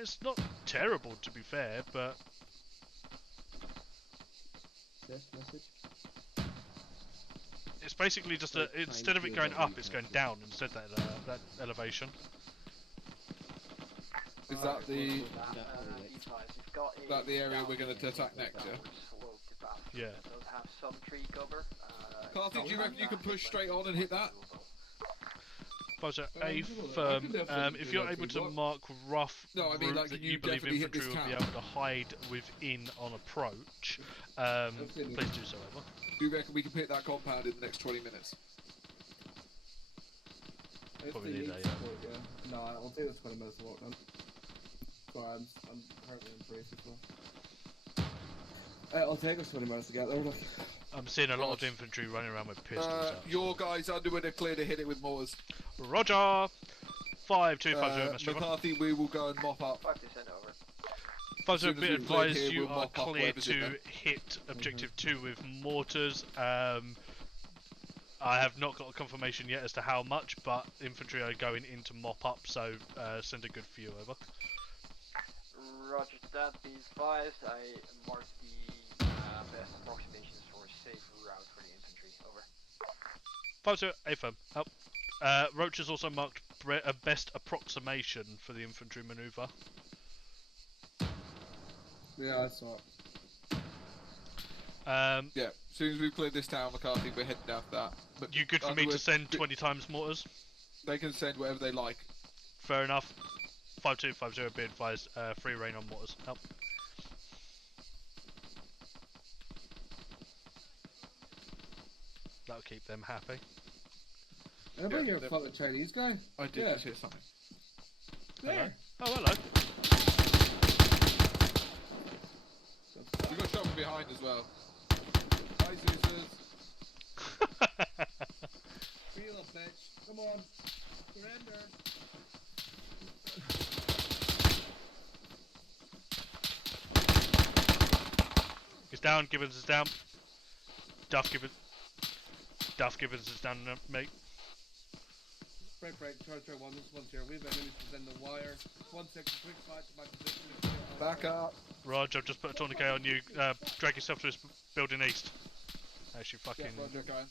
It's not terrible to be fair, but. It's basically just a. Instead of it going up, it's going down instead that elevation. Is that the area we're going to attack next? Yeah. It does have some tree cover. Carthy, do you reckon you can push straight on and hit that? Buzzer, A firm. If you're able to mark rough route like, that you believe infantry will be able to hide within on approach, please do so. Over. Do you reckon we can hit that compound in the next 20 minutes? Probably need that, yeah. No, I'll take the 20 minutes to walk then. Sorry, I'm currently in brace as well. I'll take us 20 minutes to get there. I'm seeing a lot of infantry running around with pistols out. Your guys Underwood are clear to hit it with mortars. Roger! 5250, Mr. McCarthy, we will go and mop up. 50 sent over. Buzzer, be advised you are clear to hit objective 2 with mortars. I have not got a confirmation yet as to how much, but infantry are going in to mop up, so send a good few over. Roger that, be advised. I marked the best approximations for a safe route for the infantry. Over. 50, A firm. Help. Roach has also marked a best approximation for the infantry manoeuvre. Yeah, I saw it. Yeah, as soon as we've cleared this town, McCarthy, we're heading down to that. But You good for me to send 20 times mortars? They can send whatever they like. Fair enough. 5250, be advised, free reign on mortars. Help. That'll keep them happy. Anybody here fought the Chinese guy? I did just hear something. There. Oh, hello. You got shot from behind as well. Hi, Zeusers. Feel up, bitch. Come on. Surrender. He's down, Gibbons is down. Duff Gibbons is down, mate. Break, try one, this one's here. We have enemies within the wire. 1 second, quick fight to my position. Back up. Roger, I've just put a tourniquet on you. Drag yourself to this building east. Actually, fucking... Yeah, Roger, going.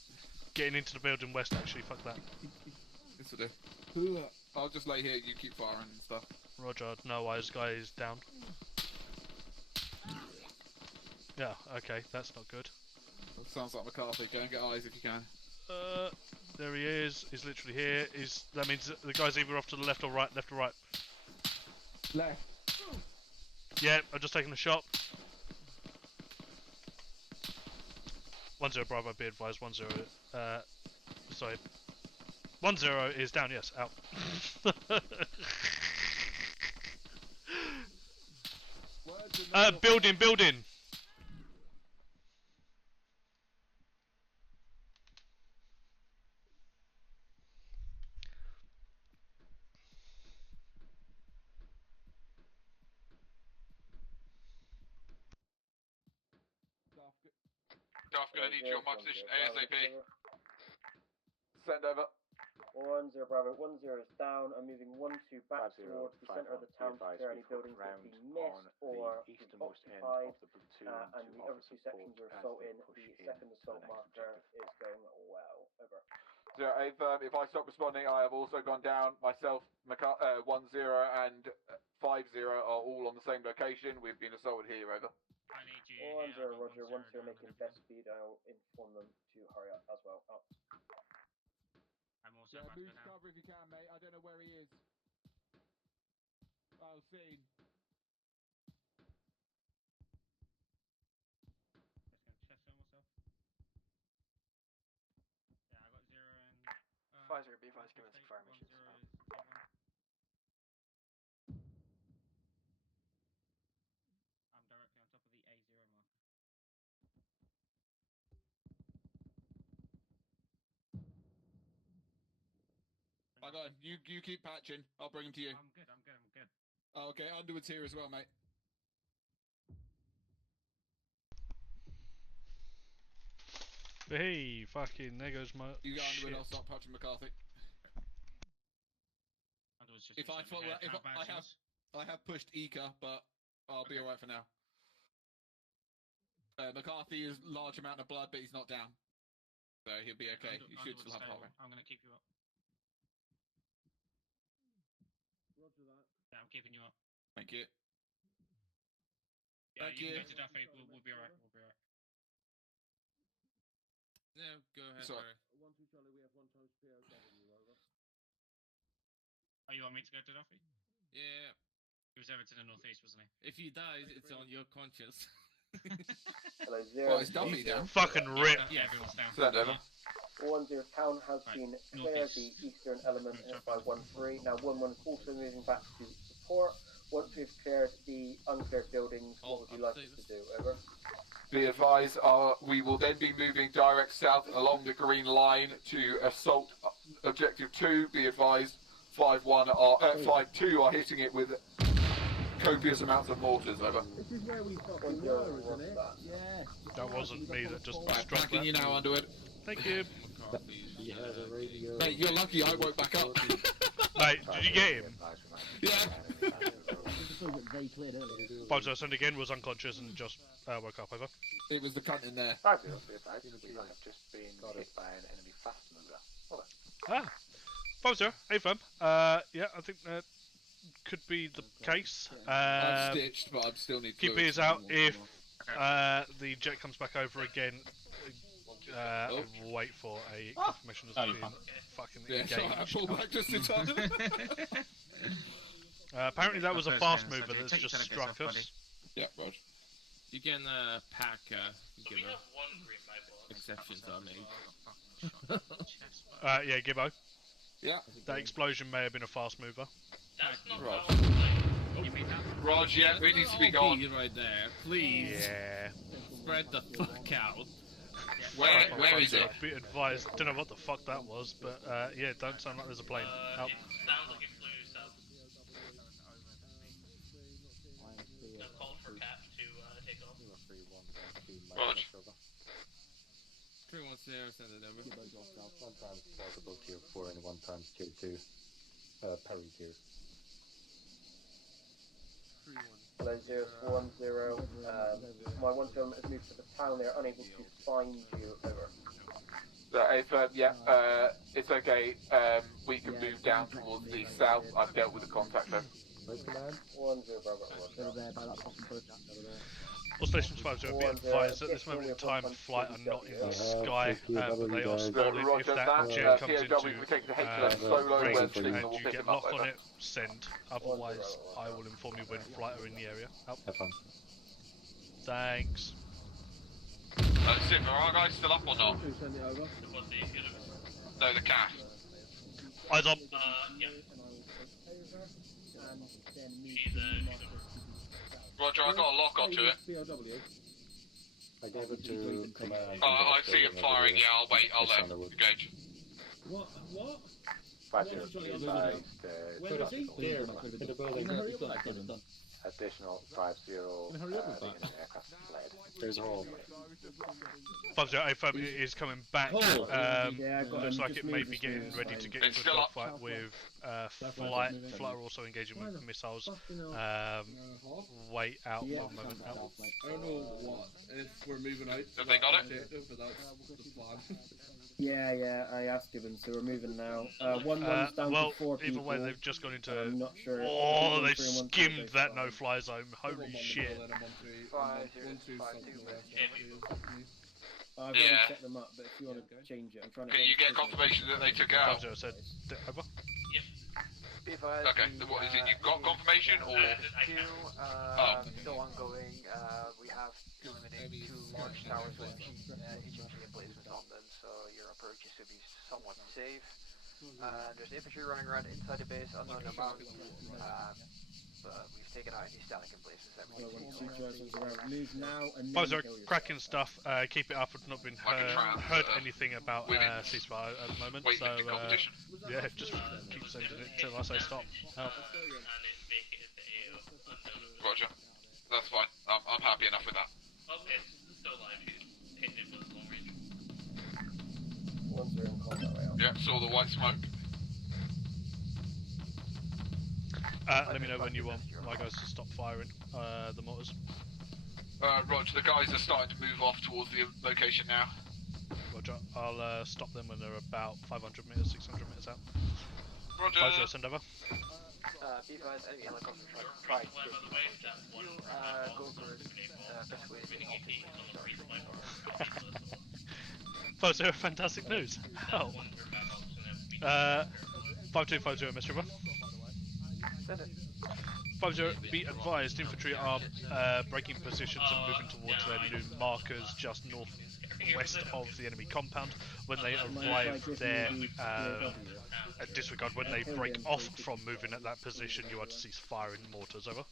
Getting into the building west, actually, fuck that. This will do. I'll just lay here, you keep firing and stuff. Roger, no eyes, guy is down. Yeah, okay, that's not good. That sounds like McCarthy. Go and get eyes if you can. There he is. He's literally here. That means the guy's either off to the left or right. Left or right. Left. Yeah, I've just taken a shot. 10 Bravo, be advised. 10. Sorry. 10 is down. Yes, out. Building. Duff, gonna need you on my position ASAP. Send over. 10 Bravo, 10 is down. I'm moving 12 back towards the centre of the town to clear any buildings that have been missed or occupied. And the other two sections are assaulting. The second assault marker is going well. Over. 0 if I stop responding, I have also gone down. Myself, 10 and 50 are all on the same location. We've been assaulted here. Over. I need you. 10 Roger, 10 making best speed. I'll inform them to hurry up as well. Out. I'm also Yeah, about to move go down. cover if you can, mate. I don't know where he is. Oh, seen. Just gonna chest on myself. Yeah, I got 0 and... Pfizer, be advised, giving us fire missions. I'm directly on top of the A0 marker. I got him. You keep patching. I'll bring him to you. I'm good. Oh, okay, Underwood's here as well, mate. Hey, fucking, there goes my You go shit. Underwood, I'll start patching McCarthy. If I follow, I have pushed Eka, but I'll be alright for now. McCarthy is large amount of blood, but he's not down, so he'll be okay. He should still have power. I'm gonna keep you up. Roger that. Yeah, I'm keeping you up. Thank you. Yeah, Thank you you. can go to Duffy. We'll be alright. Yeah, go ahead. Sorry. 1-2 Charlie, we have 1 times POW, over. Oh, you want me to go to Duffy? Yeah. He was over to the northeast, wasn't he? If he dies, it's on your conscience. Hello, 0. Oh, it's Duffy down. Fucking rip. Yeah, everyone's down. Send over. 10 town has been cleared. The eastern element by 1-3. Now 1-1 is also moving back to support. Once we've cleared the uncleared buildings, what would you like us to do? Over. Be advised, we will then be moving direct south along the green line to assault objective 2. Be advised, 5-2 are hitting it with copious amounts of mortars. Over. This is where we fucking were, isn't it? Yeah. That wasn't me that just Right, struck backing that. you now, Underwood. Thank you. He has a radio. Mate, you're lucky I woke back up. Mate, did you get him? Yeah. Very clear earlier. 50 again was unconscious and just woke up. Over. It was the cunt in there. 50, be advised. We have just been hit by an enemy fast mover. Over. Ah, 50, hey fam. Yeah, I think could be the case. I'm stitched, but I still need keep fluids. ears out if the jet comes back over again. Wait for a confirmation as being fucking engaged. I pull back just in time. Apparently that was a fast mover that's just struck us. Yeah, Rog. You can pack. We have one green rifle. Exceptions are made. Yeah, Gibbo. Yeah. That explosion may have been a fast mover. That's not Rog. Rog, yeah, it needs to be gone. Right there, please. Yeah. Spread the fuck out. Where is it? Be advised. Don't know what the fuck that was, but yeah, don't sound like there's a plane. Out. It sounds like it flew south. A call for Cap to take off. Rog. 310, send it over. One times portable tier 4 and one times tier 2. Perry tier. Hello, 010. My one film has moved to the town. They're unable to find you. Over. It's okay. We can move down towards the south. I've dealt with the contact there. Where's command? 10, Bravo. Over there by that bottom bridge. All stations 50 be advised at this moment in time flight are not in the sky, but they are spotted. If that jet comes into range and you get lock on it, send. Otherwise, I will inform you when flight are in the area. Out. Have fun. Thanks. Sim, are our guys still up or not? Send it over. No, the calf. Eyes up. Yeah. And then move She's, to Roger, I got a lock onto it. I gave it to command. I see him firing, yeah, I'll wait, I'll let him engage. What? 505 Where is he? Here, in the building. Hurry up with that, get it done. Additional 50. Hurry up with that. Aircraft fled. There's a hole. 5085 is coming back. Yeah, Looks like it may be getting ready to get into a dogfight with flight. Flight are also engaging with missiles. Wait out for a moment. I don't know what if we're moving out. Have they got it? But that's the plan. Yeah, I asked him, so we're moving now. One's down well, to 4 people. either way, they've just gone into. I'm not sure. Oh, they've skimmed that no-fly zone. Holy shit! I've already set them up, but if you want to change it, I'm trying to. Can you get confirmation that they took it out? Said over. Okay, what is it? You've got confirmation or? Still ongoing. We have eliminated 2 large towers with HMG emplacements on them, so your approach should be somewhat safe. There's infantry running around inside the base, unknown amount. But we've taken out any static emplacements that we Move now and Those are cracking stuff. Keep it up. I've not been heard anything about ceasefire at the moment. So yeah, just keep sending it till I say stop. Help. Roger. That's fine. I'm happy enough with that. Okay, still alive. She's hitting it with long range. One's in combat rail. Yeah, saw the white smoke. Let me know when you want my guys to stop firing the mortars. Roger, the guys are starting to move off towards the location now. Roger, I'll stop them when they're about 500 metres, 600 metres out. Roger. Roger, send over. B5, enemy helicopter try to go for it. Best way Photo, fantastic news. Oh. 5250, Mr. River. 50, be advised, infantry are breaking positions and moving towards their new markers just northwest of the enemy compound. When they arrive there, disregard, when they break off from moving at that position, you are to cease firing mortars, over.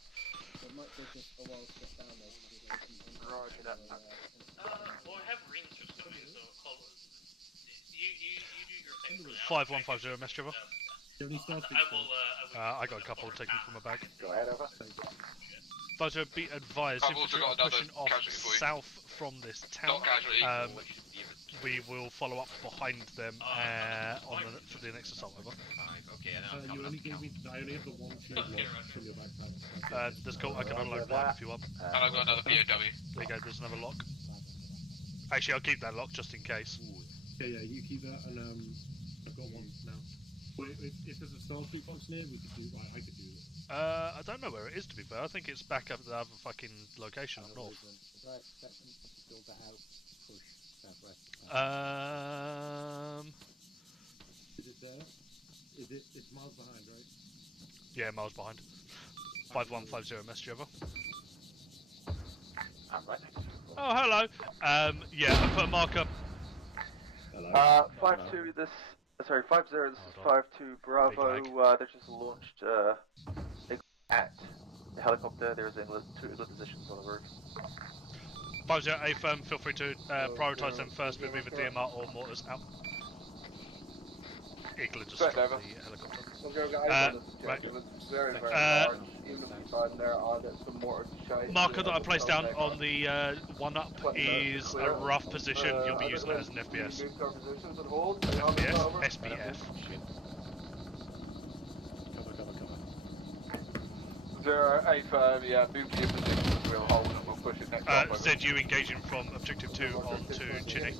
Roger that. Well, we have rangers coming, so you do your thing for now. 5150, Mr. River. I got a couple taken from my bag. Go ahead, over. Photo, be advised, infantry are pushing off south from this town. We will follow up behind them for the next assault, over. You only gave me, I only have the one shield lock from your backpack. That's cool, I can unload one if you want. And I've got another POW. There you go, there's another lock. Actually, I'll keep that lock just in case. Yeah, you keep that, and I've got one now. But if there's a Starfleet box near, we could do. I could do this. I don't know where it is, to be fair. I think it's back up at the other fucking location up north. If I expect them to build that out, push southwest. Is it there? It's miles behind, right? Yeah, miles behind. 5150 message over. I'm right next to you. Oh, hello. Yeah, I put a marker. 5-2, this... Sorry, 5-0, this is 5-2 Bravo. They just launched at the helicopter. There's two English positions on the roof. 50 A firm, feel free to prioritise them first with either DMR or mortars out. Eagle just dropped the helicopter. Right. It's very, very large. Even if you find there on some mortar shite. Marker that I placed down on the one up is a rough position. You'll be using it as an FPS. FPS? SPF. Cover. A firm, yeah, move to your position. We'll hold and we'll push it next time. ZU engaging from objective 2 on to Chini.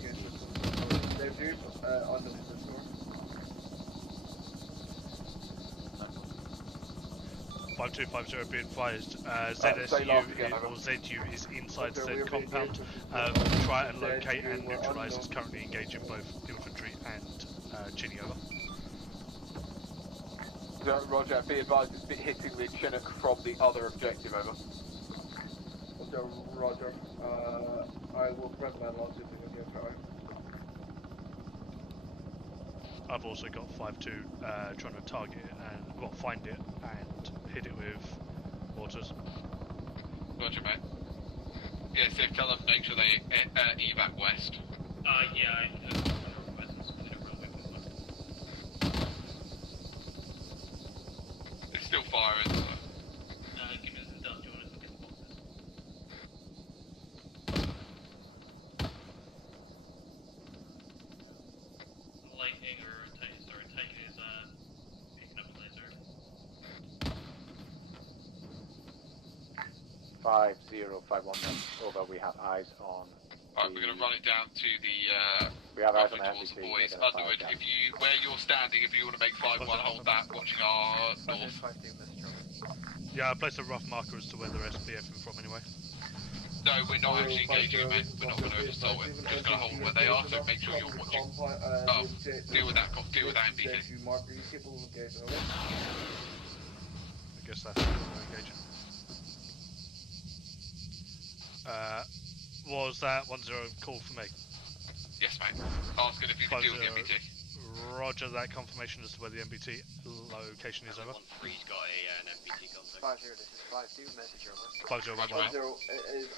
On the door. 5250, be advised, ZU is inside said compound. Try and locate and neutralise. It's currently engaging both infantry and Chini over. Roger, be advised it's hitting the Chinook from the other objective over. Roger. I will prep my loss if we can get try. I've also got 5-2 trying to target it and, well, find it and hit it with mortars. Roger, mate. Yeah, Steve, tell them to make sure they evac west. Yeah, It's still firing, so... give me some dust, do you want to get lightning or Titan is picking up a laser. 5051 over, we have eyes on. Alright, we're going to run it down to the we have eyes on towards the MBT, boys. Underwood, if you, where you're standing, if you want to make 5-1, hold that, watching our north. Yeah, I placed a rough marker as to where they're SPFing from anyway. No, we're not actually engaging them, mate. We're not going to oversell it. We're just going to hold where they are, so make sure you're watching. Oh, deal with that MBT. I guess that's how we're engaging. Was that 1-0 call for me? Yes, mate. Asking if you can deal with the MBT. Roger that confirmation as to where the MBT location is over. 1-3's got an MBT contact. 5-0, this is 5-2, message over. 5-0, 5-0 is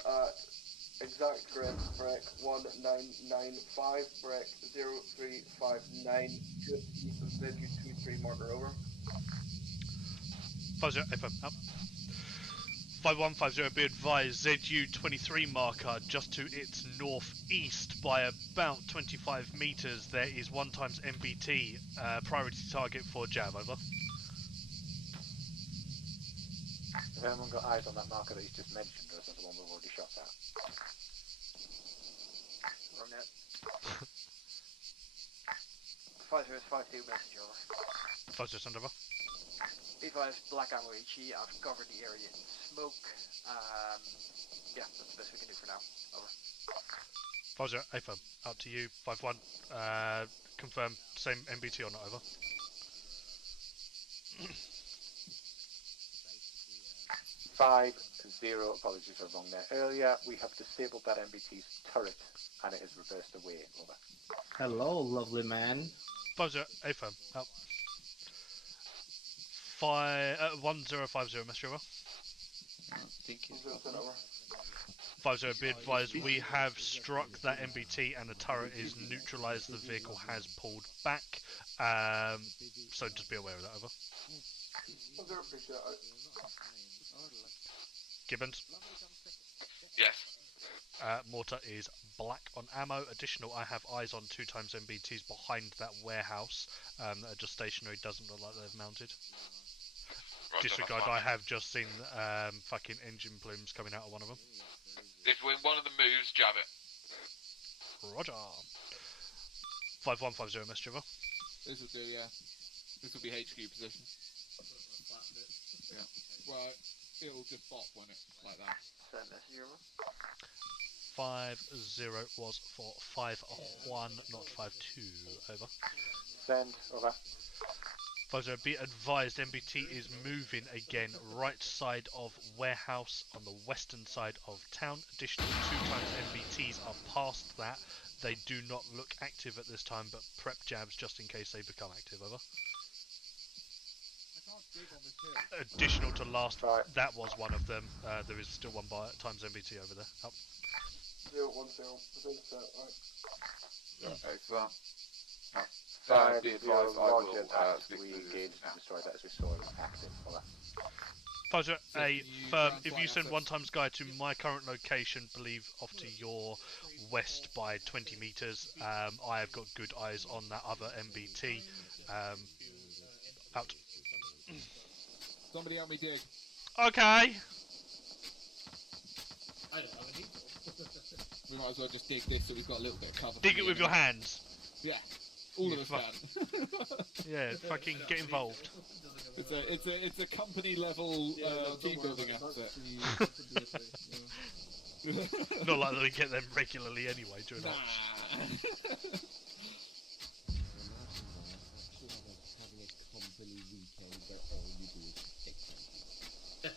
exact correct, break 1995, break 0359, ZU23 marker over. 50, FM, up. 5150, be advised, ZU23 marker just to its northeast by about 25 metres. There is 1 times MBT, priority target for Jav, over. Has anyone got eyes on that marker that he's just mentioned, or is that the one we've already shot at? Wrong net. 5-0 is 5-2, message over. 50, send over. B5, black ammo HE, I've covered the area in smoke. Yeah, that's the best we can do for now. Over. 50, AFM, out to you. 5-1, confirm, same MBT or not, over. 5-0, apologies for wrong there earlier. We have disabled that MBT's turret and it is reversed away. Over. Hello, lovely man. 50, AFM, out. 1050, message over. Thank you. 50, be advised, we have struck that MBT and the turret is neutralised. The vehicle has pulled back. So just be aware of that, over. Gibbons? Yes. Mortar is black on ammo. Additional, I have eyes on 2 times MBTs behind that warehouse that are just stationary. Doesn't look like they've mounted. Roger, disregard, I have just seen fucking engine plumes coming out of one of them. If when one of them moves, jab it. Roger. 5150, message over. This will do, yeah. This will be HQ position. Yeah. Well, it'll just bop when it like that. Send message over. 5-0 was for 5-1, not 5-2. Over. Send. Over. 5-0, be advised, MBT is moving again, right side of warehouse on the western side of town. Additional 2 times MBTs are past that. They do not look active at this time, but prep jabs just in case they become active. Over. Additional to last, that was one of them. There is still one by times MBT over there. Up. 010. I think so, right? Yeah, excellent. Be advised, I will we engage and destroy that as we saw it was active. Over. 5-0, a firm, if you send 1 times guy to my current location, believe off to your west by 20 meters, I have got good eyes on that other MBT. Out. Somebody help me dig. Okay. I don't have any. We might as well just dig this so we've got a little bit of cover. Dig it with your hands. Yeah. All of us can. Yeah, fucking get involved. It's a company level team building asset. Not like that we get them regularly anyway during ops.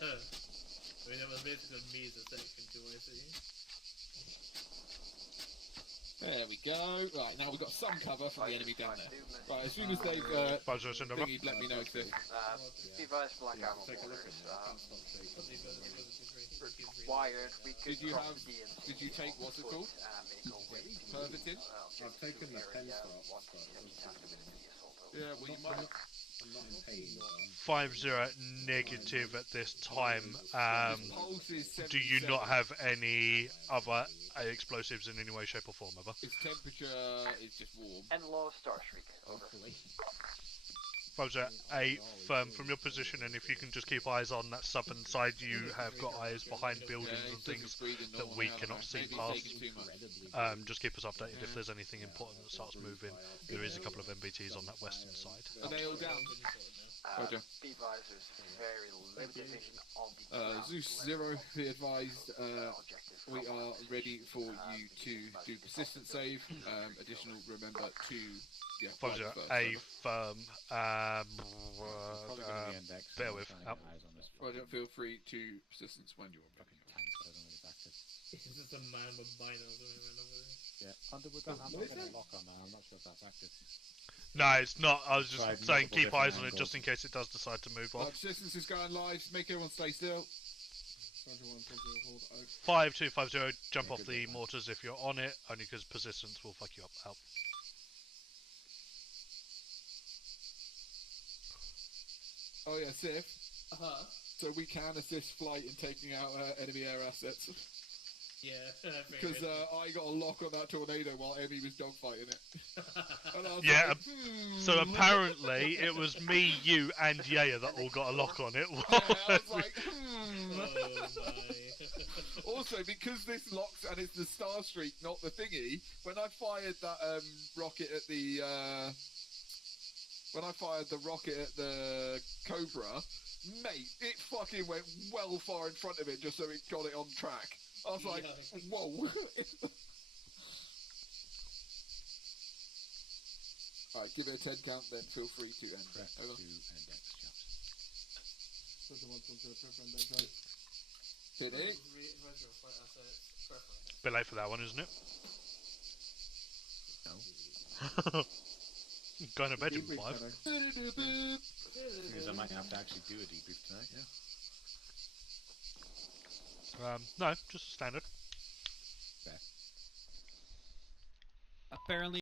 I mean, that was basically me as a section to I see. There we go. Right, now we've got some cover from the enemy down there. Right, as soon as they've thingied, let me know, Cliff. Be advised, Black Armor Warriors. Required, we could cross the DMC. Did you take what's it called? Pervitin? I've taken the pen start. Yeah, well you might. I'm not in pain. 5-0 negative at this time. Do you not have any other explosives in any way, shape or form, ever? Its temperature is just warm. And low star shriek. Hopefully. 5-0, a firm from your position, and if you can just keep eyes on that southern side, you have got eyes behind buildings and things that we cannot see past. Just keep us updated if there's anything important that starts moving. There is a couple of MBTs on that western side. Are they all down? Roger. Be advised, there's very limited vision on the Zeus 0, be advised, we are ready for you to do persistent save. Additional, remember to... Yeah, 5-0, a firm, bear with, up. Roger, feel free to persistence when you're ready. It's just a man with binos running over there. Yeah, Underwood, I'm not going to lock on now, I'm not sure if that's active. No, it's not. I was just saying keep eyes on it just in case it does decide to move off. Persistence is going live, make everyone stay still. 5250, jump off the mortars if you're on it, only because persistence will fuck you up. Out. Oh yeah, Sif. So we can assist flight in taking out enemy air assets. Yeah, because I got a lock on that tornado while Emmy was dogfighting it. Yeah, like, so apparently it was me, you, and Yaya that all got a lock on it. Yeah, I was like, Also, because this locks and it's the Star Streak, not the thingy, when I fired that rocket at the Cobra, mate, it fucking went well far in front of it just so it got it on track. I was like, whoa. Alright, give it a 10 count, then feel free to end. Over. Hit it. Bit late for that one, isn't it? No. Going to bed in 5. Because I might have to actually do a debrief tonight, yeah. No, just standard. Apparently